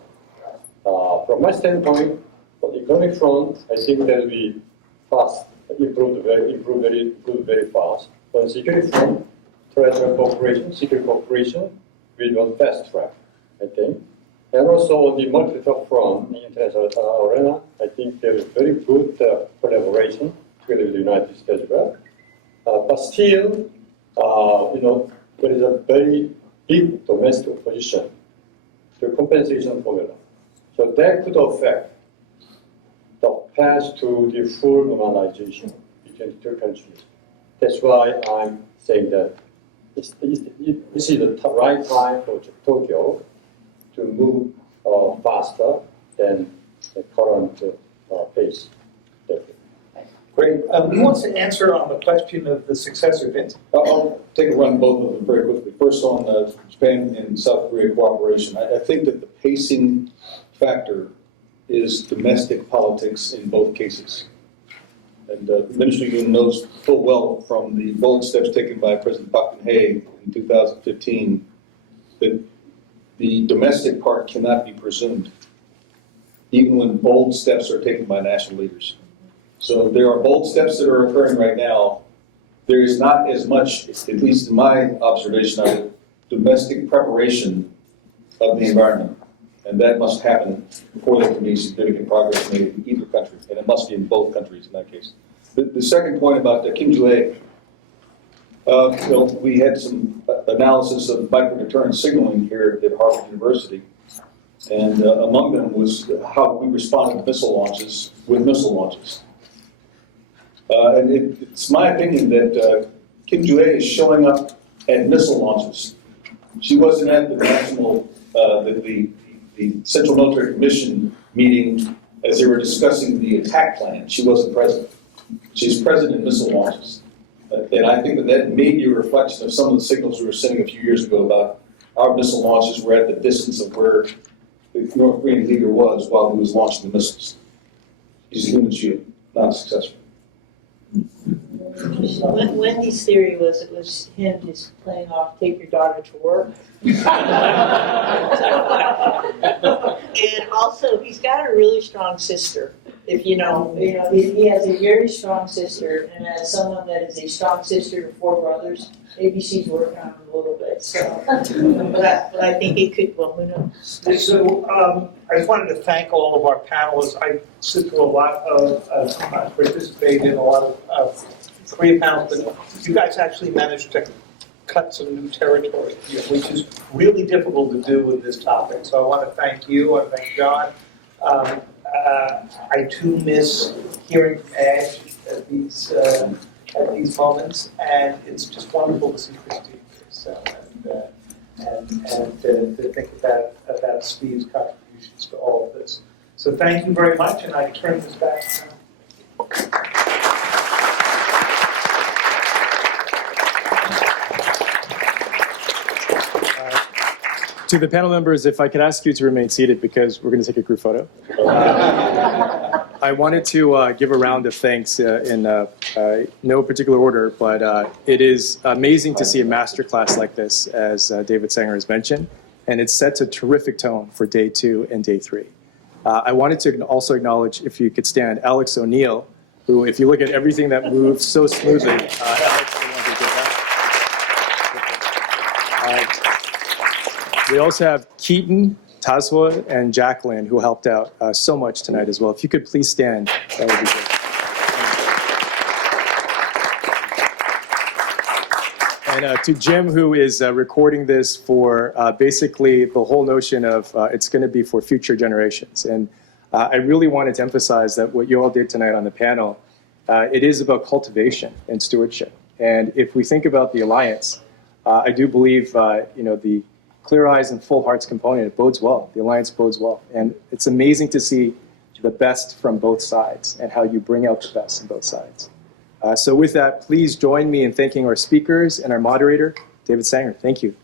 From my standpoint, on the economic front, I think that will be fast, improved very fast. On security front, security cooperation will on fast track, I think. And also on the multilateral front, in the international arena, I think there is very good collaboration together with the United States as well. But still, there is a very big domestic opposition to compensation formula. So that could affect the path to the full normalization between the two countries. That's why I'm saying that this is the right time for Tokyo to move faster than the current pace. Great. Who wants to answer on the question of the successor, Vincent? I'll take a run both of them very quickly. First on Japan and South Korea cooperation. I think that the pacing factor is domestic politics in both cases. And the Ministry of Union knows full well from the bold steps taken by President Park Geun-hye in 2015 that the domestic part cannot be presumed, even when bold steps are taken by national leaders. So there are bold steps that are occurring right now. There is not as much, at least in my observation of it, domestic preparation of the environment. And that must happen before there can be significant progress made in either country. And it must be in both countries in that case. The second point about Kim Joo-ae, we had some analysis of microdeterrent signaling here at Harvard University. And among them was how we responded to missile launches with missile launches. And it's my opinion that Kim Joo-ae is showing up at missile launches. She wasn't at the national, the Central Military Commission meeting as they were discussing the attack plan. She wasn't present. She's present in missile launches. And I think that may be a reflection of some of the signals we were sending a few years ago about our missile launches were at the distance of where the North Korean leader was while he was launching the missiles. He's a human shield, not successful. Wendy's theory was it was him just playing off, take your daughter to work. And also, he's got a really strong sister. If you know, he has a very strong sister, and as someone that is a strong sister to four brothers, maybe she's working on him a little bit. So, but I think it could. Well, who knows? So I just wanted to thank all of our panelists. I sit through a lot of, participate in a lot of Korea panels, but you guys actually managed to cut some new territory here, which is really difficult to do with this topic. So I want to thank you. I thank John. I too miss hearing from Ash at these moments, and it's just wonderful to see Christine here. So, and to think about Steve's contributions to all of this. So thank you very much, and I turn this back now. To the panel members, if I could ask you to remain seated because we're going to take a group photo. I wanted to give a round of thanks in no particular order, but it is amazing to see a masterclass like this, as David Sanger has mentioned, and it sets a terrific tone for day 2 and day 3. I wanted to also acknowledge, if you could stand, Alex O'Neill, who, if you look at everything that moves so smoothly, Alex is the one who did that. We also have Keaton, Tazwa, and Jacqueline, who helped out so much tonight as well. If you could please stand, that would be great. And to Jim, who is recording this for basically the whole notion of it's going to be for future generations. And I really wanted to emphasize that what you all did tonight on the panel, it is about cultivation and stewardship. And if we think about the alliance, I do believe the clear eyes and full hearts component, it bodes well. The alliance bodes well. And it's amazing to see the best from both sides and how you bring out the best in both sides. So with that, please join me in thanking our speakers and our moderator, David Sanger. Thank you.